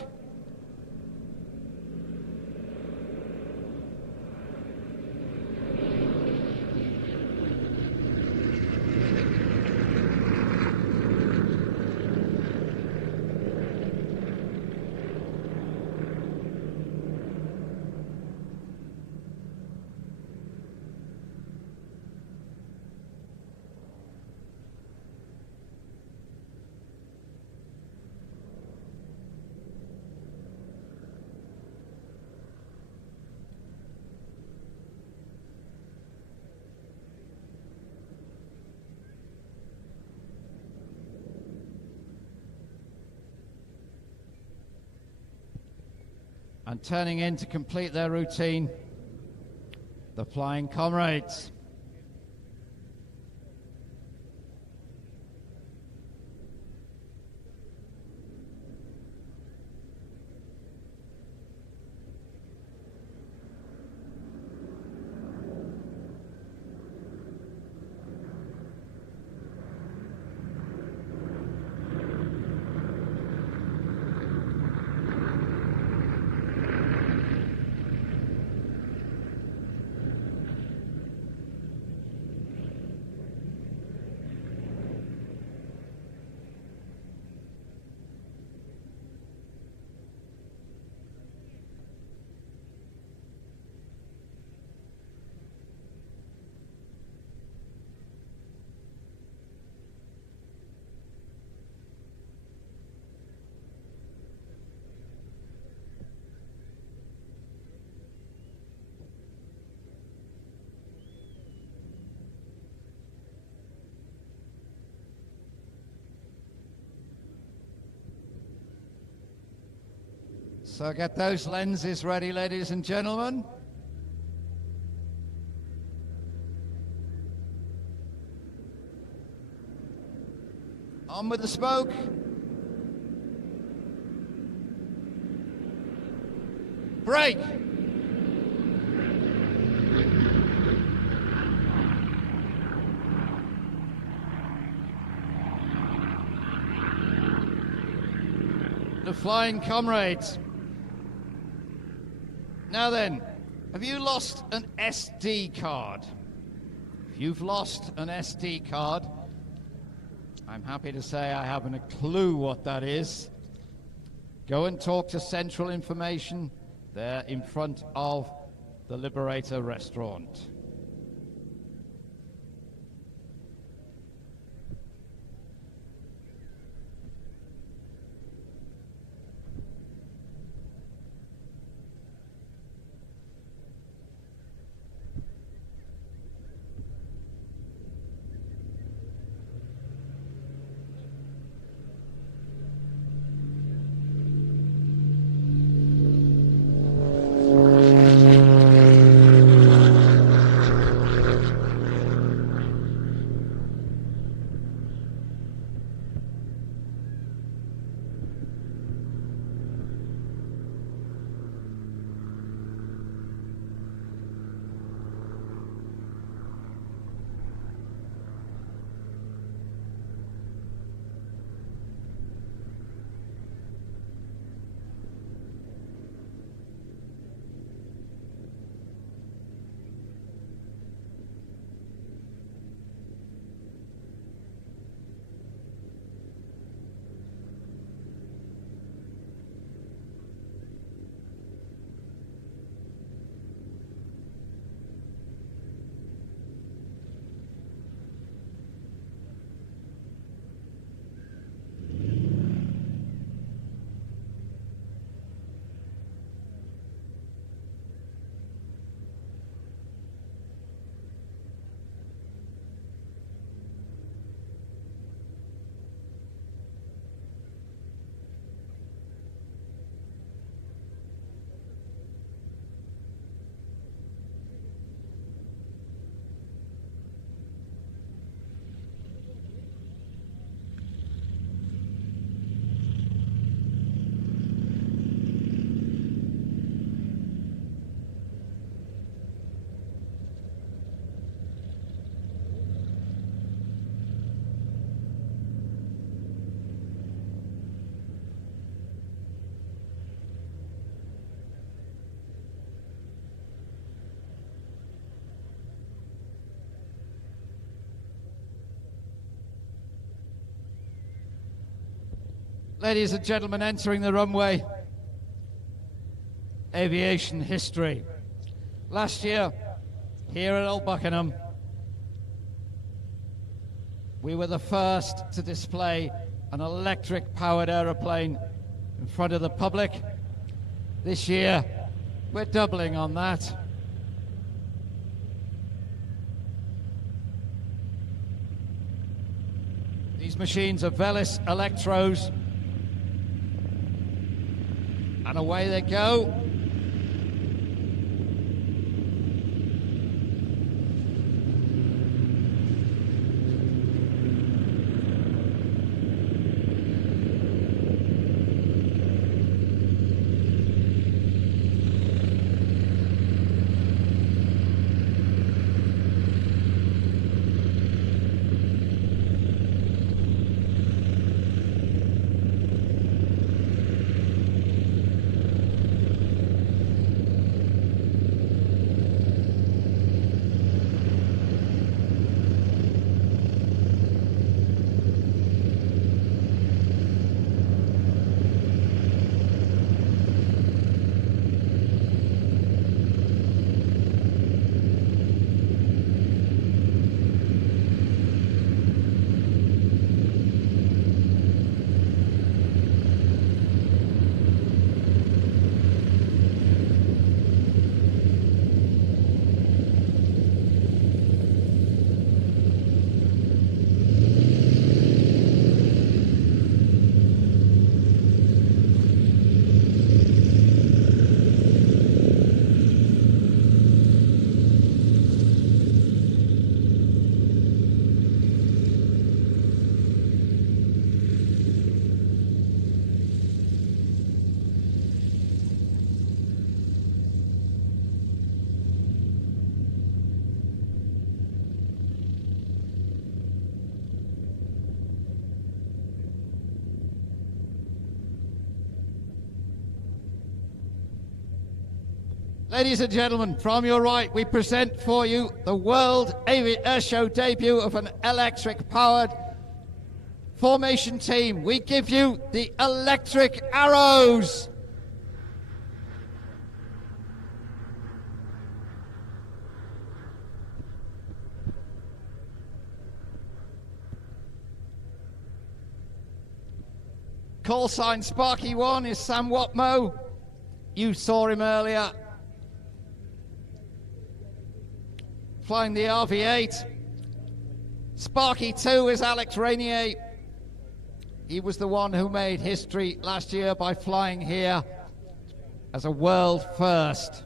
And turning in to complete their routine, the Flying Comrades. So get those lenses ready, ladies and gentlemen. On with the smoke. Brake. The Flying Comrades. Now then, have you lost an SD card? If you've lost an SD card, I'm happy to say I haven't a clue what that is. Go and talk to Central Information. They're in front of the Liberator restaurant. Ladies and gentlemen, entering the runway, aviation history. Last year, here at Old Buckenham, we were the first to display an electric-powered aeroplane in front of the public. This year, we're doubling on that. These machines are Velis Electros. And away they go. Ladies and gentlemen, from your right, we present for you the World Airshow debut of an electric-powered formation team. We give you the Electric Arrows. Call sign Sparky 1 is Sam Watmo. You saw him earlier flying the RV-8. Sparky 2 is Alex Rainier. He was the one who made history last year by flying here as a world first.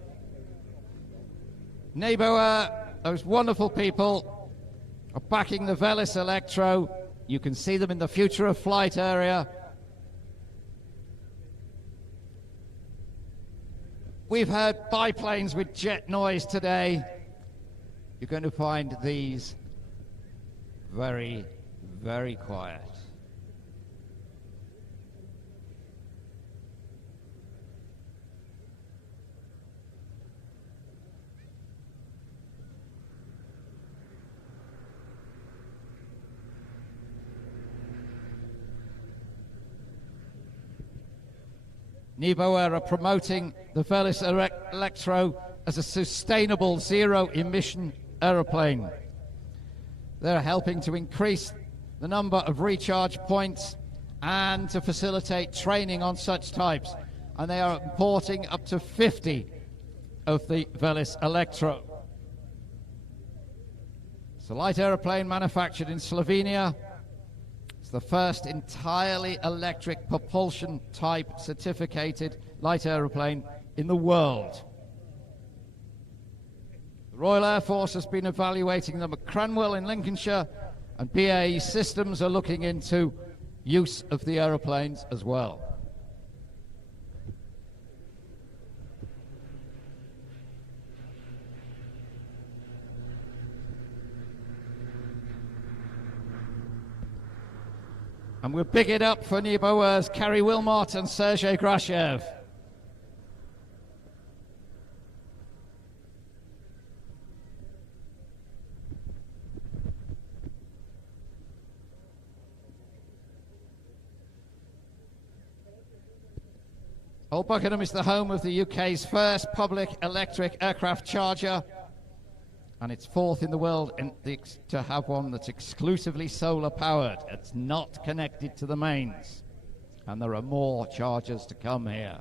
Neighbour, those wonderful people are backing the Velis Electro. You can see them in the Future of Flight area. We've heard biplanes with jet noise today. You're going to find these very, very quiet. Niboer are promoting the Velis Electro as a sustainable zero-emission aeroplane. They're helping to increase the number of recharge points and to facilitate training on such types. And they are importing up to 50 of the Velis Electro. It's a light aeroplane manufactured in Slovenia. It's the first entirely electric propulsion type certificated light aeroplane in the world. The Royal Air Force has been evaluating them at Cranwell in Lincolnshire, and BAE Systems are looking into use of the aeroplanes as well. And we'll pick it up for Niboers, Kerry Wilmot and Sergei Grashev. Old Buckenham is the home of the UK's first public electric aircraft charger, and it's fourth in the world to have one that's exclusively solar powered. It's not connected to the mains, and there are more chargers to come here.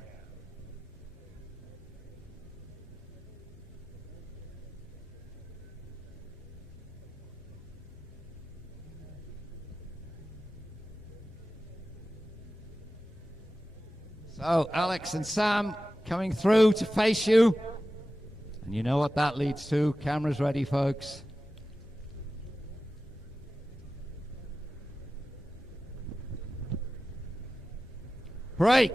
So Alex and Sam coming through to face you. And you know what that leads to. Cameras ready, folks. Break.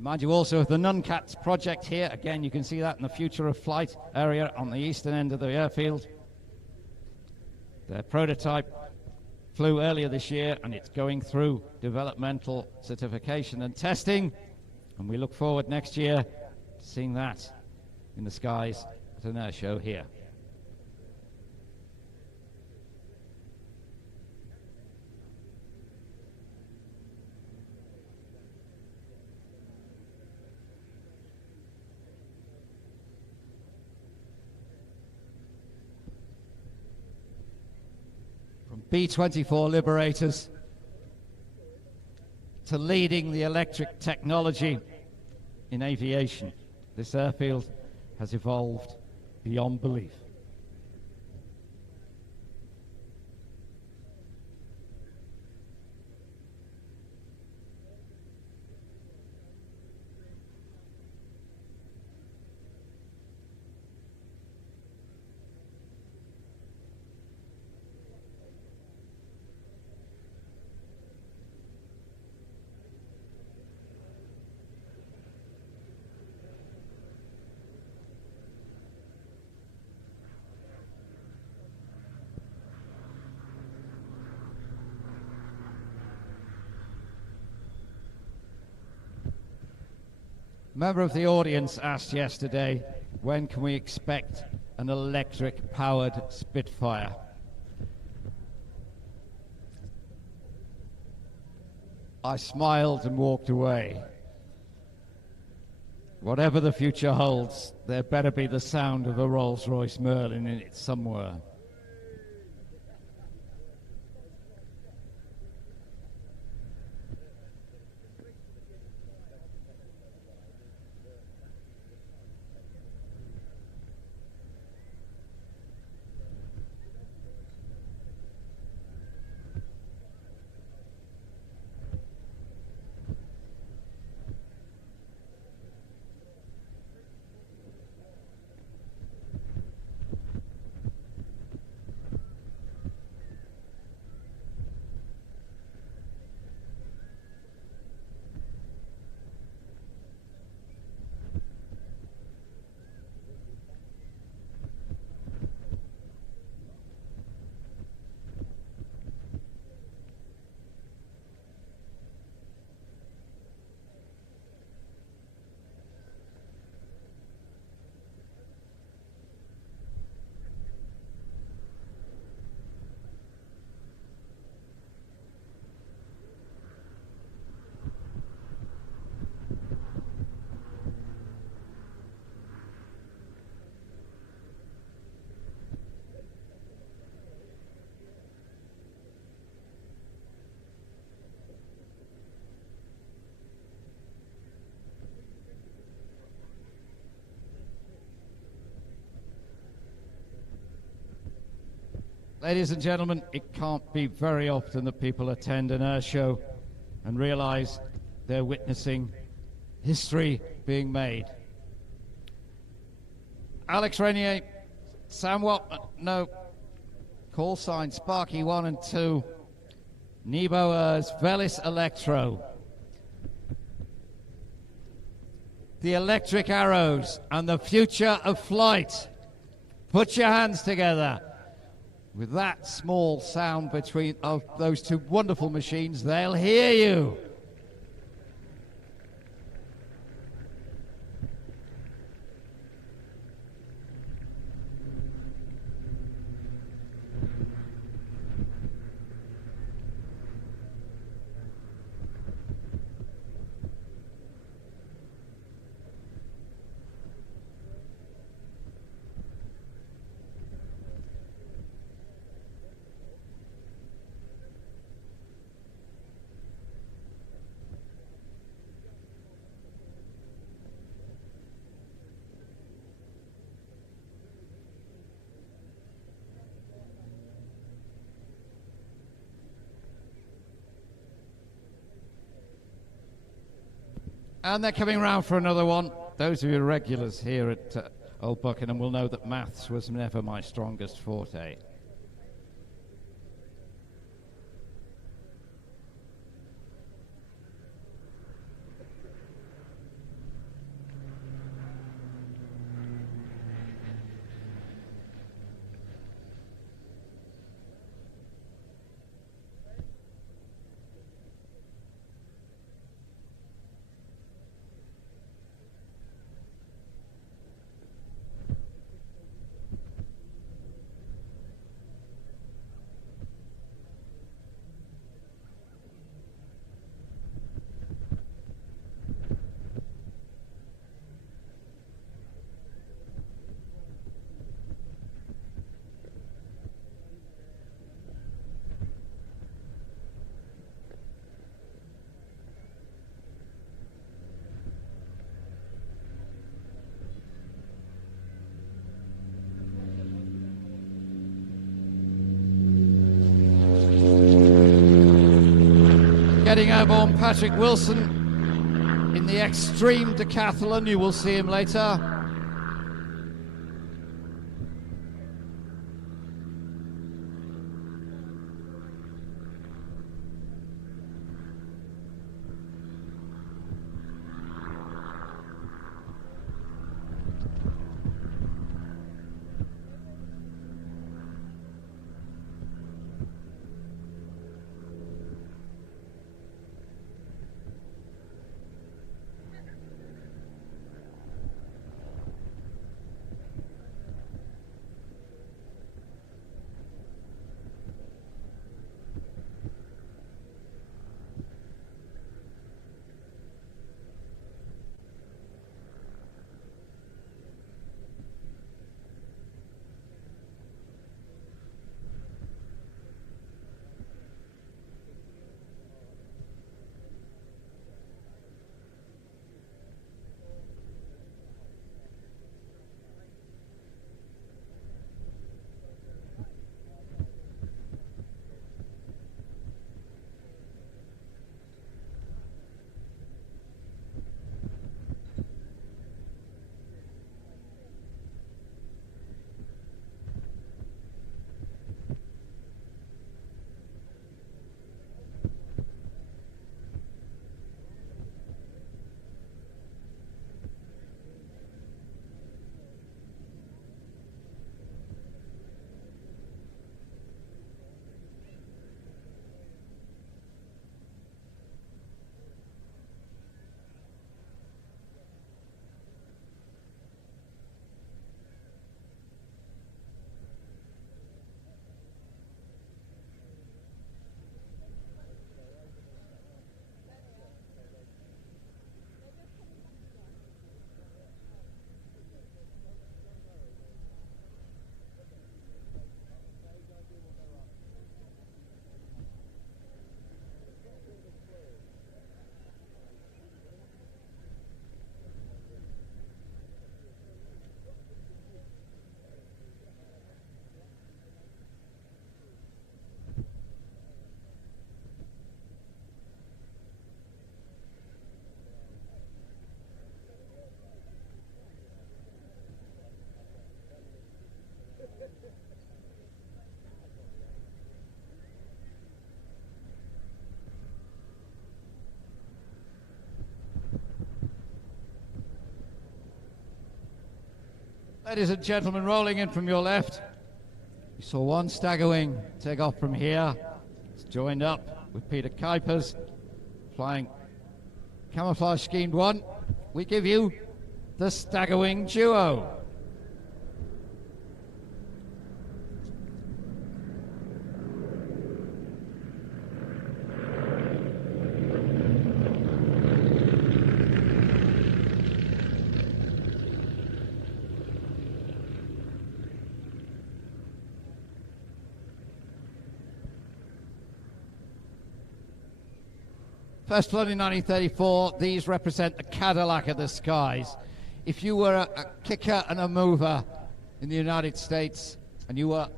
Remind you also of the Nuncats project here. Again, you can see that in the Future of Flight area on the eastern end of the airfield. Their prototype flew earlier this year, and it's going through developmental certification and testing. And we look forward next year to seeing that in the skies at an air show here. B-24 Liberators to leading the electric technology in aviation. This airfield has evolved beyond belief. member of the audience asked yesterday, when can we expect an electric-powered Spitfire? I smiled and walked away. Whatever the future holds, there better be the sound of a Rolls-Royce Merlin in it somewhere. Ladies and gentlemen, it can't be very often that people attend an air show and realize they're witnessing history being made. Alex Renier, Sam Watman, no. Call sign Sparky 1 and 2. Nebo Ers, Velis Electro. The electric arrows and the future of flight. Put your hands together. With that small sound between of those two wonderful machines, they'll hear you. And they're coming round for another one. Those of you regulars here at Old Buckenham will know that maths was never my strongest forte. Getting airborne, Patrick Wilson in the extreme decathlon. You will see him later. Ladies and gentlemen, rolling in from your left, you saw one Staggerwing take off from here. It's joined up with Peter Kuipers, flying camouflage schemed one. We give you the Staggerwing duo. First flown in 1934, these represent the Cadillac of the skies. If you were a kicker and a mover in the United States, and you were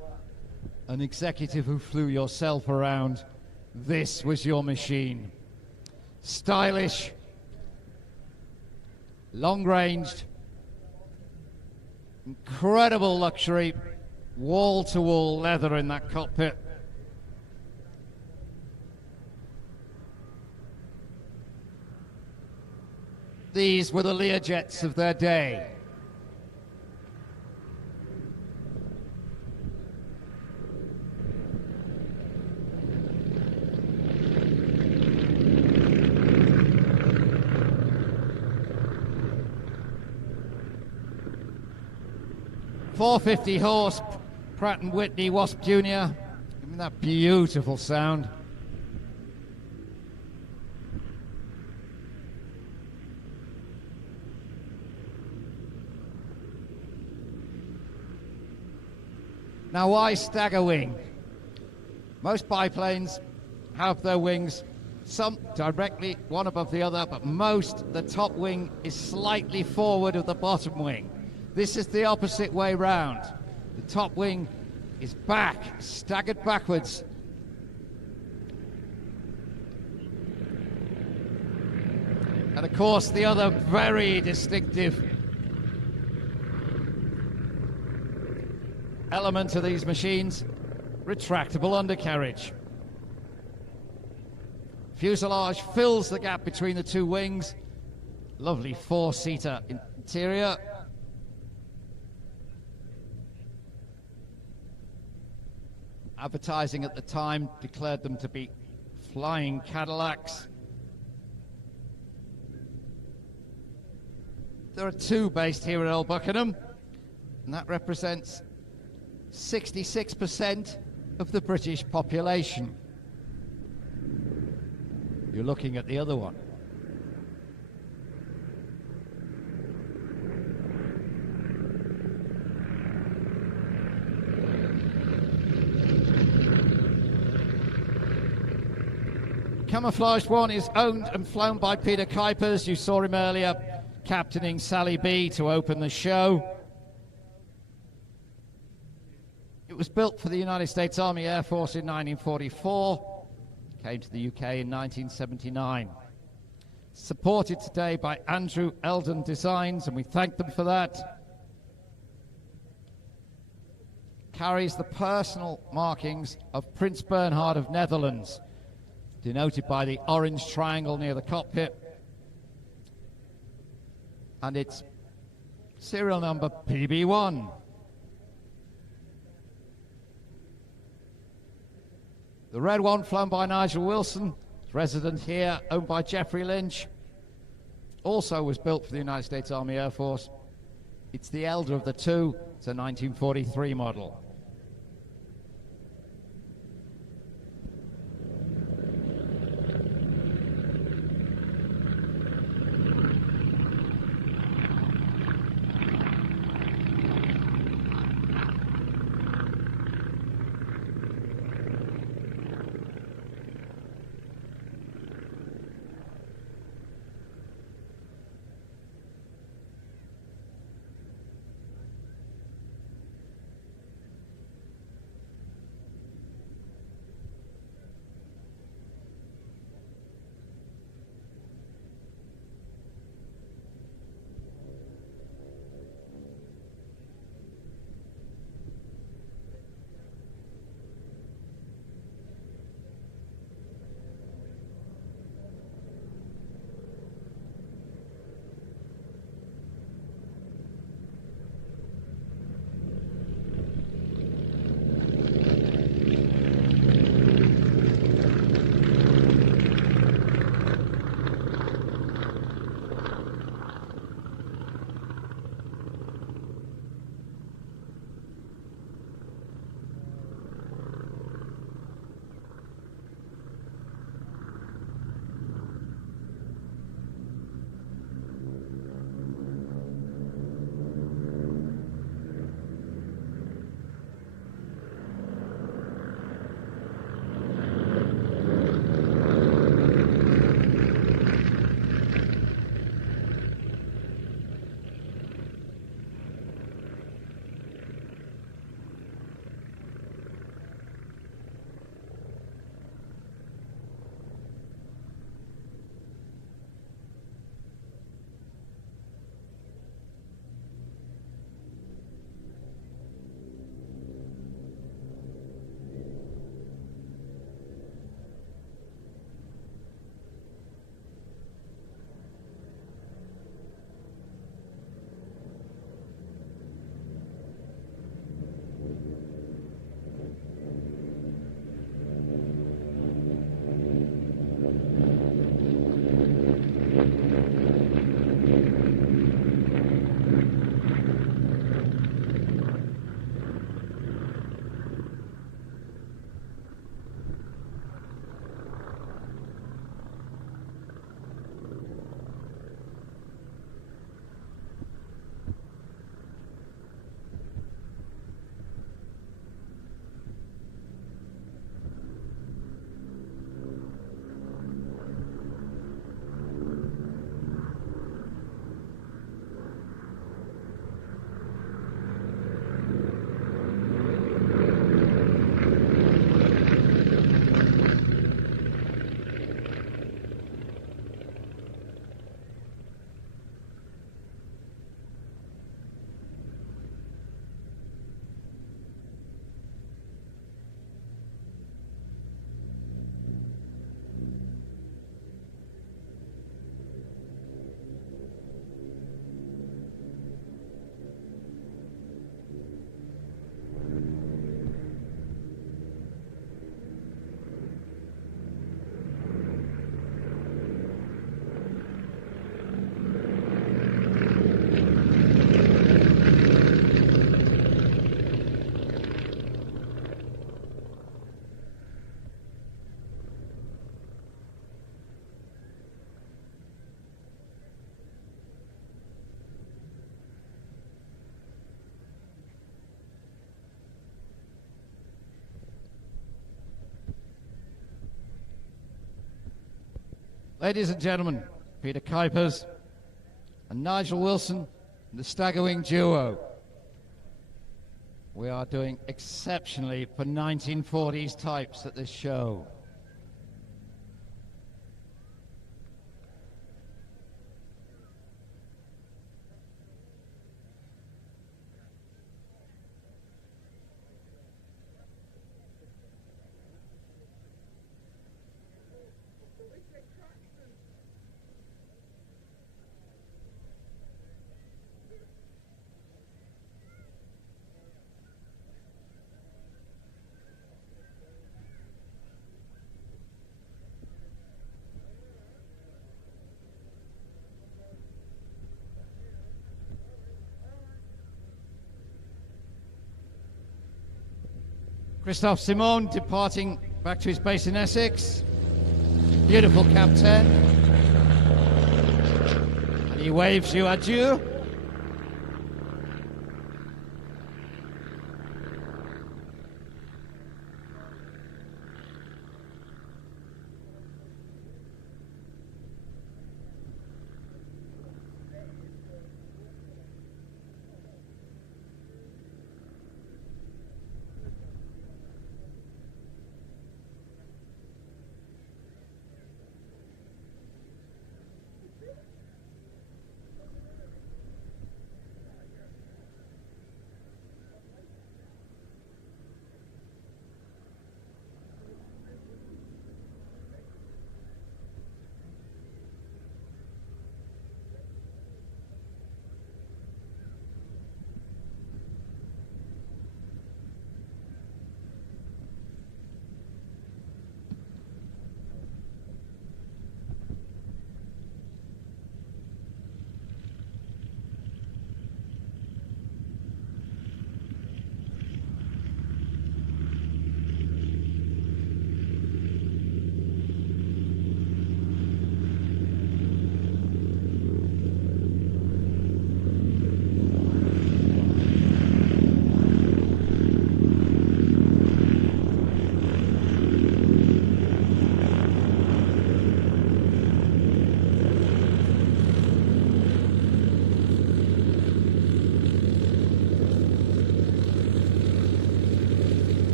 an executive who flew yourself around, this was your machine. Stylish, long-ranged, incredible luxury, wall-to-wall leather in that cockpit. These were the Learjets of their day. .450 horse, Pratt & Whitney Wasp Jr. Give me that beautiful sound. Now, why Staggerwing? Most biplanes have their wings, some directly one above the other, but most, the top wing is slightly forward of the bottom wing. This is the opposite way round. The top wing is back, staggered backwards. And of course, the other very distinctive element of these machines, retractable undercarriage. Fuselage fills the gap between the two wings. Lovely four-seater interior. Advertising at the time declared them to be flying Cadillacs. There are two based here at Old Buckenham, and that represents 66% of the British population. You're looking at the other one. Camouflaged one is owned and flown by Peter Kuipers. You saw him earlier captaining Sally B to open the show. It was built for the United States Army Air Force in 1944, came to the UK in 1979. Supported today by Andrew Eldon Designs, and we thank them for that. Carries the personal markings of Prince Bernhard of Netherlands, denoted by the orange triangle near the cockpit. And its serial number PB1. The red one, flown by Nigel Wilson, resident here, owned by Jeffrey Lynch. Also was built for the United States Army Air Force. It's the elder of the two. It's a 1943 model. Ladies and gentlemen, Peter Kuipers and Nigel Wilson, the Staggerwing duo. We are doing exceptionally for 1940s types at this show. Christophe Simon departing back to his base in Essex. Beautiful Cap 10. And he waves you adieu.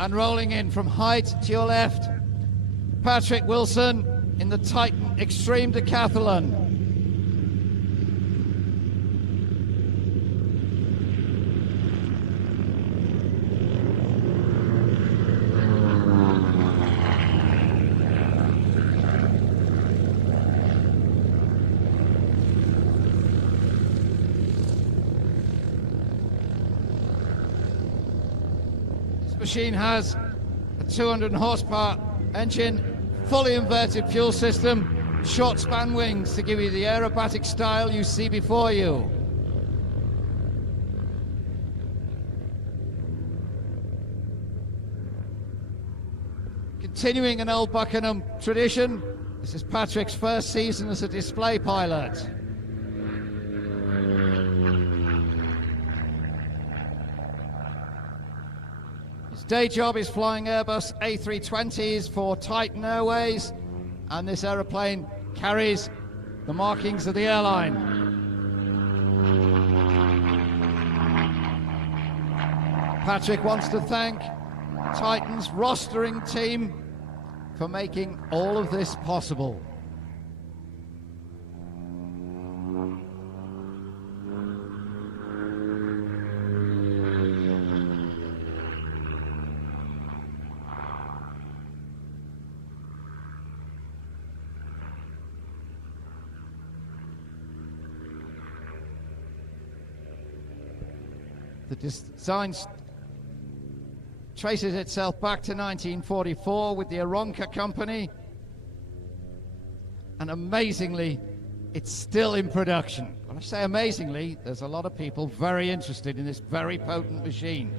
And rolling in from height to your left, Patrick Wilson in the Titan Extreme Decathlon. Machine has a 200 horsepower engine, fully inverted fuel system, short span wings to give you the aerobatic style you see before you. Continuing an Old Buckenham tradition, this is Patrick's first season as a display pilot. Day job is flying Airbus A320s for Titan Airways, and this aeroplane carries the markings of the airline. Patrick wants to thank Titan's rostering team for making all of this possible. design traces itself back to 1944 with the Aronka Company, and amazingly, it's still in production. When I say amazingly, there's a lot of people very interested in this very potent machine.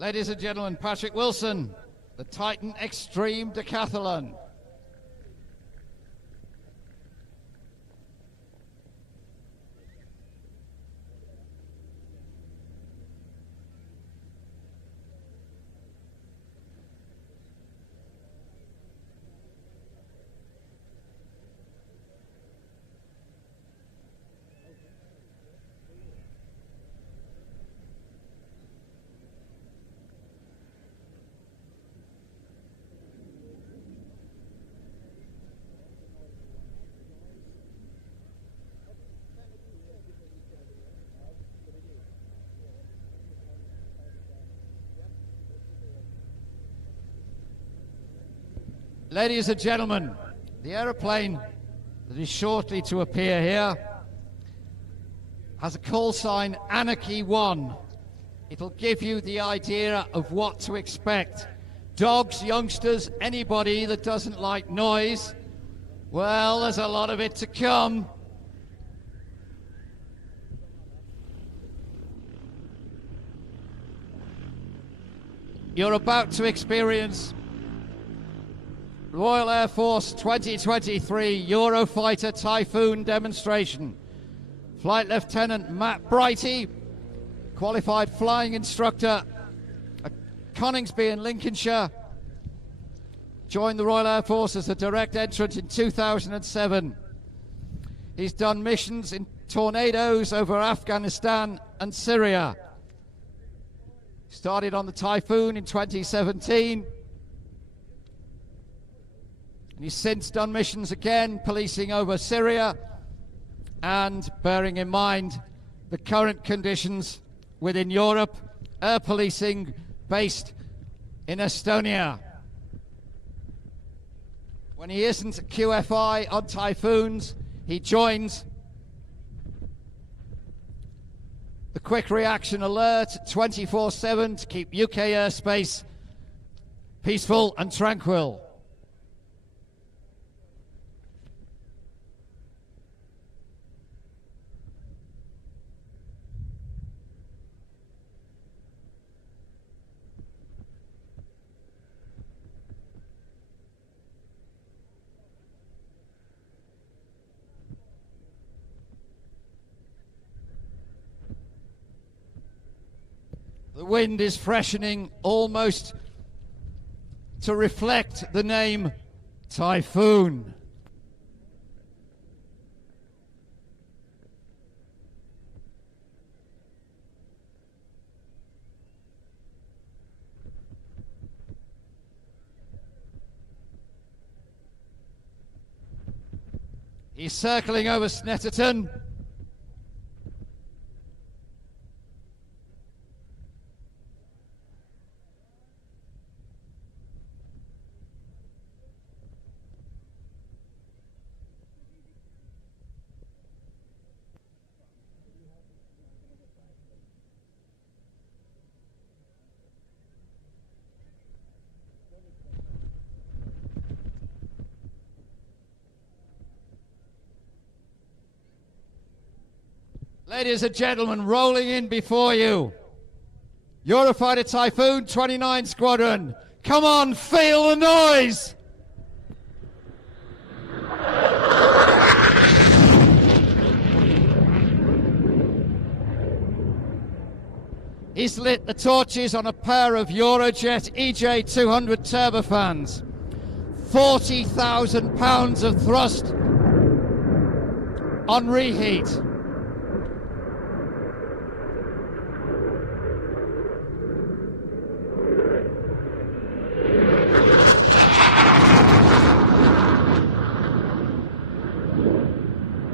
Ladies and gentlemen, Patrick Wilson, the Titan Extreme Decathlon. Ladies and gentlemen, the aeroplane that is shortly to appear here, has a call sign Anarchy 1. It'll give you the idea of what to expect. Dogs, youngsters, anybody that doesn't like noise, well, there's a lot of it to come. You're about to experience Royal Air Force 2023 Eurofighter Typhoon demonstration. Flight Lieutenant Matt Brighty, qualified flying instructor at Coningsby in Lincolnshire, joined the Royal Air Force as a direct entrant in 2007. He's done missions in tornadoes over Afghanistan and Syria. Started on the Typhoon in 2017. And he's since done missions again, policing over Syria and bearing in mind the current conditions within Europe, air policing based in Estonia. When he isn't at QFI on Typhoons, he joins the Quick Reaction Alert 24/7 to keep UK airspace peaceful and tranquil. The wind is freshening almost to reflect the name Typhoon. He's circling over Snetterton. Ladies and gentlemen, rolling in before you, Eurofighter Typhoon 29 Squadron. Come on, feel the noise! He's lit the torches on a pair of Eurojet EJ200 turbofans. 40,000 pounds of thrust on reheat.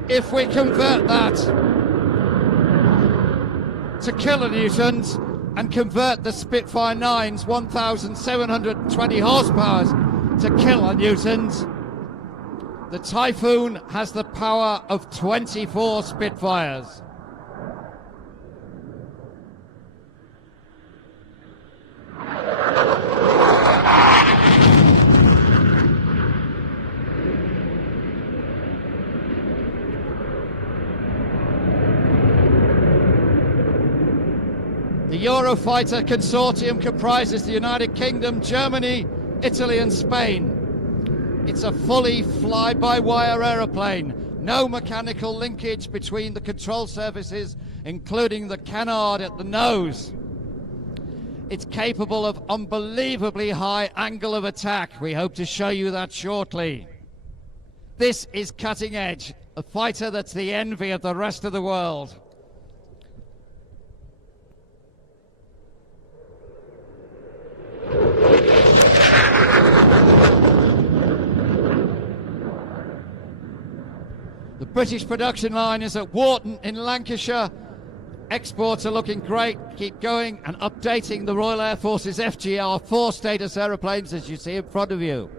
If we convert that to kilonewtons and convert the Spitfire 9's 1,720 horsepower to kilonewtons, the Typhoon has the power of 24 Spitfires. The Eurofighter consortium comprises the United Kingdom, Germany, Italy and Spain. It's a fully fly-by-wire aeroplane, no mechanical linkage between the control surfaces, including the canard at the nose. It's capable of unbelievably high angle of attack. We hope to show you that shortly. This is cutting edge, a fighter that's the envy of the rest of the world. The British production line is at Warton in Lancashire. Exports are looking great. Keep going and updating the Royal Air Force's FGR-4 status aeroplanes as you see in front of you.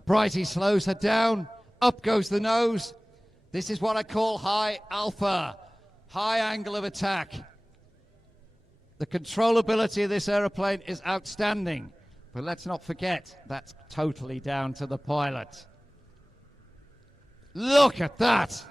Brighty slows her down. Up goes the nose. This is what I call high alpha, high angle of attack. The controllability of this aeroplane is outstanding, but let's not forget that's totally down to the pilot. Look at that!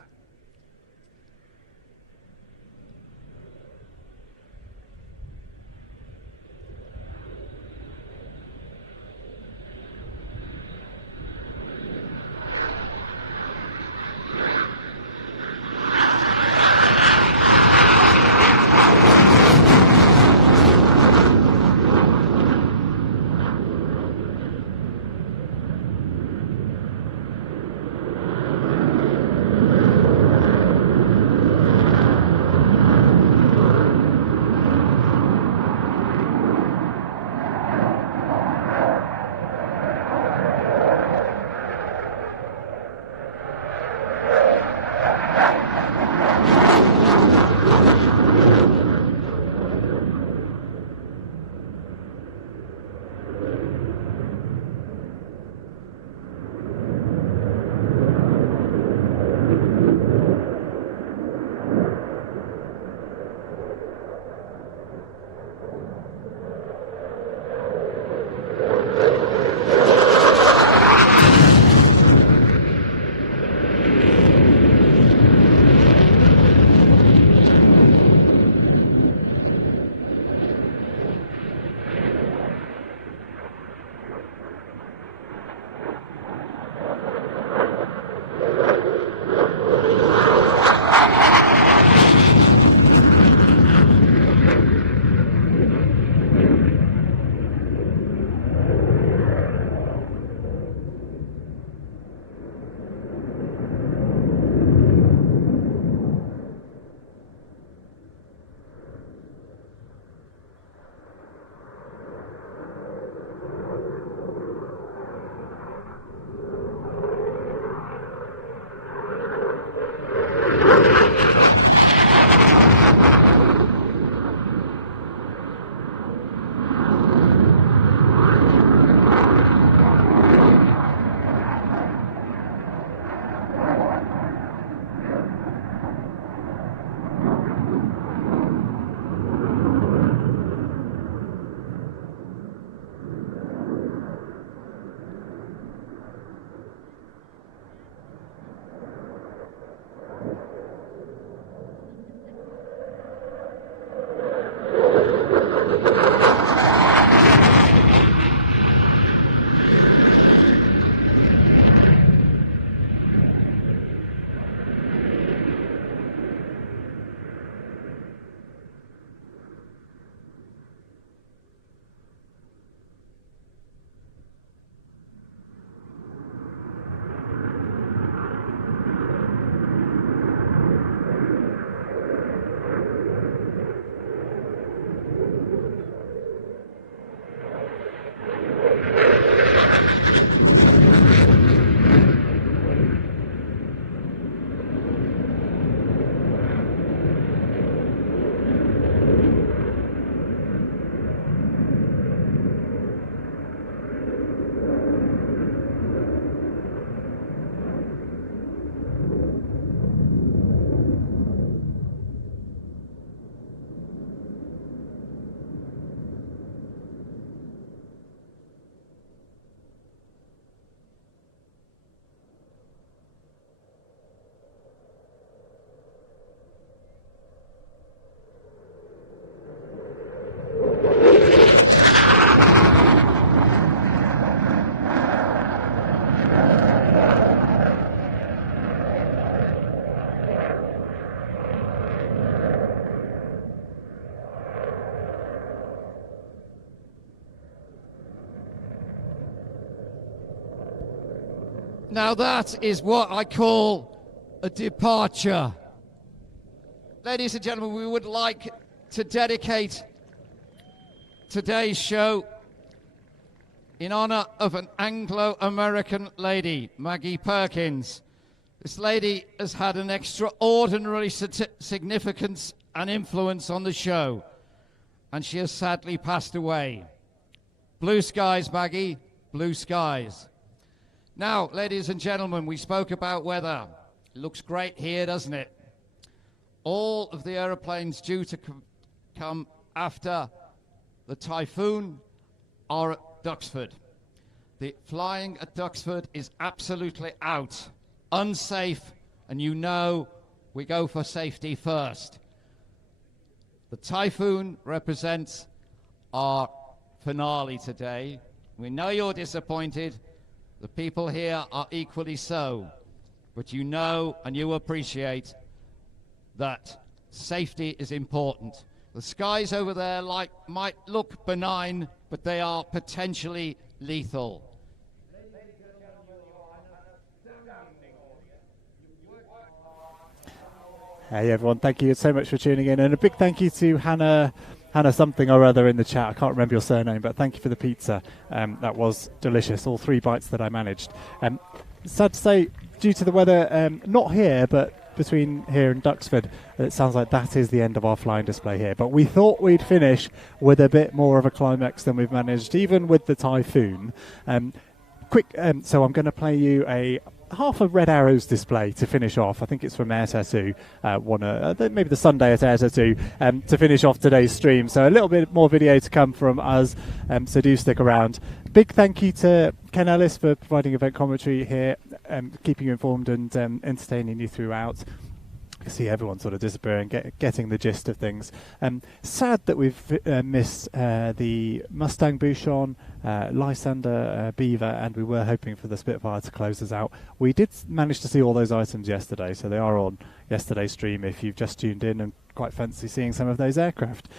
Now that is what I call a departure. Ladies and gentlemen, we would like to dedicate today's show in honor of an Anglo-American lady, Maggie Perkins. This lady has had an extraordinary significance and influence on the show, and she has sadly passed away. Blue skies, Maggie, blue skies. Now, ladies and gentlemen, we spoke about weather. It looks great here, doesn't it? All of the aeroplanes due to come after the Typhoon are at Duxford. The flying at Duxford is absolutely out, unsafe, and you know we go for safety first. The Typhoon represents our finale today. We know you're disappointed. The people here are equally so. But you know and you appreciate that safety is important. The skies over there might look benign, but they are potentially lethal. Hey everyone, thank you so much for tuning in, and a big thank you to Hannah something or other in the chat. I can't remember your surname, but thank you for the pizza. That was delicious, all 3 bites that I managed. Sad to say, due to the weather, not here, but between here and Duxford, it sounds like that is the end of our flying display here. But we thought we'd finish with a bit more of a climax than we've managed, even with the Typhoon. So I'm going to play you a half a Red Arrows display to finish off. I think it's from Air Tattoo, maybe the Sunday at Air Tattoo, to finish off today's stream. So a little bit more video to come from us, so do stick around. Big thank you to Ken Ellis for providing event commentary here, keeping you informed and entertaining you throughout. I see everyone sort of disappearing, getting the gist of things. Sad that we've missed the Mustang Bouchon, Lysander Beaver, and we were hoping for the Spitfire to close us out. We did manage to see all those items yesterday, so they are on yesterday's stream if you've just tuned in and quite fancy seeing some of those aircraft.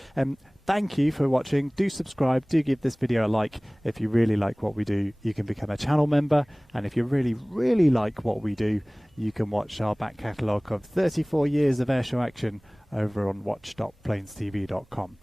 Thank you for watching. Do subscribe, do give this video a like. If you really like what we do, you can become a channel member, and if you really, really like what we do, you can watch our back catalogue of 34 years of airshow action over on watch.planetv.com.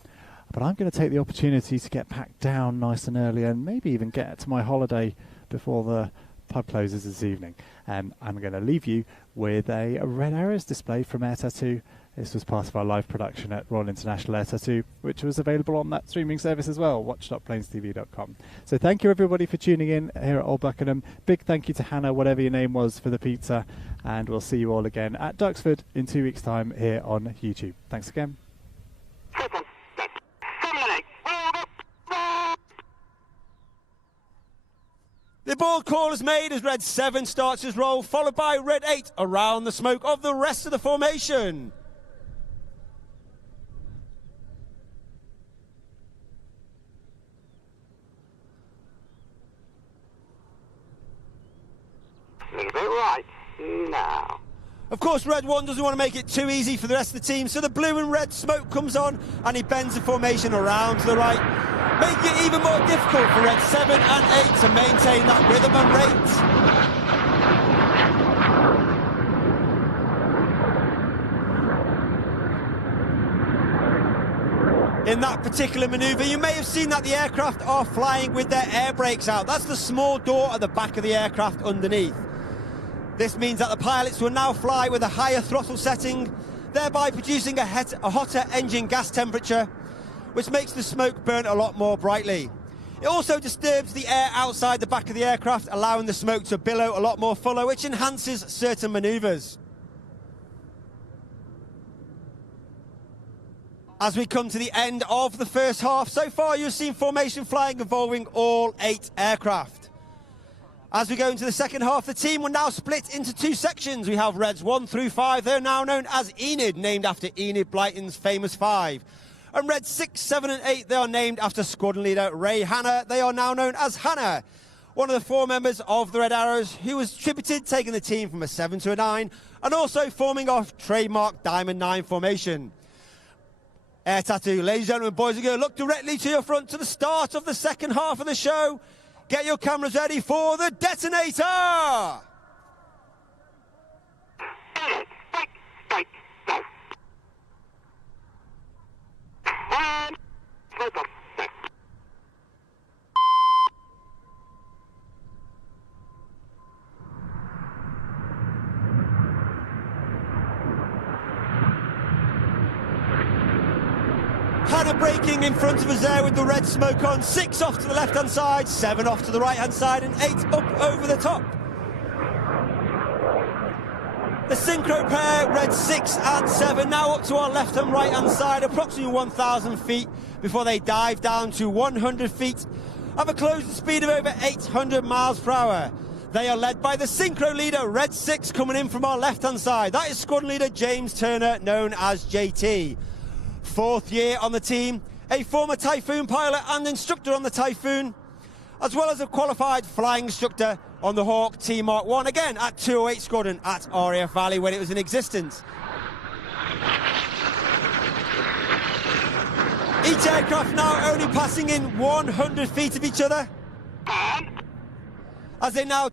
But I'm going to take the opportunity to get packed down nice and early and maybe even get to my holiday before the pub closes this evening. I'm going to leave you with a Red Arrows display from Air Tattoo. This was part of our live production at Royal International Air Tattoo, which was available on that streaming service as well, watch.planetv.com. So thank you everybody for tuning in here at Old Buckenham. Big thank you to Hannah, whatever your name was, for the pizza, and we'll see you all again at Duxford in 2 weeks' time here on YouTube. Thanks again. The board call is made as Red 7 starts his roll, followed by Red 8 around the smoke of the rest of the formation. A little bit right now. Of course, Red 1 doesn't want to make it too easy for the rest of the team, so the blue and red smoke comes on and he bends the formation around to the right, making it even more difficult for Red 7 and 8 to maintain that rhythm and rate. In that particular manoeuvre, you may have seen that the aircraft are flying with their air brakes out. That's the small door at the back of the aircraft underneath. This means that the pilots will now fly with a higher throttle setting, thereby producing a hotter engine gas temperature, which makes the smoke burn a lot more brightly. It also disturbs the air outside the back of the aircraft, allowing the smoke to billow a lot more fuller, which enhances certain manoeuvres. As we come to the end of the first half, so far you've seen formation flying involving all 8 aircraft. As we go into the second half, the team will now split into 2 sections. We have Reds 1 through 5. They're now known as Enid, named after Enid Blyton's famous 5. And Reds 6, 7 and 8, they are named after squadron leader Ray Hanna. They are now known as Hannah, one of the 4 members of the Red Arrows, who was attributed taking the team from a 7 to a 9, and also forming off trademark Diamond 9 formation. Air Tattoo, ladies and gentlemen, boys and girls, look directly to your front to the start of the second half of the show. Get your cameras ready for the detonator! Hannah braking in front of us there with the red smoke on. 6 off to the left-hand side, 7 off to the right-hand side, and 8 up over the top. The synchro pair, red 6 and 7, now up to our left and right hand side, approximately 1,000 feet before they dive down to 100 feet, have a closing speed of over 800 miles per hour. They are led by the synchro leader, red 6, coming in from our left hand side. That is squadron leader James Turner, known as JT. 4th year on the team, a former Typhoon pilot and instructor on the Typhoon, as well as a qualified flying instructor on the Hawk T Mark 1, again at 208 Squadron at RAF Valley when it was in existence. Each aircraft now only passing in 100 feet of each other, as they now